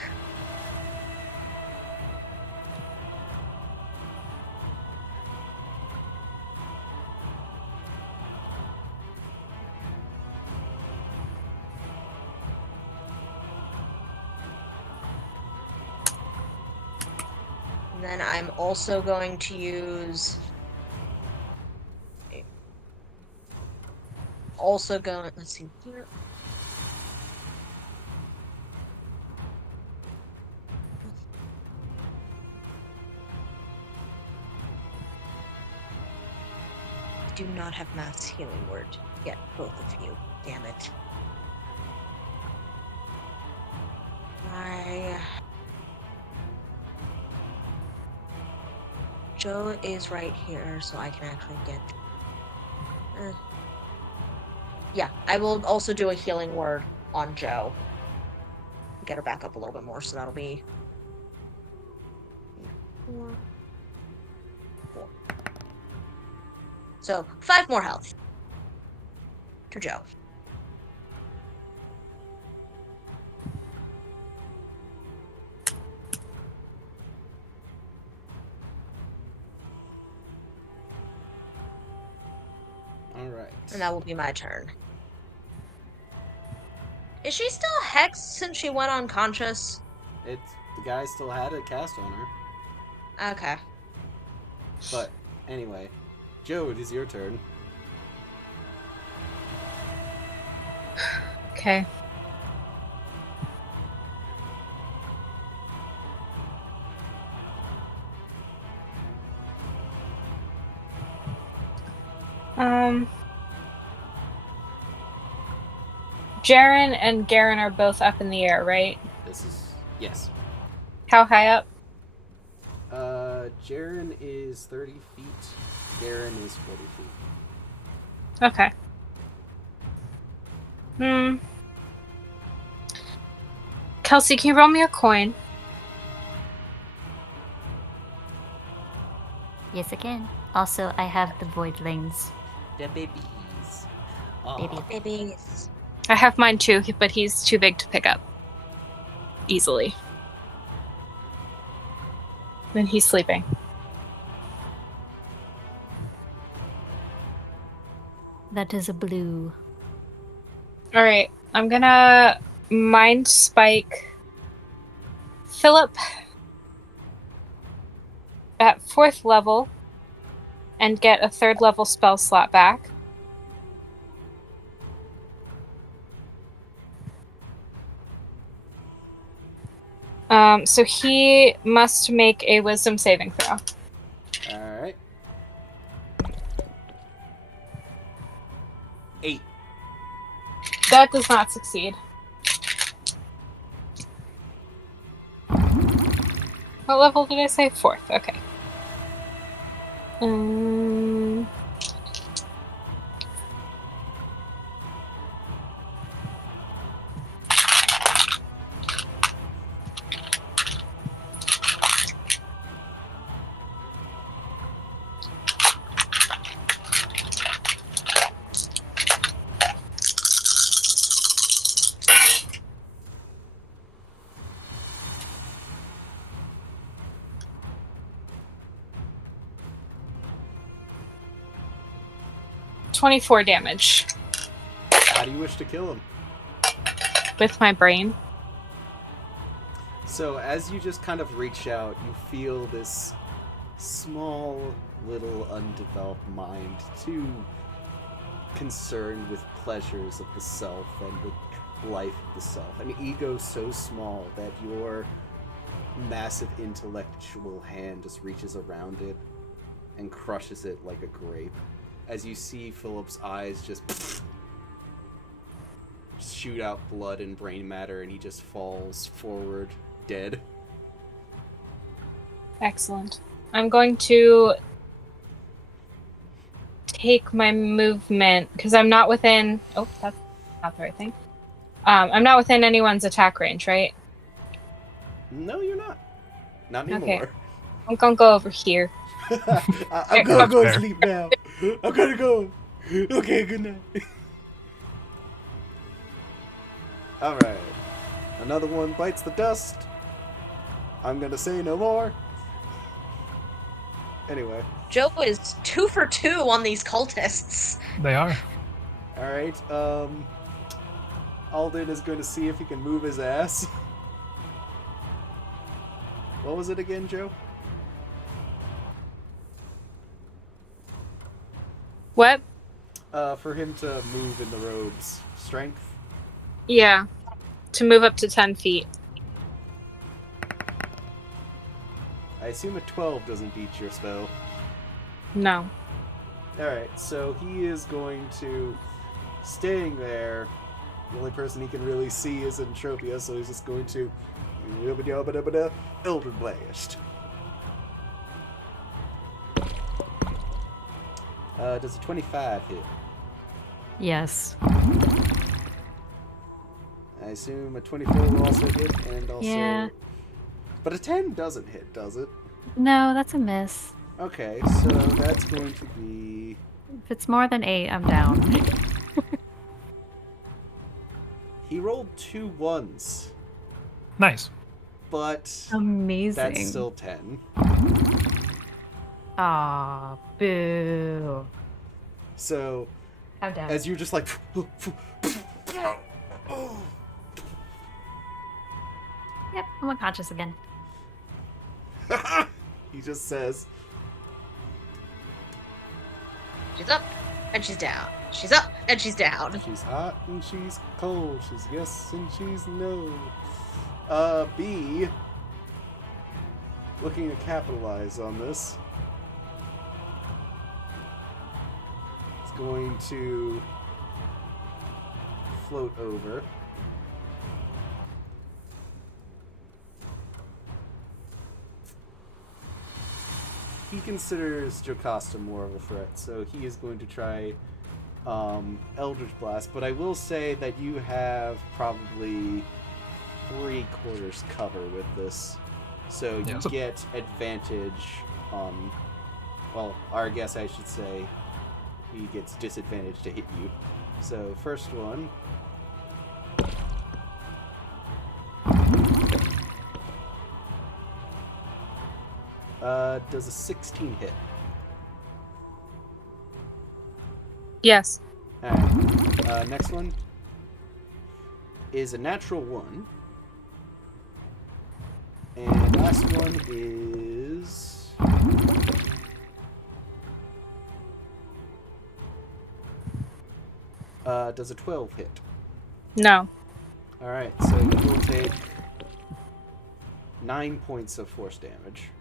And then I'm also going to use... Also going... Let's see here. Do not have mass healing word yet, both of you. Damn it. Joe is right here, so I can actually get... Yeah, I will also do a healing word on Joe. Get her back up a little bit more, so that'll be... 4. So, 5 more health. To Joe. Alright. And that will be my turn. Is she still hexed since she went unconscious? The guy still had a cast on her. Okay. But, anyway. Joe, it is your turn. Okay. Jaren and Garen are both up in the air, right? Yes. How high up? Jaren is 30 feet. Garen is 40 feet. Okay. Kelsey, can you roll me a coin? Yes, I can. Also, I have the voidlings. The babies. Baby. Babies. I have mine too, but he's too big to pick up easily. And he's sleeping. That is a blue. Alright, I'm gonna Mind Spike Philip at 4th level and get a 3rd level spell slot back. So he must make a wisdom saving throw. Alright. 8. That does not succeed. What level did I say? 4th, okay. 24 damage. How do you wish to kill him? With my brain. So, as you just kind of reach out, you feel this small, little, undeveloped mind, too concerned with pleasures of the self and with life of the self. An ego so small that your massive intellectual hand just reaches around it and crushes it like a grape. As you see Philip's eyes just shoot out blood and brain matter, and he just falls forward, dead. Excellent. I'm going to take my movement, because I'm not within... Oh, that's not the right thing. I'm not within anyone's attack range, right? No, you're not. Not anymore. Okay. I'm gonna go over here. I'm gonna go to sleep now. I'm gonna go. Okay, good night. Alright. Another one bites the dust. I'm gonna say no more. Anyway. Joe is 2 for 2 on these cultists. They are. Alright, Alden is going to see if he can move his ass. What was it again, Joe? What? For him to move in the robes. Strength? Yeah. To move up to 10 feet. I assume a 12 doesn't beat your spell. No. Alright, so he is going to... Staying there, the only person he can really see is Entropia, so he's just going to... Eldritch Blast. Does a 25 hit? Yes. I assume a 24 will also hit, and also... Yeah. But a 10 doesn't hit, does it? No, that's a miss. Okay, so that's going to be... If it's more than 8, I'm down. He rolled 2 1s, Nice. but Amazing. that's still 10. Aw, boo. So, I'm down. as you're just like... Yep, I'm unconscious again. He just says, She's up and she's down. She's up and she's down. she's hot and she's cold. She's yes and she's no. B, looking to capitalize on this, is going to float over. He considers Jocasta more of a threat, so he is going to try Eldritch Blast, but I will say that you have probably 3/4 cover with this, so you get advantage on, well, our guess I should say, he gets disadvantage to hit you. So first one, does a 16 hit? Yes. Alright, next one is a natural 1. And last one is... does a 12 hit? No. Alright, so you will take 9 points of force damage.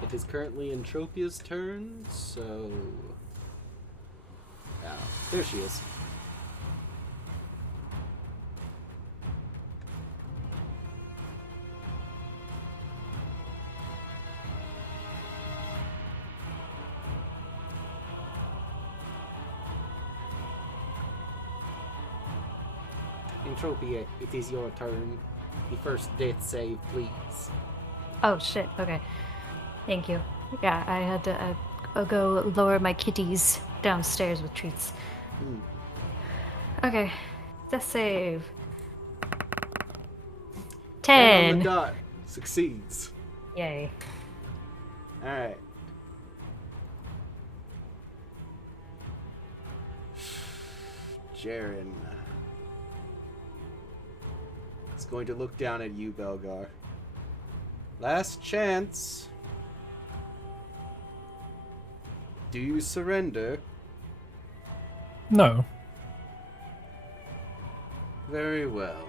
It is currently Entropia's turn, so... Oh, there she is. Entropia, it is your turn. The first death save, please. Oh, shit. Okay. Thank you. Yeah, I had to go lower my kitties downstairs with treats. Okay. Death save. 10 on 10. the dot. Succeeds. Yay. Alright. Jaren is going to look down at you, Belgar. Last chance. Do you surrender? No. Very well.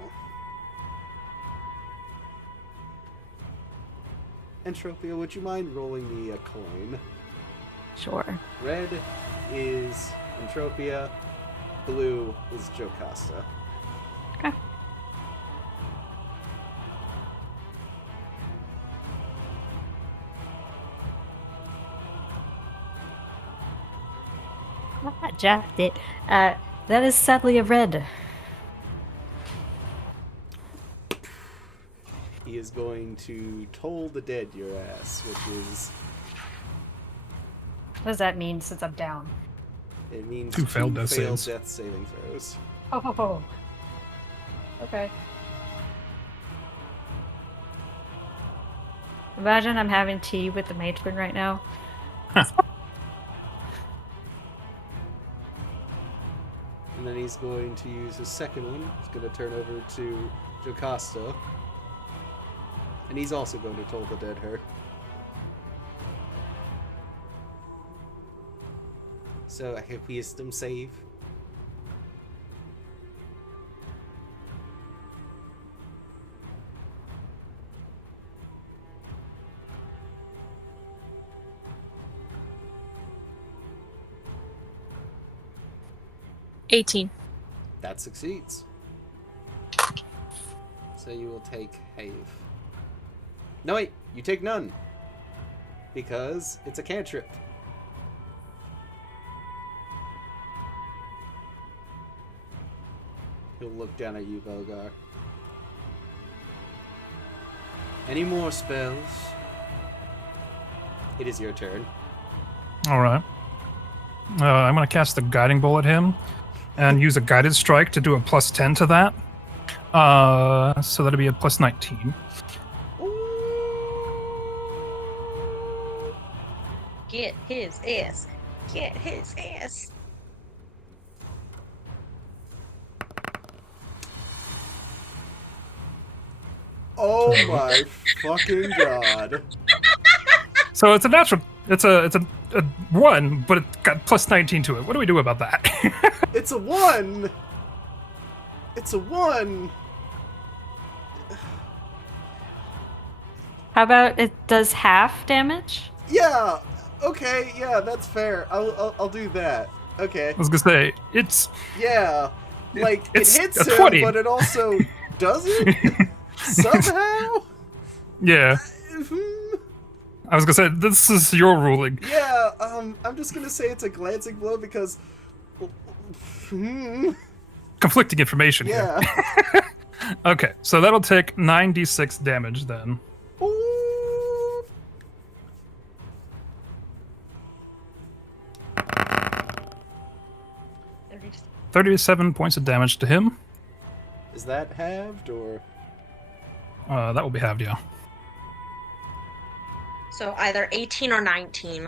Entropia, would you mind rolling me a coin? Sure. Red is Entropia, blue is Jocasta. Okay. I jacked it. That is sadly a red. He is going to toll the dead your ass, which is... What does that mean since I'm down? It means Two failed death failed saves. death saving throws. Oh. Okay. Imagine I'm having tea with the matron right now. And then he's going to use his second one. He's going to turn over to Jocasta. And he's also going to toll the dead her. So a wisdom save. $18. That succeeds. So you will take Have. No, wait, you take none. Because it's a cantrip. He'll look down at you, Belgar. Any more spells? It is your turn. All right. I'm going to cast the Guiding Bolt at him and use a Guided Strike to do a plus 10 to that. So that'll be a plus 19. Get his ass. Get his ass. Oh my fucking god. So it's a natural. It's a 1, but it got plus 19 to it. What do we do about that? It's a 1! It's a 1! How about it does half damage? Yeah! Okay, yeah, that's fair. I'll do that. Okay. I was gonna say it's Yeah. Like, It's it hits a him, 20. but it also doesn't? Somehow? yeah. Hmm. I was gonna say this is your ruling. Yeah, I'm just gonna say it's a glancing blow because... Conflicting information Yeah. here. Okay, so that'll take 9d6 damage then. Ooh. 37 points of damage to him. Is that halved, or...? That will be halved, yeah. So either 18 or 19.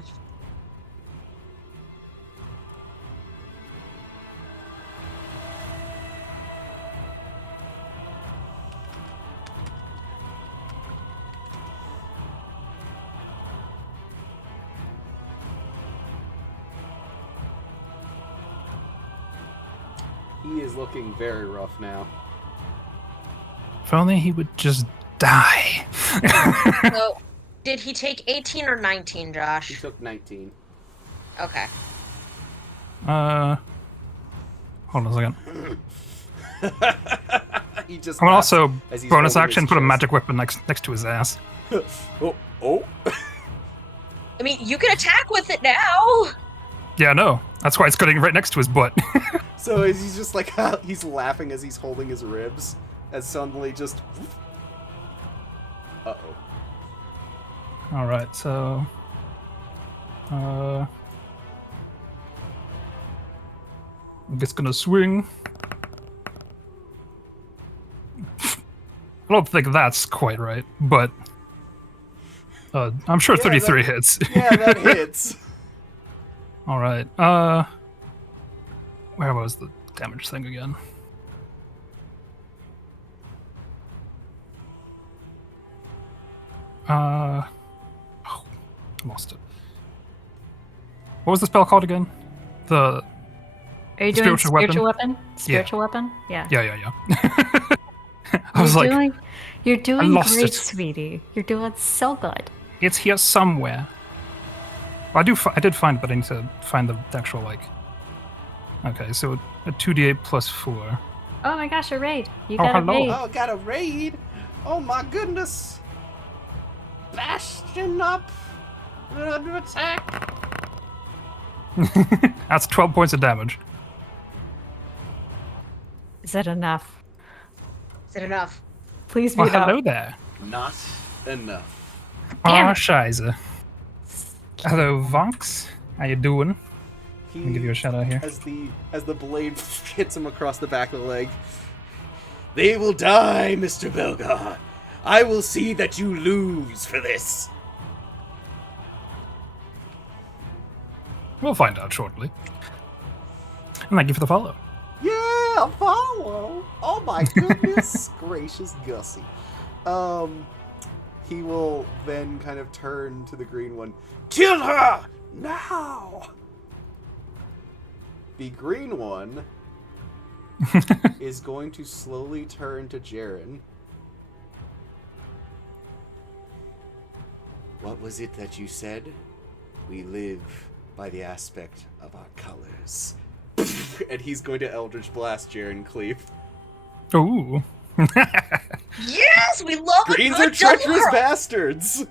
He is looking very rough now. If only he would just die. So, did he take 18 or 19, He Josh? took 19. Okay. Hold on a second. He just I'm gonna laughs also as he's bonus holding action his put a chest. magic weapon next to his ass. Oh. I mean, you can attack with it now! Yeah, no. That's why it's cutting right next to his butt. So he's just like, he's laughing as he's holding his ribs, as suddenly just... Uh-oh. Alright, so... I'm just gonna swing. I don't think that's quite right, but... I'm sure Yeah, 33 that- hits. Yeah, that hits. Alright, where was the damage thing again? Oh, I lost it. What was the spell called again? The... Are you doing Spiritual spiritual weapon? weapon? Spiritual weapon? Yeah. Yeah. I was like, You're doing lost great, it. sweetie. You're doing so good. it's here somewhere. Well, I did find it, but I need to find the actual, like... Okay, so a 2d8 plus 4. Oh my gosh, a raid. You Oh, got a hello. raid. Oh, got a raid. Oh my goodness. Bastion up. Under attack. That's 12 points of damage. Is that enough? Is it enough? Please be Well, enough. hello there. Not enough. Damn Oh, it. scheiße. Hello, Vonks. How you doing? He, Let me give you a shout out here. as the blade hits him across the back of the leg. They will die, Mr. Belgar. I will see that you lose for this. We'll find out shortly. And thank you for the follow. Yeah, follow. Oh my goodness gracious, Gussie. He will then kind of turn to the green one. Kill her now. The green one is going to slowly turn to Jaren. What was it that you said? We live by the aspect of our colors. And he's going to Eldritch Blast Jaren Cleave. Ooh. Yes, we love Greens a are good treacherous double. bastards!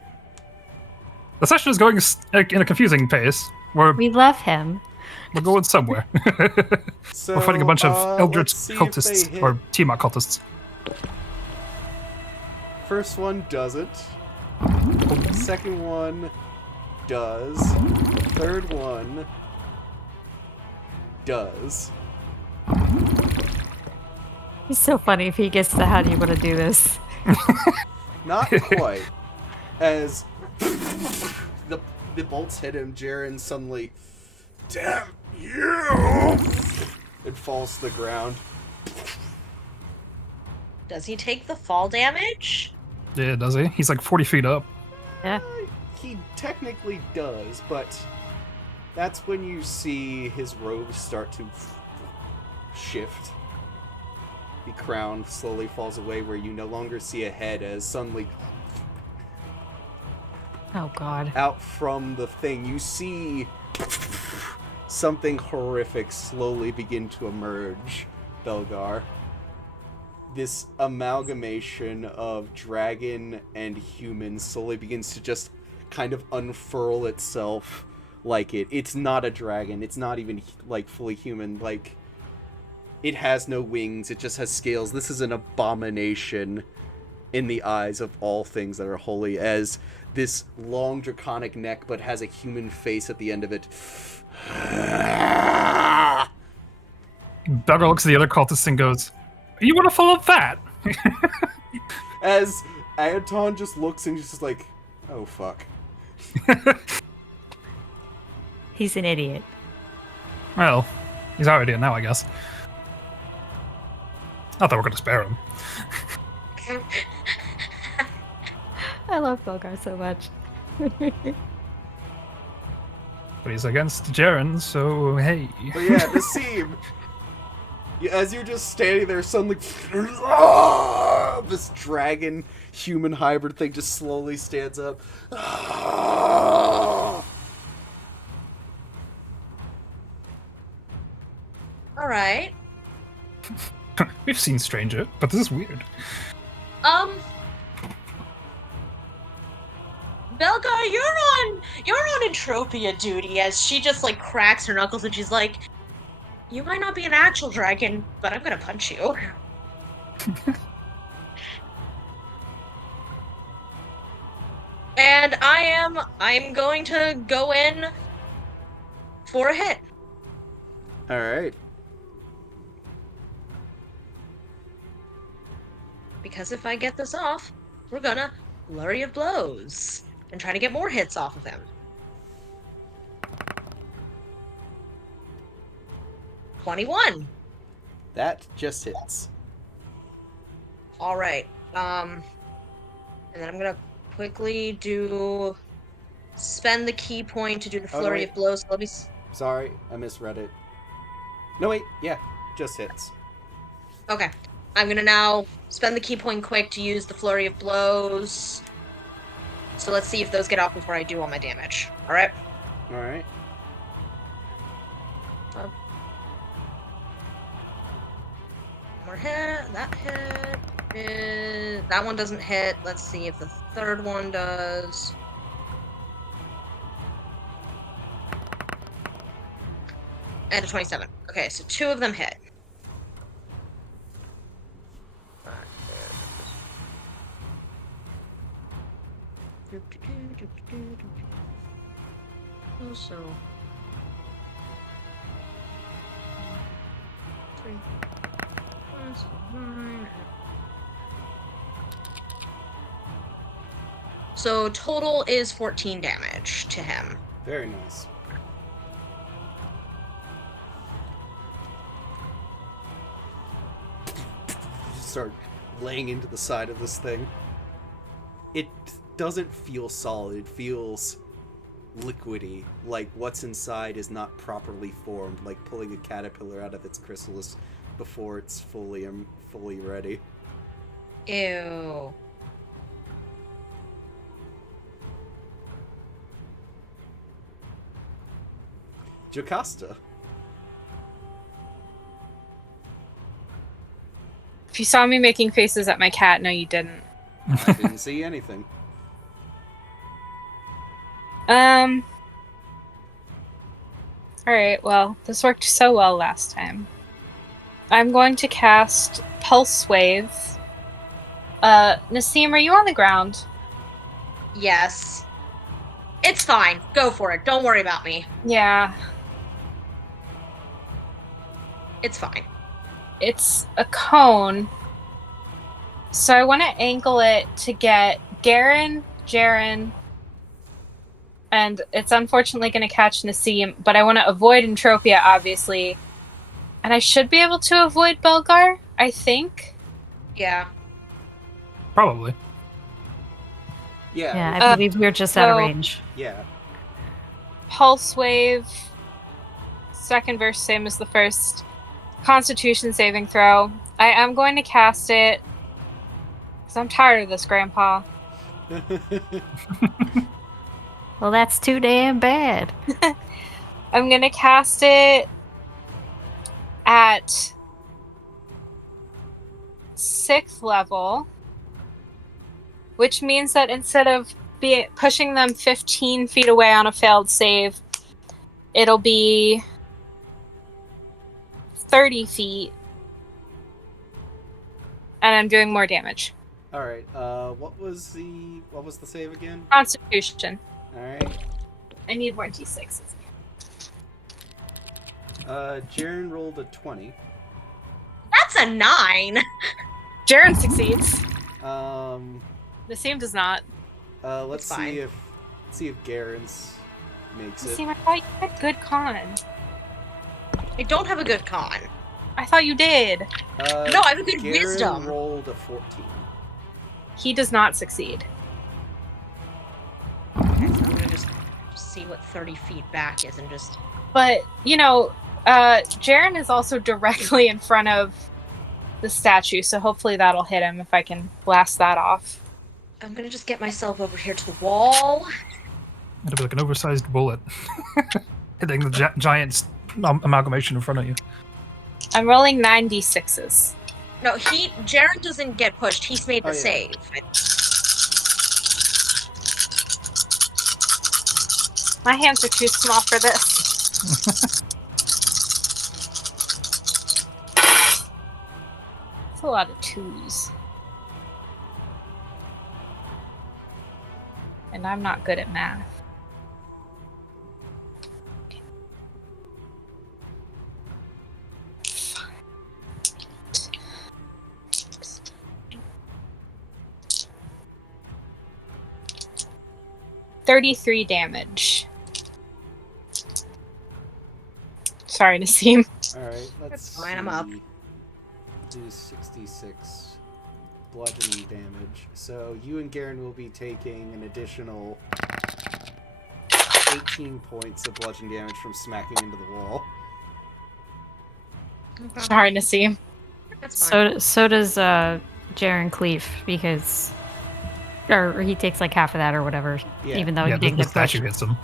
The session is going in a confusing pace. We're We love him. going somewhere. So, We're fighting a bunch of Eldritch let's see if they cultists, hit. or Tiamat cultists. First one doesn't. Second one does. Third one does. He's so funny if he gets to how do you want to do this. Not quite. As the bolts hit him, Jaren suddenly, damn you! It falls to the ground. Does he take the fall damage? Yeah, does he? He's like 40 feet up. Yeah. He technically does, but that's when you see his robes start to shift. The crown slowly falls away where you no longer see a head as suddenly Oh God. out from the thing you see something horrific slowly begin to emerge, Belgar. This amalgamation of dragon and human slowly begins to just kind of unfurl itself like it. It's not a dragon. It's not even like fully human. Like, it has no wings. It just has scales. This is an abomination in the eyes of all things that are holy, as this long draconic neck but has a human face at the end of it. Belgar looks at the other cultists and goes, "You want to follow that?" As Anton just looks and he's just like, oh fuck. He's an idiot. Well, he's already in now, I guess. I thought we were going to spare him. I love Belgar so much. But he's against Jaren, so hey. But yeah, the seam. As you're just standing there, suddenly this dragon human hybrid thing just slowly stands up. All right. We've seen Stranger, but this is weird. Belgar, you're on Entropia duty, as she just like cracks her knuckles and she's like, you might not be an actual dragon, but I'm gonna punch you. And I'm going to go in for a hit. Alright. Because if I get this off, we're gonna flurry of blows and try to get more hits off of him. 21. That just hits. All right. And then I'm gonna quickly spend the key point to do the Oh, no, flurry wait. of blows. Let me. Sorry, I misread it. No, wait, yeah, just hits. Okay. I'm gonna now spend the key point quick to use the flurry of blows. So let's see if those get off before I do all my damage. All right. Alright. More hit. That one doesn't hit. Let's see if the third one does. And a 27. Okay, so 2 of them hit. Also, 3, 9. So total is 14 damage to him. Very nice. You just start laying into the side of this thing. It doesn't feel solid. It feels liquidy, like what's inside is not properly formed, like pulling a caterpillar out of its chrysalis before it's fully ready. Ew. Jocasta. If you saw me making faces at my cat, no, you didn't. I didn't see anything. Alright, well, this worked so well last time. I'm going to cast Pulse Wave. Nassim, are you on the ground? Yes. It's fine. Go for it. Don't worry about me. Yeah. It's fine. It's a cone. So I want to angle it to get Garen, Jaren, and it's unfortunately going to catch Nassim, but I want to avoid Entropia, obviously. And I should be able to avoid Belgar, I think. Yeah. Probably. Yeah. I believe we're just out of range. Yeah. Pulse Wave. Second verse, same as the first. Constitution saving throw. I am going to cast it. Because I'm tired of this, Grandpa. Well, that's too damn bad. I'm going to cast it at 6th level, which means that instead of pushing them 15 feet away on a failed save, it'll be 30 feet, and I'm doing more damage. All right. What was the save again? Constitution. All right. I need more d6s. Jaren rolled a 20. That's a 9. Jaren succeeds. Nassim does not. Let's It's fine. see if Garen's makes it. Nassim, I thought you had good con. I don't have a good con. I thought you did. No, I have a good Garen wisdom. rolled a 14. He does not succeed. Okay, so I'm gonna just see what 30 feet back is and just... But, Jaren is also directly in front of the statue, so hopefully that'll hit him if I can blast that off. I'm gonna just get myself over here to the wall. It'll be like an oversized bullet hitting the giant amalgamation in front of you. I'm rolling 9d6s. No, Jaren doesn't get pushed. He's made the Oh, yeah. save. My hands are too small for this. That's a lot of 2s. And I'm not good at math. $33 damage. Sorry, Nassim. All right. Let's That's fine, I'm up. Do 66 bludgeoning damage. So you and Garen will be taking an additional 18 points of bludgeoning damage from smacking into the wall. Okay. Sorry, Nassim. That's fine. So does Jaren Cleef, because... Or he takes like half of that or whatever, Yeah. even though Yeah, he the didn't get statue pushed. hits him.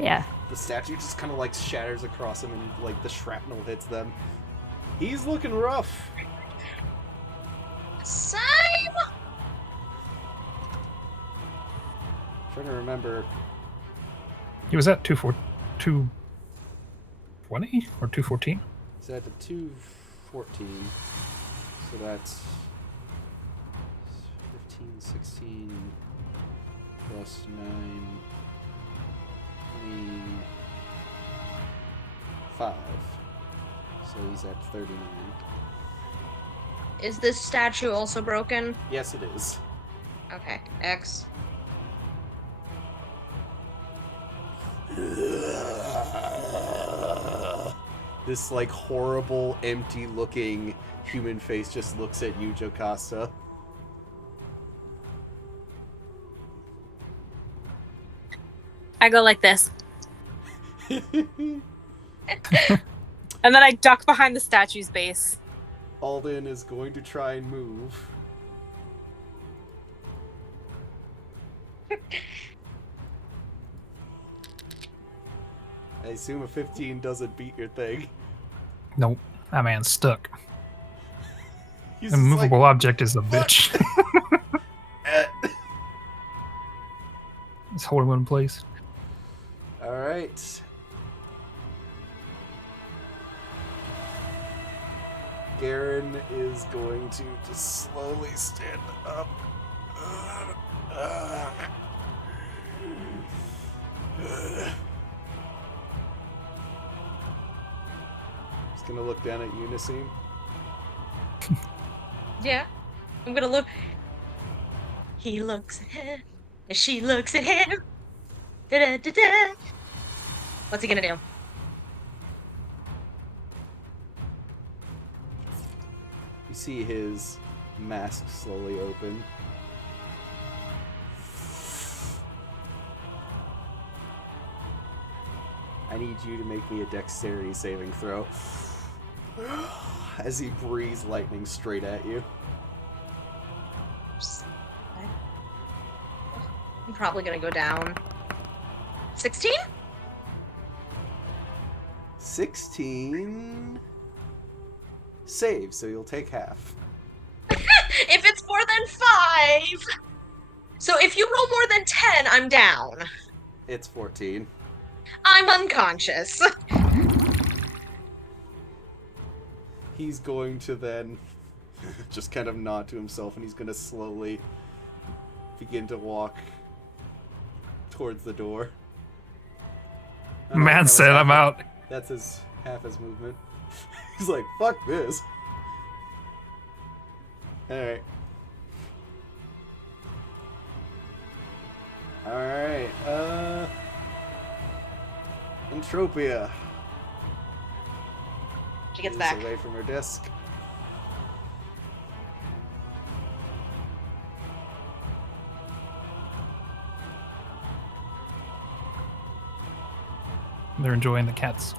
Yeah. The statue just kind of like shatters across him and like the shrapnel hits them. He's looking rough. Same! Trying to remember. He was at 220 or 214? He's at the 214. So that's 15, 16 plus 9, 25. So he's at 39. Is this statue also broken? Yes, it is. Okay, X. This like horrible, empty-looking human face just looks at you, Jocasta. I go like this. And then I duck behind the statue's base. Alden is going to try and move. I assume a 15 doesn't beat your thing. Nope. That man's stuck. He's A just movable like, object is a bitch. It's holding one in place. Alright. Garen is going to just slowly stand up. Just gonna look down at Uniseem. Yeah. I'm gonna look. He looks at her, and she looks at him. Da-da-da-da. What's he gonna do? You see his mask slowly open. I need you to make me a dexterity saving throw. As he breathes lightning straight at you. I'm probably gonna go down. 16? 16 save, so you'll take half. If it's more than 5! So if you roll more than 10, I'm down. It's 14. I'm unconscious. He's going to then just kind of nod to himself, and he's going to slowly begin to walk towards the door. Oh, no, Man that was said, I'm half- out. That's half his movement. He's like, fuck this. Alright. Alright, Entropia. She gets Moves back. away from her desk. They're enjoying the cats.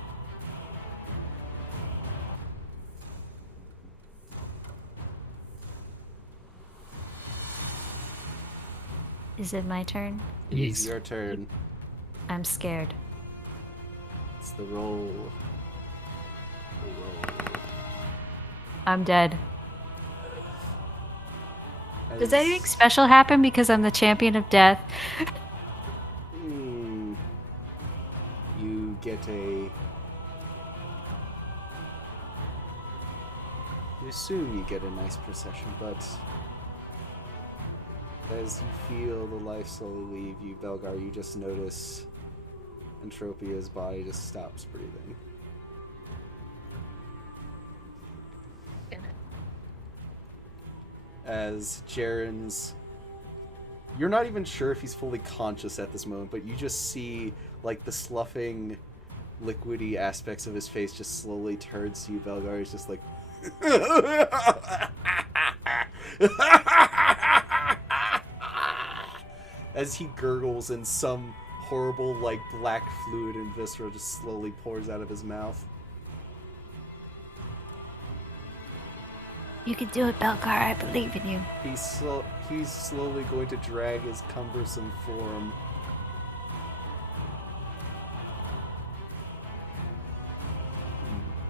Is it my turn? It's Yes. your turn. I'm scared. It's the roll. The roll. I'm dead. Does As- anything special happen because I'm the champion of death? You get a... You assume you get a nice procession, but... As you feel the life slowly leave you, Belgar, you just notice Entropia's body just stops breathing. As Jaren's... You're not even sure if he's fully conscious at this moment, but you just see, like, the sloughing, liquidy aspects of his face just slowly turns to you, Belgar. He's just like... As he gurgles and some horrible, like, black fluid and viscera just slowly pours out of his mouth. You can do it, Belgar. I believe in you. He's slowly going to drag his cumbersome form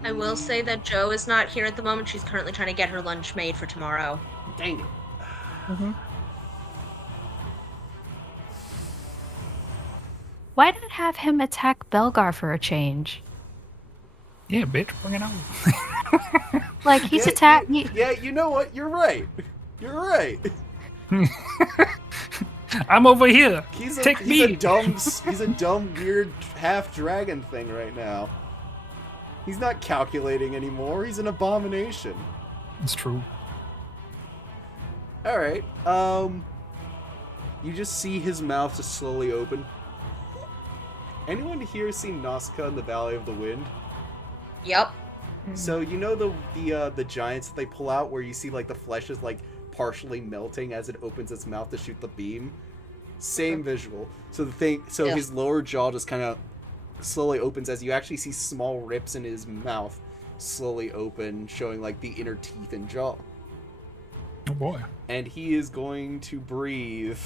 I will say that Jo is not here at the moment. She's currently trying to get her lunch made for tomorrow. Dang it. Why not have him attack Belgar for a change? Yeah, bitch, bring it on. Like, he's Yeah, attacking. Yeah, you know what? You're right. You're right. I'm over here. He's Take a me. dumb, weird half dragon thing right now. He's not calculating anymore. He's an abomination. It's true. All right. You just see his mouth just slowly open. Anyone here seen Nazca in the Valley of the Wind? Yep. So you know the giants that they pull out, where you see like the flesh is like partially melting as it opens its mouth to shoot the beam. Same visual. So Yeah. his lower jaw just kind of slowly opens as you actually see small rips in his mouth slowly open, showing like the inner teeth and jaw. Oh boy. And he is going to breathe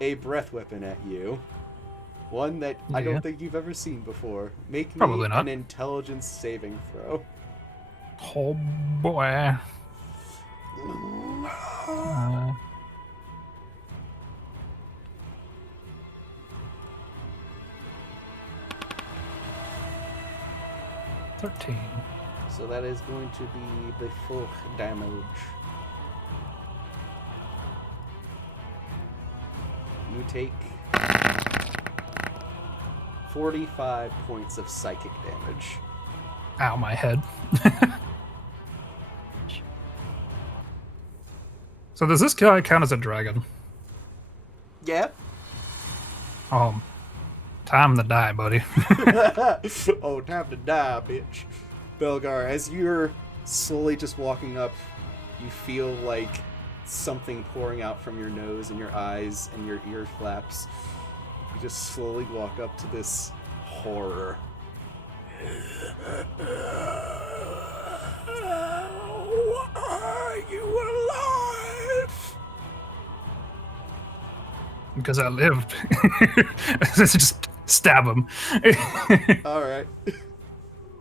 a breath weapon at you. One that I Yeah. don't think you've ever seen before. Make me Probably not. an intelligence saving throw. Oh boy. 13. So that is going to be the full damage. You take 45 points of psychic damage. Ow, my head. So does this guy count as a dragon? Yeah. Time to die, buddy. Oh, time to die, bitch. Belgar, as you're slowly just walking up, you feel like something pouring out from your nose and your eyes and your ear flaps. You just slowly walk up to this horror. Why are you alive? Because I lived. Just stab him. Alright.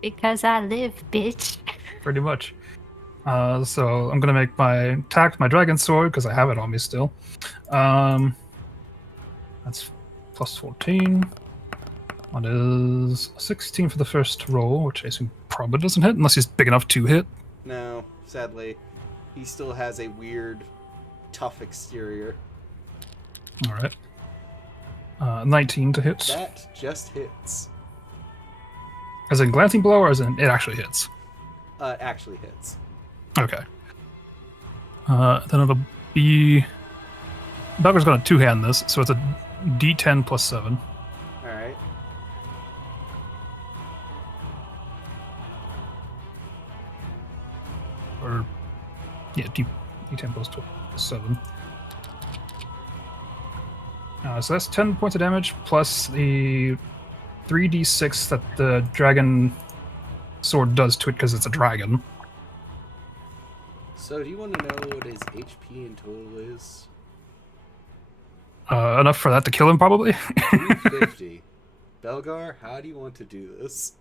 Because I live, bitch. Pretty much. So I'm gonna make my attack, my dragon sword, because I have it on me still. That's plus 14. That is 16 for the first roll, which I assume probably doesn't hit unless he's big enough to hit. No, sadly, he still has a weird, tough exterior. All right. 19 to hit. That just hits. As in glancing blow, or as in it actually hits? Actually hits. Okay. Then it'll be... Belgar's gonna two-hand this, so it's a D10 plus 7. Alright. Or... Yeah, D10 plus 7. So that's 10 points of damage, plus the 3d6 that the dragon sword does to it because it's a dragon. So, do you want to know what his HP in total is? Enough for that to kill him, probably. 350. Belgar, how do you want to do this?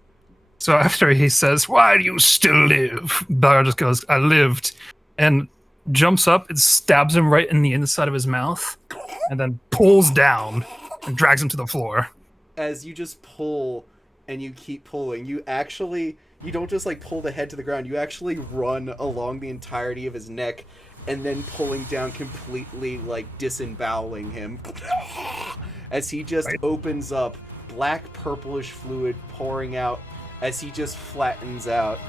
So after he says, "Why do you still live?" Belgar just goes, "I lived," and jumps up and stabs him right in the inside of his mouth, and then pulls down and drags him to the floor. As you just pull and you keep pulling, you don't just like pull the head to the ground, you actually run along the entirety of his neck and then pulling down completely, like disemboweling him. As he just opens up, black purplish fluid pouring out as he just flattens out.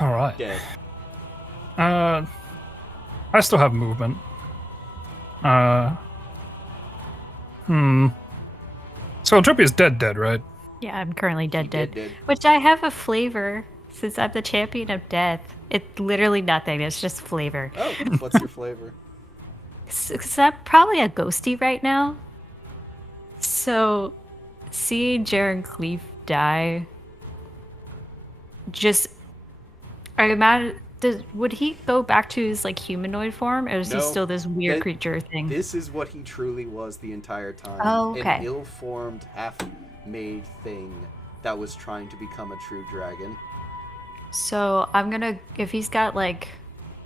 All right. Dead. I still have movement. So Entropy is dead, right? Yeah, I'm currently dead. Dead. Which I have a flavor since I'm the champion of death. It's literally nothing. It's just flavor. Oh, what's your flavor? Because I'm probably a ghosty right now. So, seeing Jaren Cleef die, just I imagine. Would he go back to his like humanoid form, or is he No, still this weird creature thing? This is what he truly was the entire time. Oh, okay. An ill-formed, half-made thing that was trying to become a true dragon. So I'm gonna, if he's got like,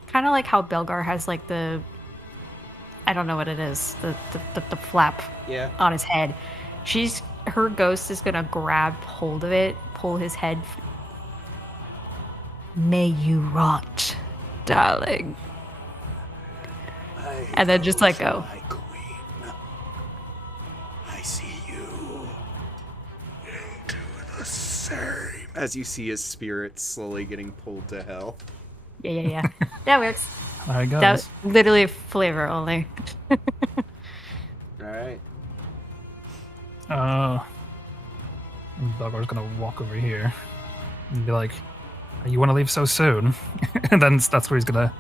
kind of like how Belgar has like the, I don't know what it is, the flap Yeah. on his head. Her ghost is gonna grab hold of it, pull his head. May you rot, darling. And then just let go. My queen, I see you. Do the same. As you see his spirit slowly getting pulled to hell. Yeah. That works. There he goes. That was literally flavor only. Alright. And Belgar's gonna walk over here and be like, "You want to leave so soon?" And then that's where he's gonna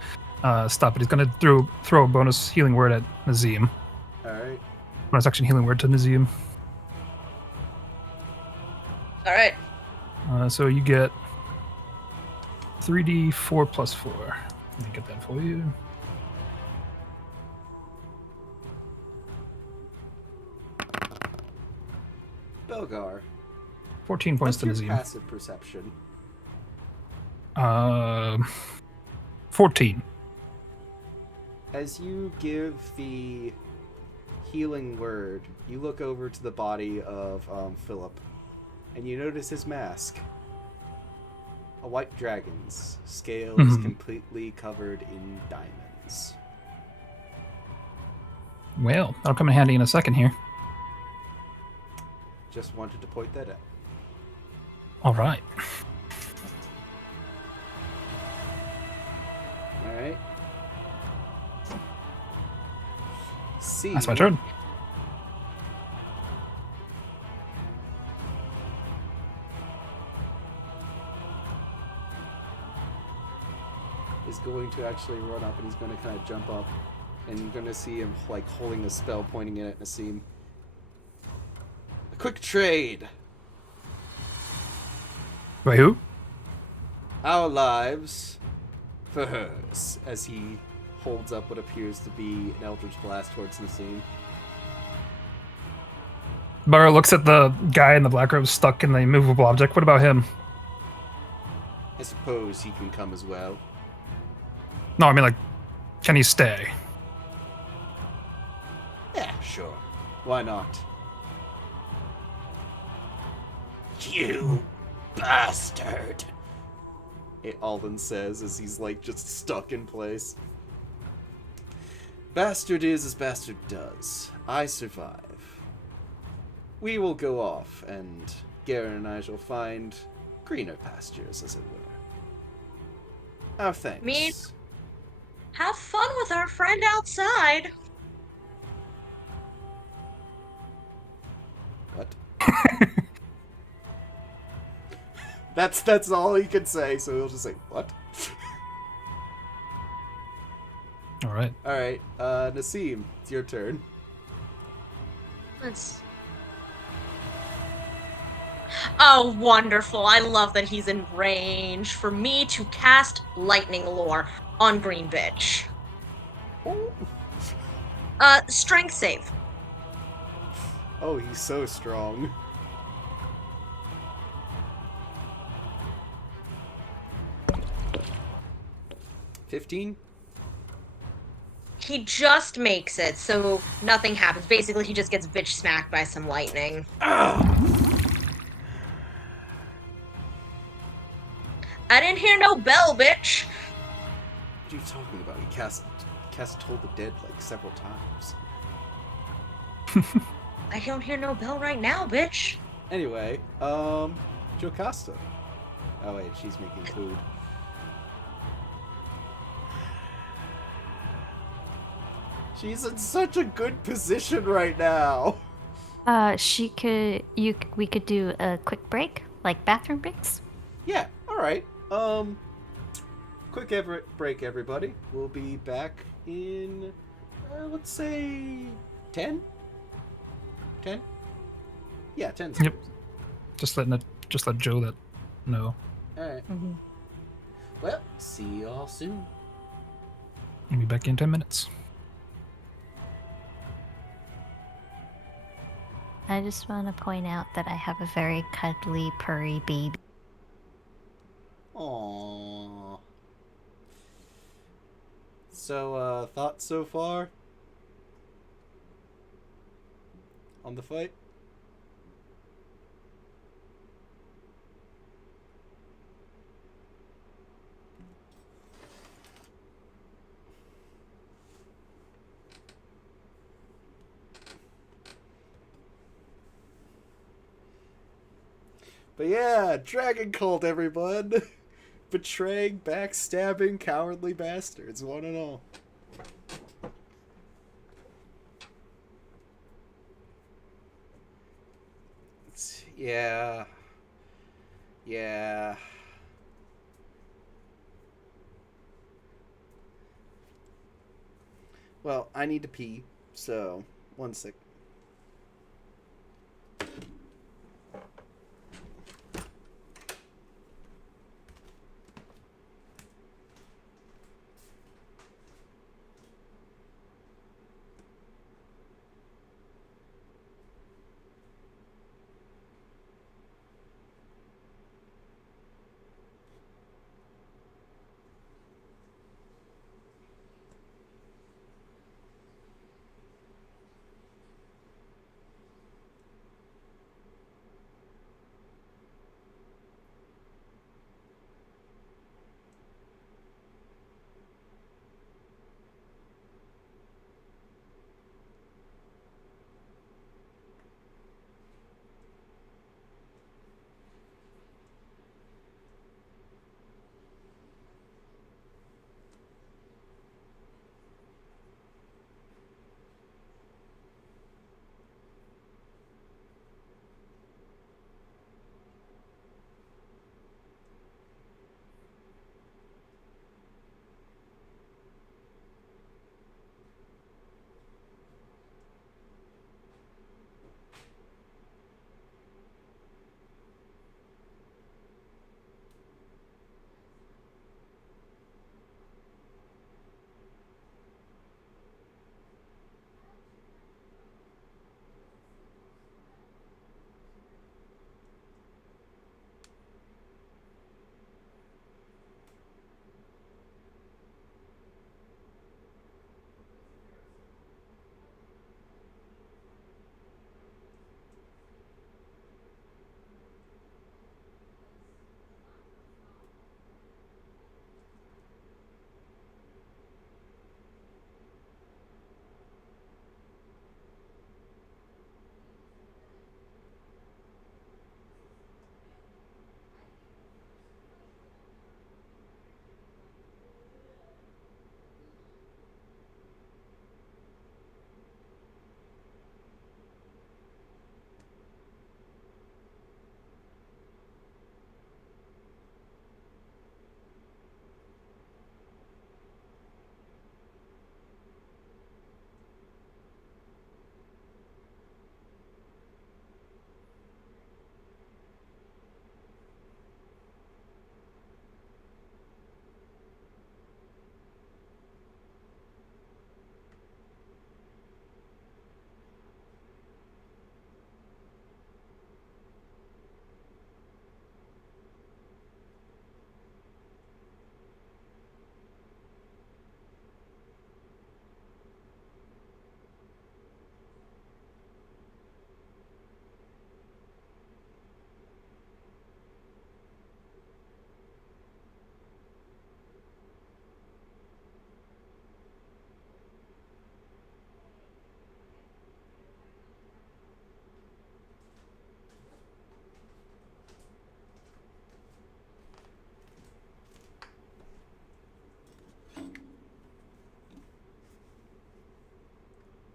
stop it. He's gonna throw a bonus healing word at Nazim. All right. Bonus action healing word to Nazim. All right. So you get 3d4 plus 4. Let me get that for you. Belgar, 14 points what's to your Nazim. passive perception? 14. As you give the healing word, you look over to the body of Philip, and you notice his mask. A white dragon's scales completely covered in diamonds. Well, that'll come in handy in a second here. Just wanted to point that out. All right. Alright. See. That's my turn. Is going to actually run up and he's going to kind of jump up and you're going to see him like holding a spell pointing it at Nassim. A quick trade. Wait, who? Our lives for hers, as he holds up what appears to be an Eldritch Blast towards Nassim. Burrow looks at the guy in the black robe stuck in the immovable object. What about him? I suppose he can come as well. No, I mean, like, can he stay? Yeah, sure. Why not? You bastard! Alden says as he's like just stuck in place. Bastard is as bastard does. I survive. We will go off, and Garen and I shall find greener pastures, as it were. Our thanks. Me? Have fun with our friend outside. What? That's all he can say, so he'll just say, what? All right. Nassim, it's your turn. Let's... Oh, wonderful. I love that he's in range for me to cast Lightning Lore on Green Bitch. Oh. Strength save. Oh, he's so strong. $15? He just makes it, so nothing happens. Basically, he just gets bitch smacked by some lightning. I didn't hear no bell, bitch! What are you talking about? He cast Toll the Dead like several times. I don't hear no bell right now, bitch. Anyway, Jocasta. Oh wait, she's making food. She's in such a good position right now. We could do a quick break, like bathroom breaks. Yeah, alright. Quick break, everybody. We'll be back in, let's say, 10? 10? Yeah, 10. Yep. Just let Joe that know. Alright. Well, see y'all soon. I'll be back in 10 minutes. I just want to point out that I have a very cuddly, purry baby. Aww. So, thoughts so far? On the fight? But yeah, Dragon Cult, everyone! Betraying, backstabbing, cowardly bastards, one and all. Yeah. Yeah. Well, I need to pee, so 1 sec.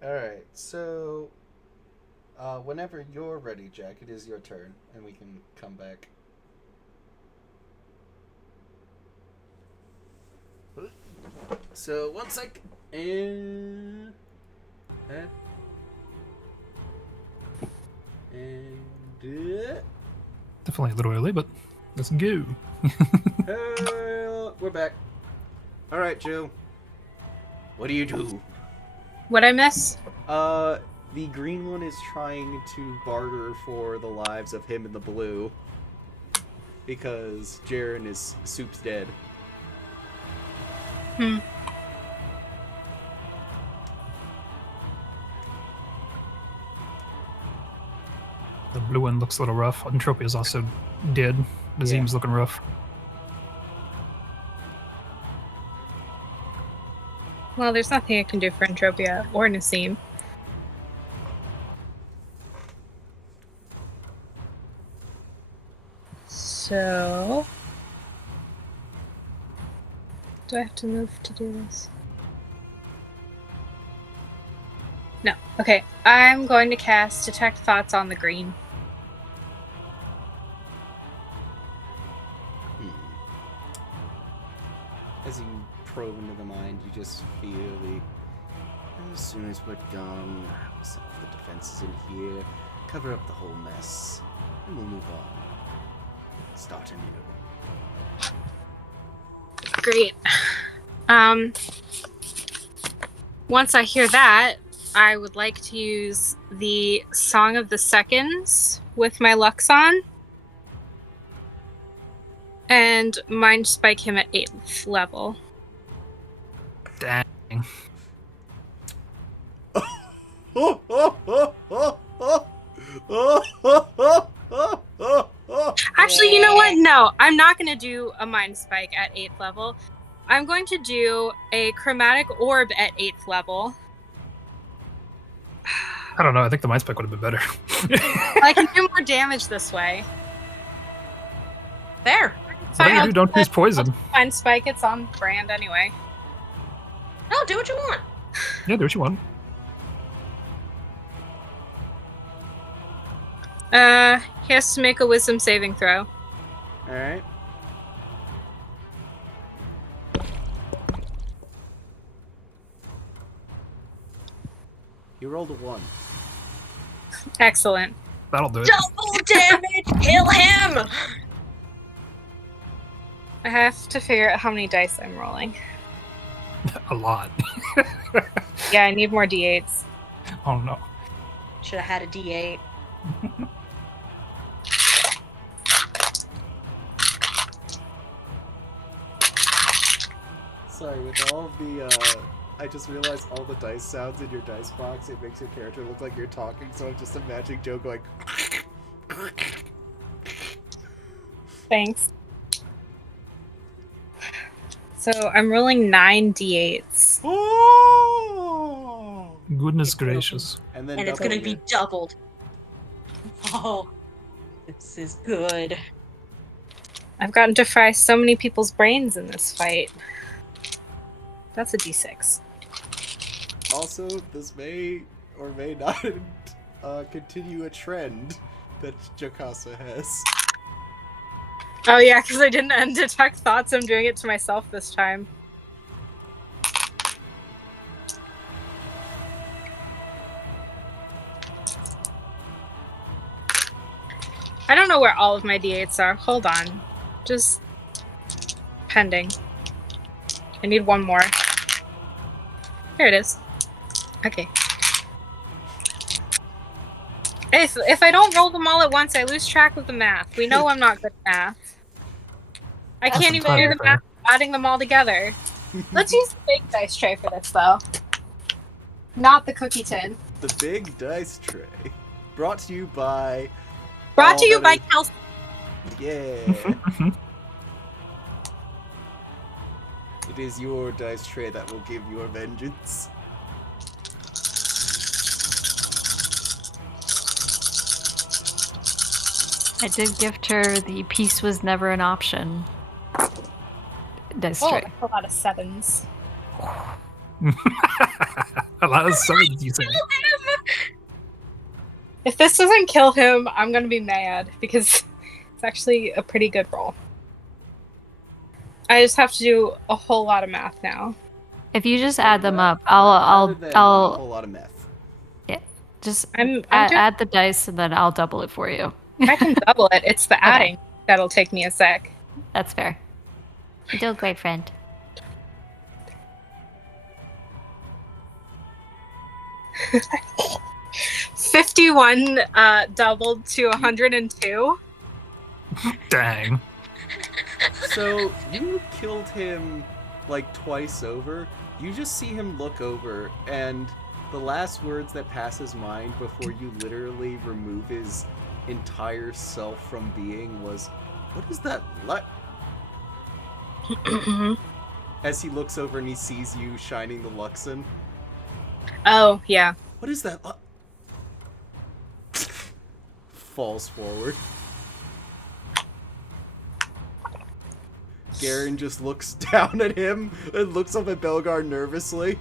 Alright, so whenever you're ready, Jack, it is your turn, and we can come back. So, 1 sec. And. Definitely a little early, but let's go. We're back. Alright, Joe. What do you do? What I miss? The green one is trying to barter for the lives of him and the blue. Because Jaren is Soup's dead. Hmm. The blue one looks a little rough. Entropia's also dead. Nazim's looking rough. Well, there's nothing I can do for Entropia or Nassim. So... do I have to move to do this? No. Okay, I'm going to cast Detect Thoughts on the green. probe into the mind, you just feel as soon as we're done, we'll set off the defenses in here, cover up the whole mess, and we'll move on. Start anew. Great. Once I hear that, I would like to use the Song of the Seconds with my Luxon and Mind Spike him at 8th level. Dang. Actually, you know what? No, I'm not going to do a Mind Spike at 8th level. I'm going to do a Chromatic Orb at 8th level. I don't know. I think the Mind Spike would have been better. I can do more damage this way. Fair. Whatever you do, don't use poison. Mind Spike, it's on brand anyway. No, do what you want. Yeah, do what you want. He has to make a Wisdom saving throw. Alright. You rolled a 1. Excellent. That'll do it. Double damage! Kill him! I have to figure out how many dice I'm rolling. A lot. Yeah, I need more d8s. Oh no. Should have had a D8. Sorry, with all of the, I just realized all the dice sounds in your dice box, it makes your character look like you're talking, so I'm just imagining Joe going... Thanks. So I'm rolling 9 d8s. Oh! Goodness gracious. And then And it's gonna be it. doubled. Oh, this is good. I've gotten to fry so many people's brains in this fight. That's a d6. Also, this may or may not continue a trend that Jocasta has. Oh yeah, because I didn't undetect thoughts. I'm doing it to myself this time. I don't know where all of my d8s are. Hold on. Just pending. I need one more. Here it is. Okay. If I don't roll them all at once, I lose track of the math. We know I'm not good at math. I That's can't even do the math adding them all together. Let's use the big dice tray for this, though. Not the cookie tin. The big dice tray. Brought to you by... Brought to you by that Kelsey. Yeah. It is your dice tray that will give your vengeance. I did gift her the peace was never an option. Dice Oh, tray. that's a lot of 7s. A lot of sevens, you say. If this doesn't kill him, I'm gonna be mad because it's actually a pretty good roll. I just have to do a whole lot of math now. If you just add them up, Rather than a I'll whole lot of meth. just I'm add the dice and then I'll double it for you. I can double it. It's the Okay. adding that'll take me a sec. That's fair. You're doing great, friend. $51 doubled to 102. Dang. So, you killed him, like, twice over. You just see him look over, and the last words that pass his mind before you literally remove his entire self from being was, "What is that light?" As he looks over and he sees you shining the Luxon. Oh, yeah. What is that light? Falls forward. Garen just looks down at him and looks up at Belgar nervously.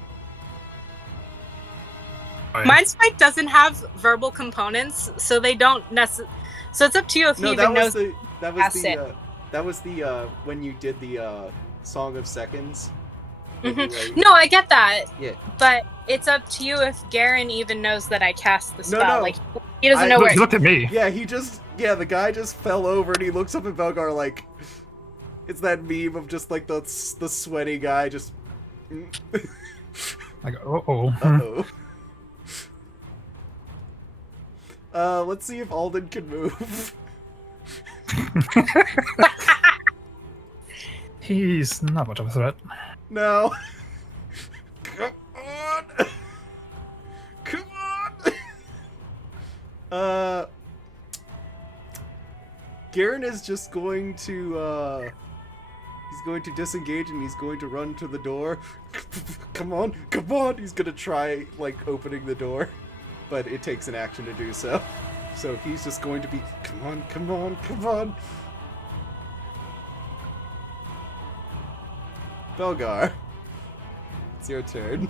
Oh, yeah. Mind Spike doesn't have verbal components, so they don't necessarily. So it's up to you if he No, even knows. that was the when you did the Song of Seconds. Like, No, I get that. yeah. But it's up to you if Garen even knows that I cast the spell. No. Like, he doesn't know Look, where. he looked at me. Yeah, the guy just fell over and he looks up at Belgar like, it's that meme of just like the sweaty guy just. Like, uh-oh. Let's see if Alden can move. He's not much of a threat. No. Come on. Come on. Garen is just going to he's going to disengage and he's going to run to the door. Come on. He's going to try like opening the door, but it takes an action to do so. So he's just going to be come on. Belgar, it's your turn.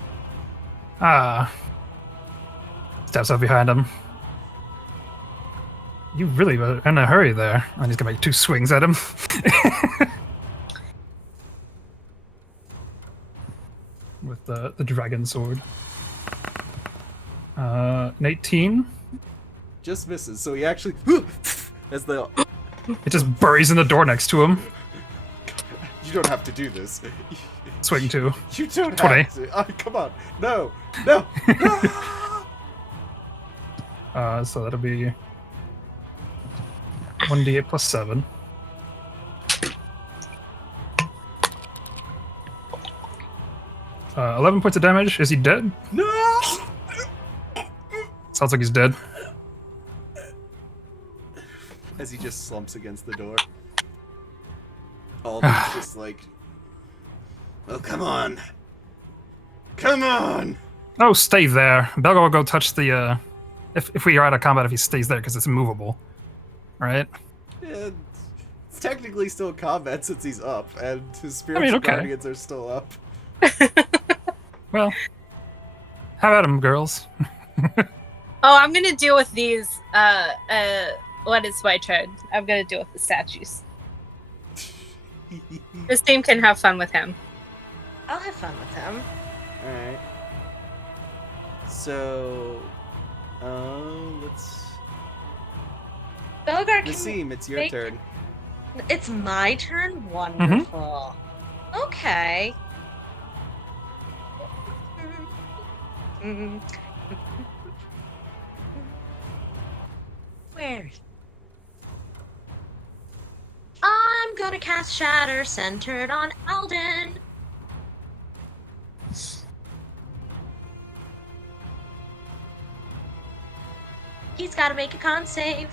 Steps up behind him. You really were in a hurry there. And he's gonna make 2 swings at him. With the dragon sword. An 18. Just misses. So he actually as the It just buries in the door next to him. you don't have to do this. Swing 2. You don't 20. have to. Oh, come on. No. So that'll be 1d8 plus 7. Uh, 11 points of damage. Is he dead? No. Sounds like he's dead. As he just slumps against the door. Alden's just like, well, come on. Oh, stay there. Belgar will go touch the, if we are out of combat, if he stays there, because it's immovable. Right? Yeah, it's technically still combat since he's up, and his spiritual okay. guardians are still up. Well, how about him, girls? Oh, I'm gonna deal with these. What is my turn? I'm gonna deal with the statues. This team can have fun with him. I'll have fun with him. Alright. So, let's... Belgar, can Nassim, it's your make- turn. It's my turn? Wonderful. Okay. Where? I'm gonna cast Shatter centered on Alden. He's gotta make a con save.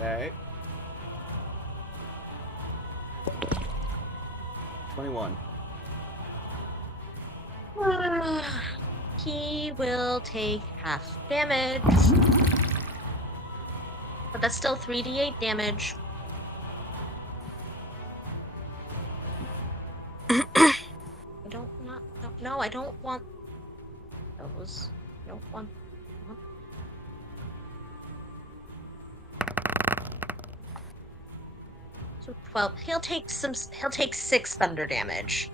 Alright. 21. He will take half damage. But that's still 3d8 damage. I don't want those. I don't want. So 12. He'll take 6 thunder damage.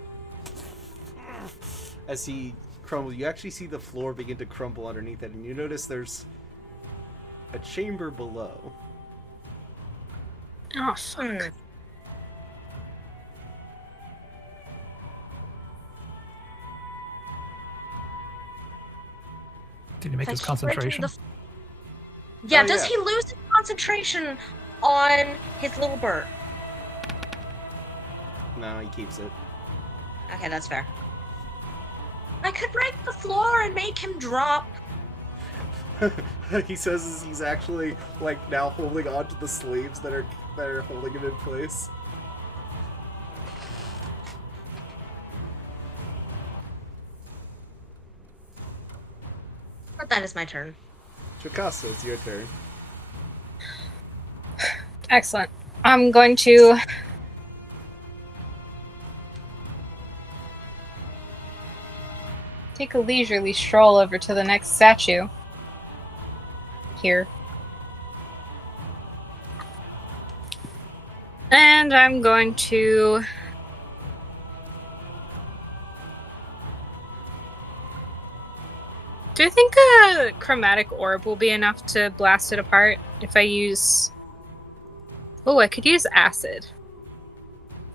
As he crumbles, you actually see the floor begin to crumble underneath it, and you notice there's a chamber below. Oh, fuck. Did he make his If I keep breaking concentration? Yeah, Oh, does yeah. he lose his concentration on his little bird? No, he keeps it. Okay, that's fair. I could break the floor and make him drop. He says he's actually like now holding on to the sleeves that are holding him in place. But that is my turn. Jocasta, it's your turn. Excellent. I'm going to take a leisurely stroll over to the next statue. Here. And I'm going to Do you think a chromatic orb will be enough to blast it apart if I use... Oh, I could use acid.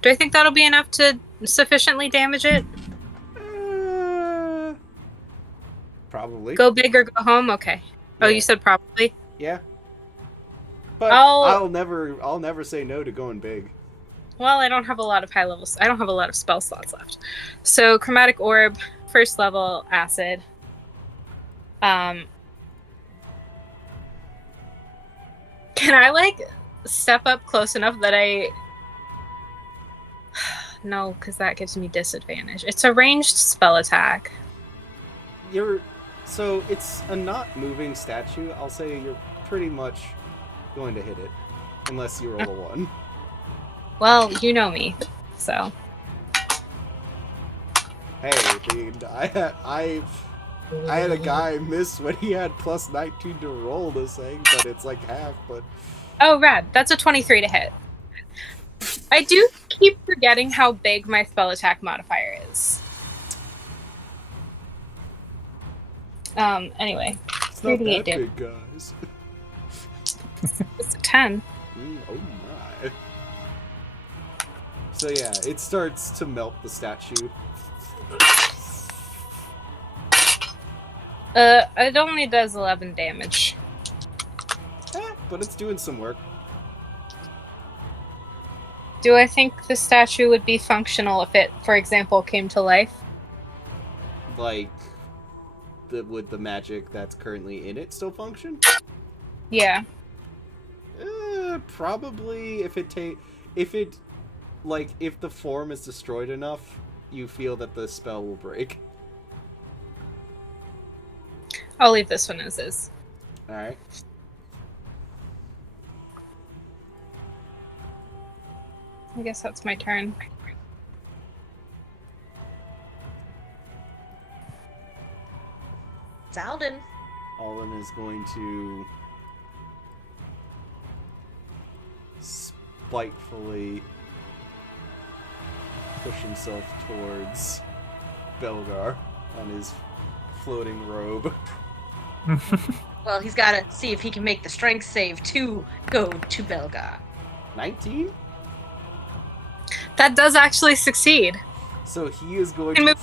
Do I think that'll be enough to sufficiently damage it? Probably. Go big or go home? Okay. Oh, Yeah. you said probably? Yeah. But I'll never say no to going big. Well, I don't have a lot of high levels. I don't have a lot of spell slots left. So, chromatic orb, first level, acid. Can I, like, step up close enough that I... No, because that gives me disadvantage. It's a ranged spell attack. So it's a not moving statue. I'll say you're pretty much going to hit it. Unless you roll a 1. Well, you know me, so... Hey, dude, I had a guy miss when he had plus 19 to roll this thing, but it's like half, but... Oh, rad. That's a 23 to hit. I do keep forgetting how big my spell attack modifier is. Anyway. It's not 38 that damage. big, guys. It's a 10. Oh my. So yeah, it starts to melt the statue. It only does 11 damage. But it's doing some work. Do I think the statue would be functional if it, for example, came to life? Like, would the magic that's currently in it still function? Yeah. Probably if the form is destroyed enough, you feel that the spell will break. I'll leave this one as is. Alright. I guess that's my turn. It's Alden. Alden is going to spitefully push himself towards Belgar on his floating robe. Well, he's got to see if he can make the strength save to go to Belgar. 19? That does actually succeed. So he is going to...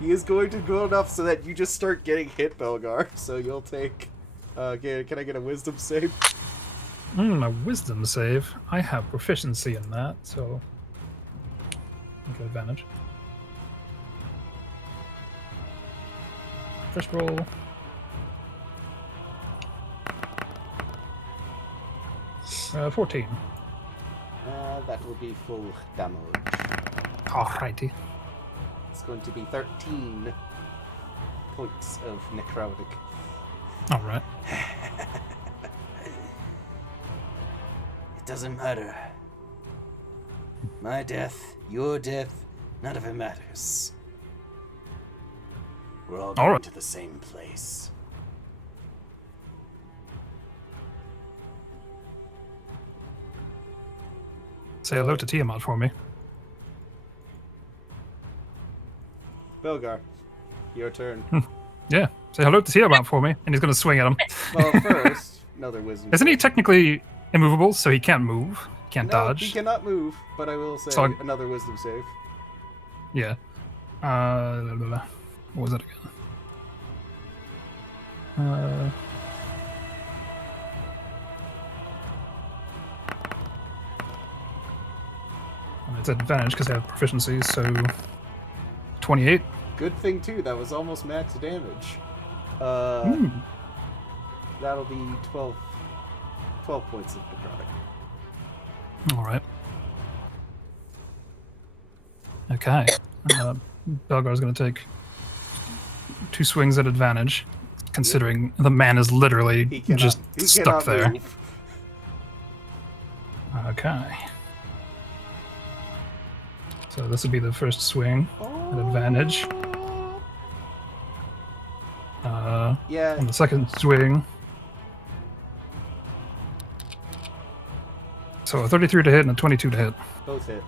he is going to go enough so that you just start getting hit, Belgar. So you'll take... can I get a wisdom save? A wisdom save. I have proficiency in that, so I get advantage. First roll. Uh, 14. That will be full damage. Alrighty. It's going to be 13 points of necrotic. Alright. It doesn't matter. My death, your death, none of it matters. We're all going to the same place. Say hello to Tiamat for me. Belgar, your turn. Yeah, say hello to Tiamat for me, and he's going to swing at him. Well, first, another wisdom. Isn't he technically immovable, so he can't move? Can't No, dodge? he cannot move, but I will say So another wisdom save. Yeah. What was it again? And it's advantage because I have proficiency, so 28. Good thing, too, that was almost max damage. That'll be 12 points of necrotic. Alright. Okay. Belgar's going to take 2 swings at advantage, considering the man is literally just stuck there. Move. Okay. So this would be the first swing at advantage. Yeah. On the second swing. So a 33 to hit and a 22 to hit. Both hit.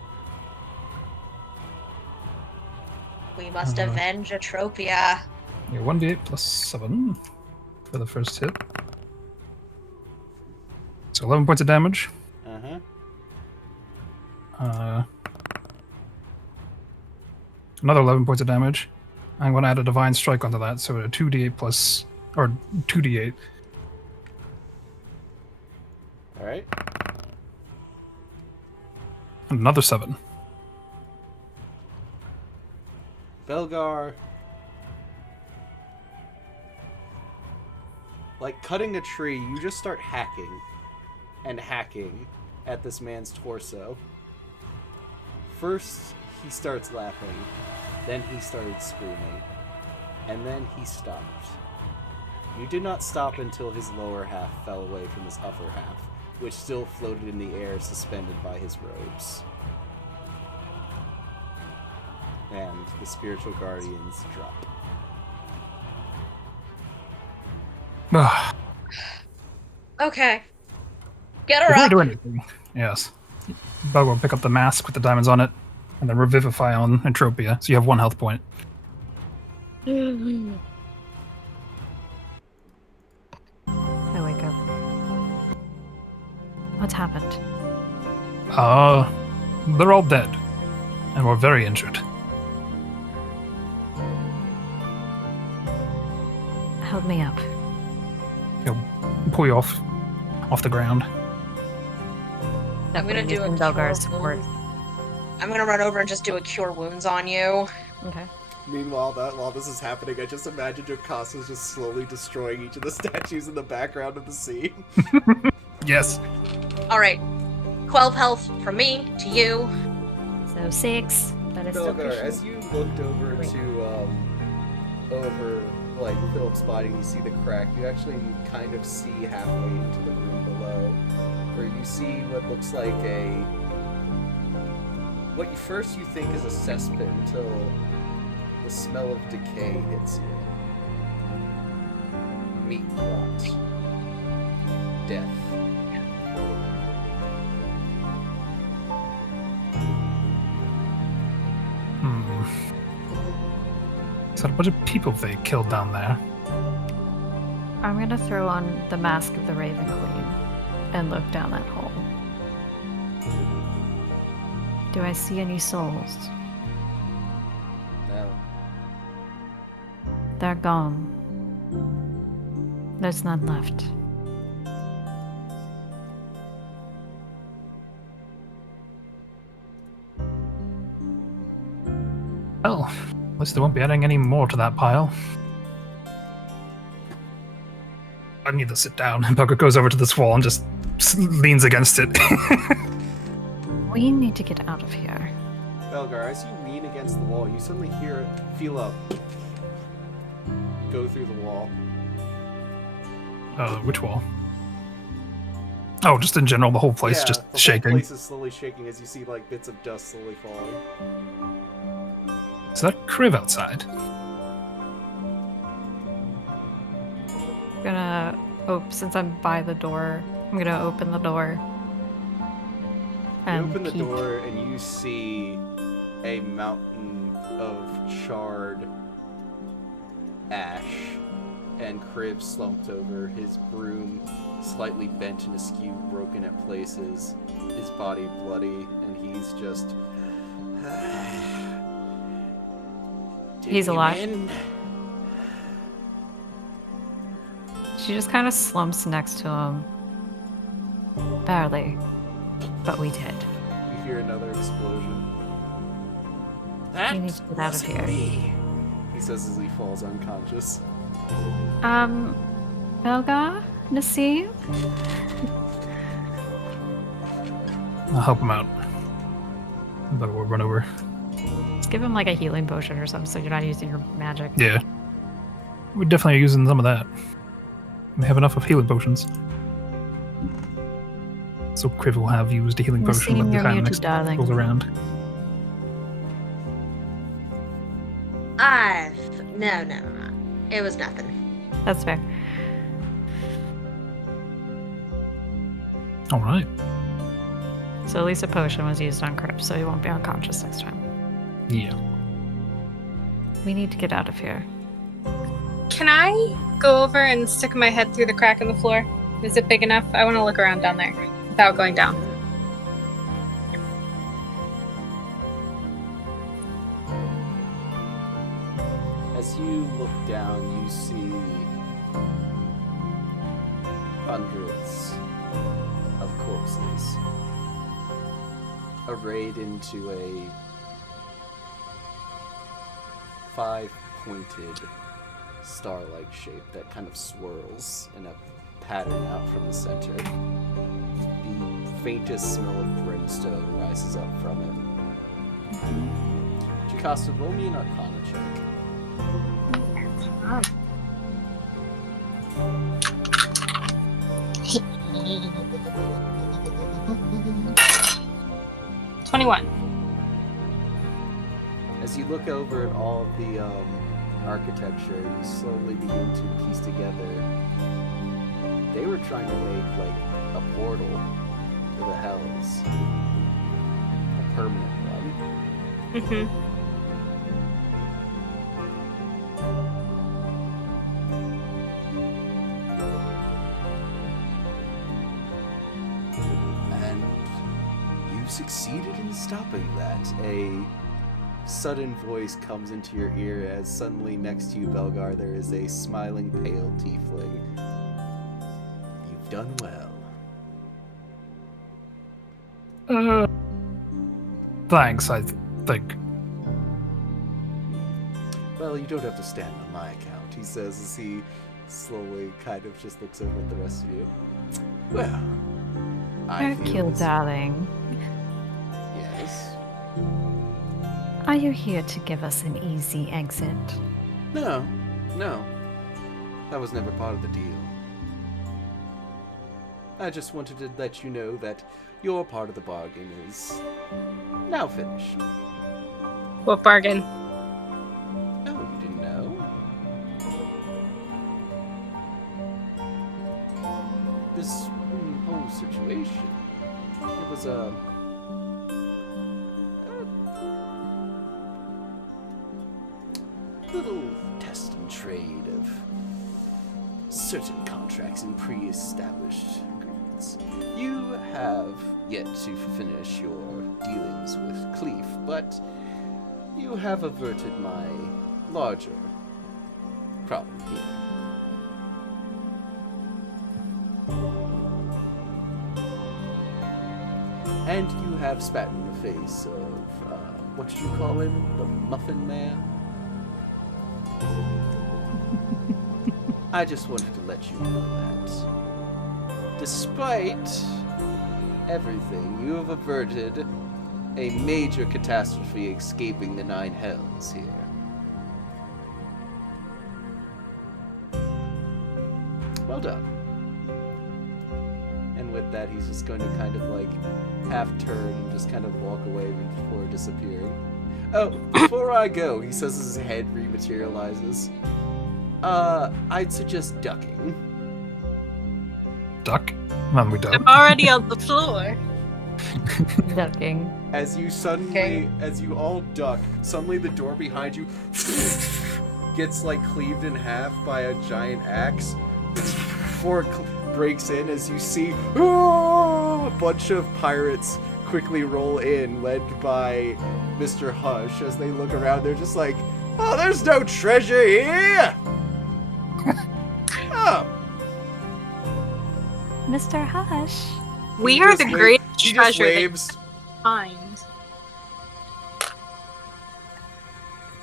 We must avenge Atropia. Yeah, 1d8 plus 7 for the first hit. So 11 points of damage. Another 11 points of damage. I'm going to add a Divine Strike onto that, so a 2d8 plus... or 2d8. Alright. And another 7. Belgar. Like cutting a tree, you just start hacking and hacking at this man's torso. First, he starts laughing. Then he started screaming. And then he stopped. You did not stop until his lower half fell away from his upper half, which still floated in the air suspended by his robes. And the spiritual guardians drop. Okay. Get her Before you up. do anything, yes. Bug will pick up the mask with the diamonds on it, and then revivify on Entropia, so you have 1 health point. I wake up. What's happened? They're all dead, and we're very injured. Help me up. He'll pull you off the ground. I'm gonna do a Belgar's cure support. wounds. I'm gonna run over and just do a cure wounds on you. Okay. Meanwhile, while this is happening, I just imagine Jocasa's just slowly destroying each of the statues in the background of the scene. Yes. Alright. 12 health from me to you. So 6, but it's still Belgar, pushing. as you looked over Wait. to, like, Philip's body, you see the crack, you actually kind of see halfway into the room below, where you see what looks like what you think is a cesspit until the smell of decay hits you. Meat rot. Death. Is that a bunch of people they killed down there? I'm gonna throw on the mask of the Raven Queen and look down that hole. Do I see any souls? No. They're gone. There's none left. Well, at least they won't be adding any more to that pile. I need to sit down. And Bugger goes over to this wall and just leans against it. We need to get out of here. Belgar, as you lean against the wall, you suddenly feel a go through the wall. Which wall? Oh, just in general, the whole place just the shaking. whole place is slowly shaking as you see like bits of dust slowly falling. Is that Kriv outside? I'm gonna since I'm by the door, I'm gonna open the door. You and open the peek. door and you see a mountain of charred ash and Kriv slumped over, his broom slightly bent and askew, broken at places, his body bloody, and he's just... He's alive. win? She just kind of slumps next to him. Barely. But we did. You hear another explosion. We need to get out of here. He says as he falls unconscious. Belgar? Nassim? I'll help him out. Bugger will run over. Just give him like a healing potion or something so you're not using your magic. Yeah. We're definitely using some of that. We have enough of healing potions. So Kriv will have used a healing potion when Nassim, the you're time muted, next darling. goes around. No. It was nothing. That's fair. Alright. So at least a potion was used on Crip, so he won't be unconscious next time. Yeah. We need to get out of here. Can I go over and stick my head through the crack in the floor? Is it big enough? I want to look around down there without going down. As you look down, you see hundreds of corpses arrayed into a five-pointed star-like shape that kind of swirls in a pattern out from the center. The faintest smell of brimstone rises up from it. Jocasta, roll me an Arcana check. 21. As you look over at all of the architecture, you slowly begin to piece together. They were trying to make like a portal to the Hells, a permanent one. Mm-hmm. And you succeeded in stopping that. A sudden voice comes into your ear as suddenly next to you, Belgar, there is a smiling, pale tiefling. You've done well. Thanks, I think. Well, you don't have to stand on my account, he says as he slowly kind of just looks over at the rest of you. Well, I feel Hercule, this- darling, Yes? are you here to give us an easy exit? No. That was never part of the deal. I just wanted to let you know that your part of the bargain is now finished. What bargain? Oh, you didn't know? This whole situation, it was a little test and trade of certain contracts and pre-established agreements. You have yet to finish your dealings with Cleef, but you have averted my larger problem here. And you have spat in the face of, what did you call him? The Muffin Man? I just wanted to let you know that. Despite everything, you have averted a major catastrophe escaping the Nine Hells here. Well done. And with that, he's just going to kind of like half turn and just kind of walk away before disappearing. Oh, before I go, he says as his head rematerializes, I'd suggest ducking. Duck? Man, we I'm don't. already on the floor. Ducking. As you suddenly, Okay. as you all duck, suddenly the door behind you gets like cleaved in half by a giant axe before it breaks in as you see a bunch of pirates quickly roll in, led by Mr. Hush. As they look around, they're just like, oh, there's no treasure here! Oh, Mr. Hush. We He are just the wa- greatest he just treasure they waves. can find.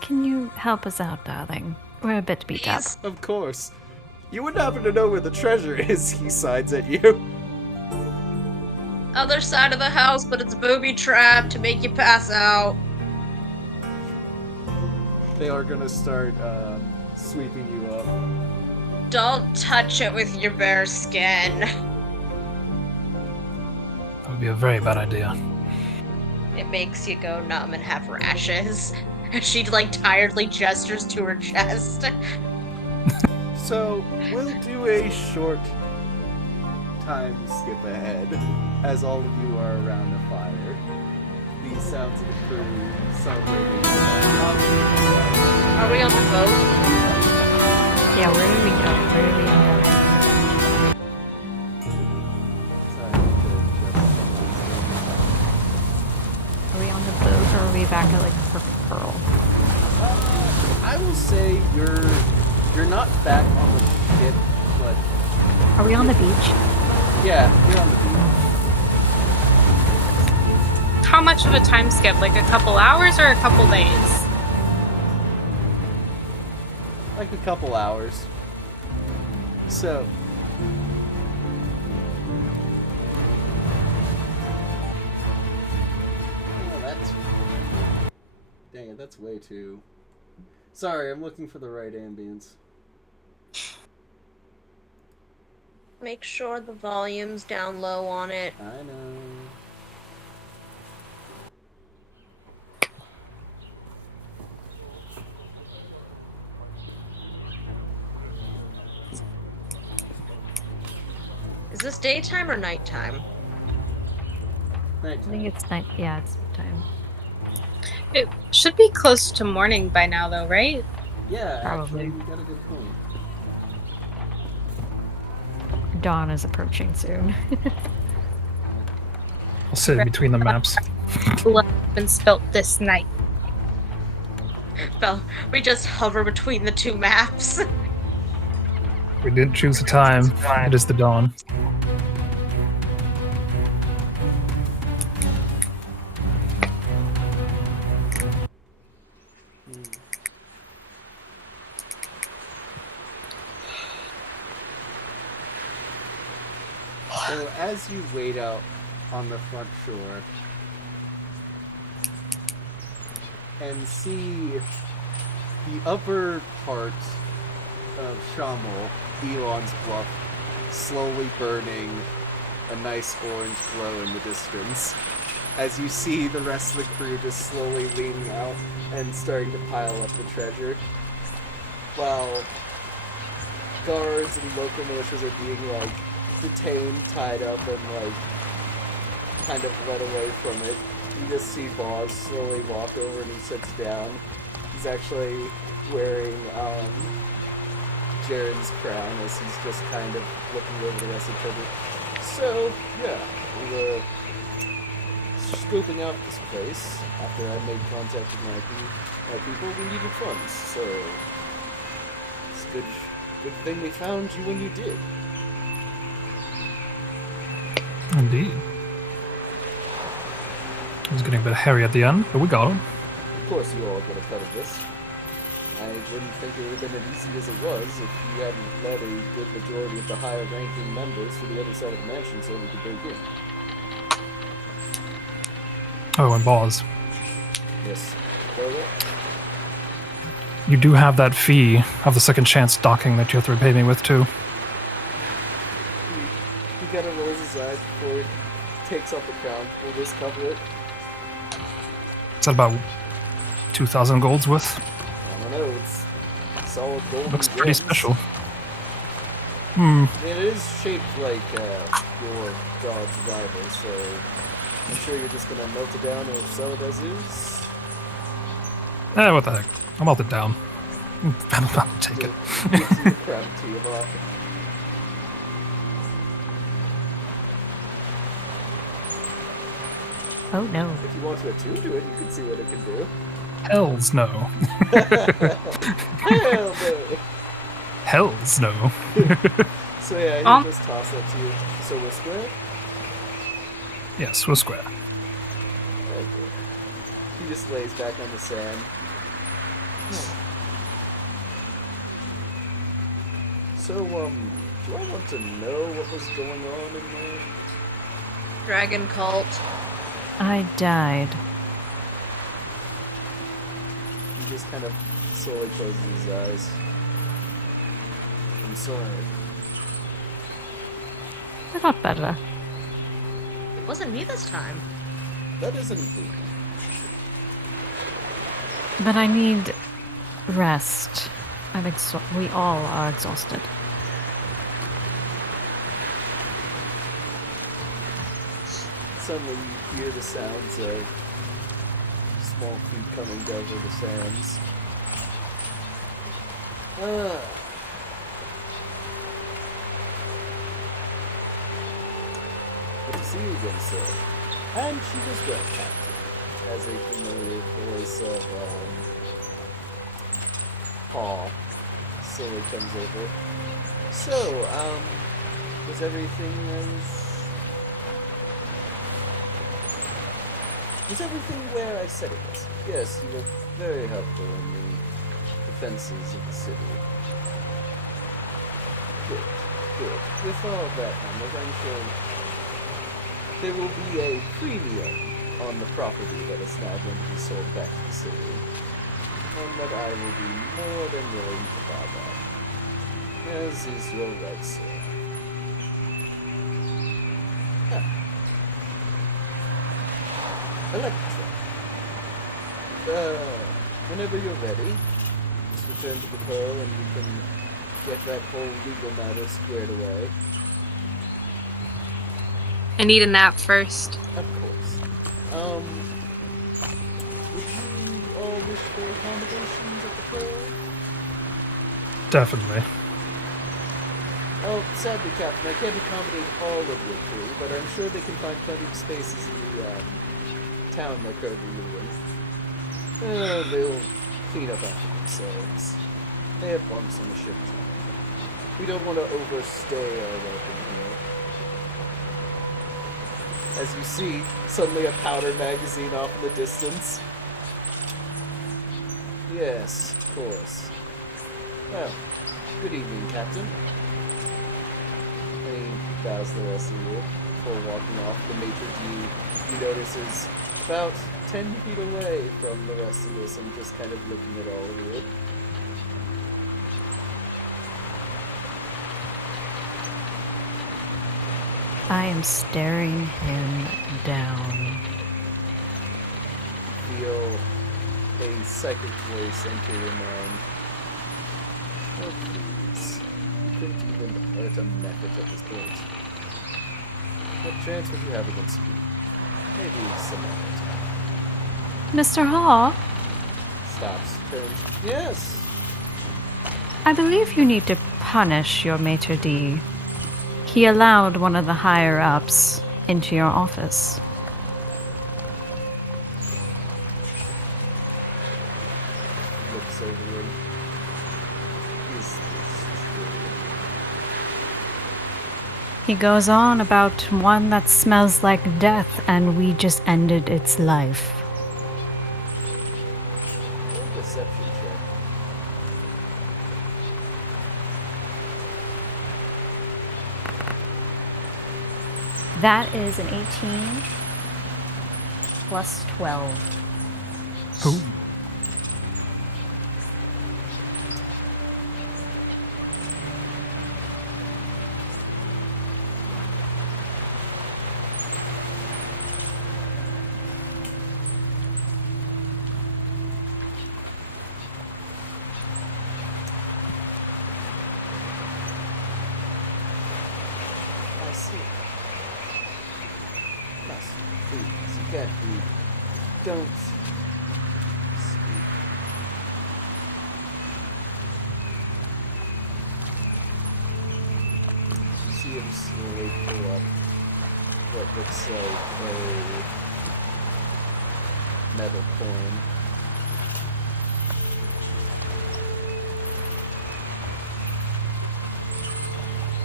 Can you help us out, darling? We're a bit beat up. Please. Of course. You wouldn't happen to know where the treasure is, he sides at you. Other side of the house, but it's booby-trapped to make you pass out. They are gonna start sweeping you up. Don't touch it with your bare skin. That would be a very bad idea. It makes you go numb and have rashes. She like tiredly gestures to her chest. So, we'll do a short time skip ahead as all of you are around a fire. the sounds of the crew celebrating. Are we on the boat? Yeah, where do we go? Where do we end up? Sorry, I need to adjust Are we on the boat or are we back at like Perfect Pearl? I will say you're not back on the ship, but Are we on the beach? yeah, you're on the beach. How much of a time skip? Like a couple hours or a couple days? Like a couple hours. So. Oh, that's. Dang it, that's way too. Sorry, I'm looking for the right ambience. Make sure the volume's down low on it. I know. Is this daytime or nighttime? I think it's night. Yeah, it's time. It should be close to morning by now, though, right? Yeah, Probably. actually, you got a good point. Dawn is approaching soon. I'll sit in between the maps. Blood has been spilt this night. Well, we just hover between the two maps. We didn't choose a time. It is the dawn. So as you wait out on the front shore and see the upper part of Shamel, Elon's Bluff, slowly burning a nice orange glow in the distance, as you see the rest of the crew just slowly leaning out and starting to pile up the treasure, while guards and local militias are being, like, detained, tied up, and, like, kind of led away from it. You just see Boz slowly walk over and he sits down. He's actually wearing, Jaren's crown as he's just kind of looking over the rest of the treasure. So, yeah, we were scoping out this place after I made contact with my people. We needed funds, so it's good thing we found you when you did. Indeed. It was getting a bit hairy at the end, but we got him. Of course you all got a cut of this. I wouldn't think it would have been as easy as it was if you hadn't led a good majority of the higher ranking members to the other side of the mansion so we could break in. Oh, and Boz. Yes. Belgar? You do have that fee of the second chance docking that you have to repay me with, too. He kind of rolls his eyes before he takes off the crown. Will this cover it? Is that about 2,000 golds worth? I don't know. It's solid gold. Looks and pretty gems. special. I mean, it is shaped like your god's rival, so I'm sure you're just gonna melt it down or sell it as is. What the heck? I'll melt it down. I'll take it. Gives you the crown to your lot. Oh no. If you want to attune to it, you can see what it can do. Hells no. Hell no! Hells no. So yeah, he just toss that to you. So we're square? Yes, we're square. Okay. He just lays back on the sand. So, do I want to know what was going on in there? Dragon cult. I died. He just kind of slowly closes his eyes. I'm sorry. I got better. It wasn't me this time. That isn't improvement. But I need rest. We all are exhausted. Suddenly you hear the sounds of small feet coming over the sands. Good to see you again, sir. And she was well, Captain, as a familiar voice of, Paul slowly comes over. So, was everything where I said it was? Yes, you were very helpful in the defenses of the city. Good. With all of that, I'm sure there will be a premium on the property that is now going to be sold back to the city. And that I will be more than willing to buy that. As is your right, sir. Electra. Whenever you're ready, just return to the Pearl and we can get that whole legal matter squared away. I need a nap first. Of course. Would you all wish for accommodations at the Pearl? Definitely. Oh, sadly, Captain, I can't accommodate all of your crew, but I'm sure they can find plenty of spaces in the, town they're currently leaving. They'll clean up after themselves. They have bumps on the ship, too. We don't want to overstay our welcome here. As you see, suddenly a powder magazine off in the distance. Yes, of course. Well, good evening, Captain. And he bows to the rest of you before walking off. The maitre d' you notice is about 10 feet away from the rest of this and just kind of looking at all of you. I am staring him down. Feel a psychic voice enter your mind. Oh, please. You couldn't even hurt a method at this point. What chance would you have against me? Maybe some other time. Mr. Hall, Stops, turns. Yes! I believe you need to punish your maitre d'. He allowed one of the higher-ups into your office. Looks over you. Is this true? He goes on about one that smells like death, and we just ended its life. Roll a deception check. That is an 18 plus 12. Ooh. I see. Master, please, you can't be. Don't speak. You see him slowly pull up what looks like a metal coin.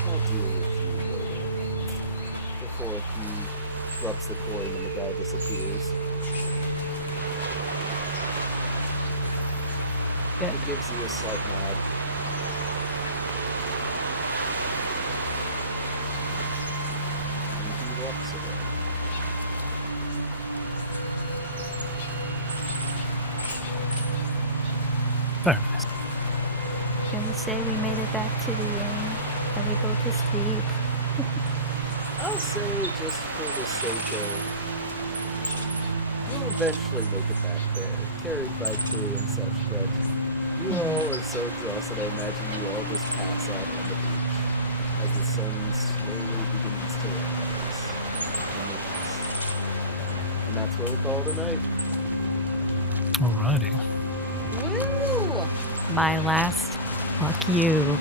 I'll deal with you later. Before he rubs the coin and the guy disappears. Good. He gives you a slight nod. And he walks away. Very nice. Can we say we made it back to the inn and we go to sleep? I'll say, just for the sake of... You'll eventually make it back there, carried by crew and such, but you all are so exhausted, I imagine you all just pass out on the beach as the sun slowly begins to rise in the east. And that's what we'll call it a night. Alrighty. Woo! My last fuck you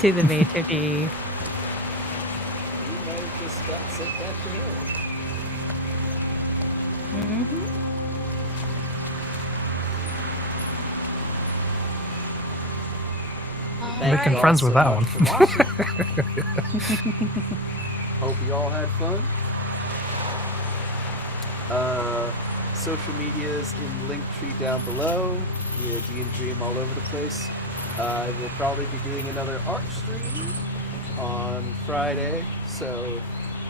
to the Major D. You might have just got sent back to hell. Mm-hmm. Making Alright. friends with that much one. for watching. Hope you all had fun. Social medias in Linktree down below. DnDream all over the place. We'll probably be doing another art stream on Friday, so if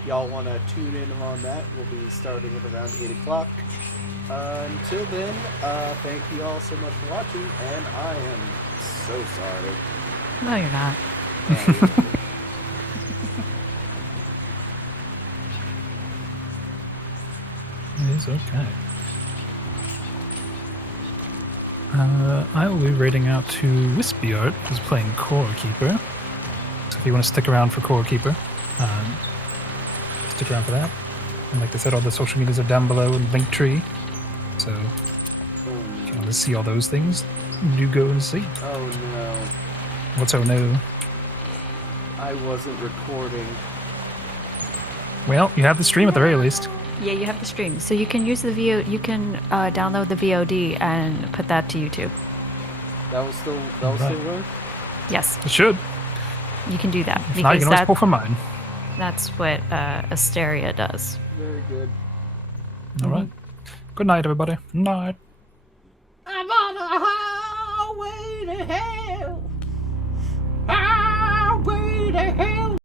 y'all want to tune in on that, we'll be starting at around 8 o'clock. Until then, thank you all so much for watching, and I am so sorry. No, you're not. It is okay. I will be raiding out to Wispyart, who's playing Core Keeper. So if you want to stick around for Core Keeper, stick around for that. And like I said, all the social medias are down below in Linktree. So if you want to see all those things, do go and see. Oh no, What's oh no? I wasn't recording. Well, you have the stream at the very least. Yeah, you have the stream, so you can use the VO. You can download the VOD and put that to YouTube. That was still Right. work? Yes, It should. you can do that If not, you can always pull from mine. that's what Asteria does. Very good. All right. Good night, everybody. Night. I'm on a highway to hell. Highway to hell.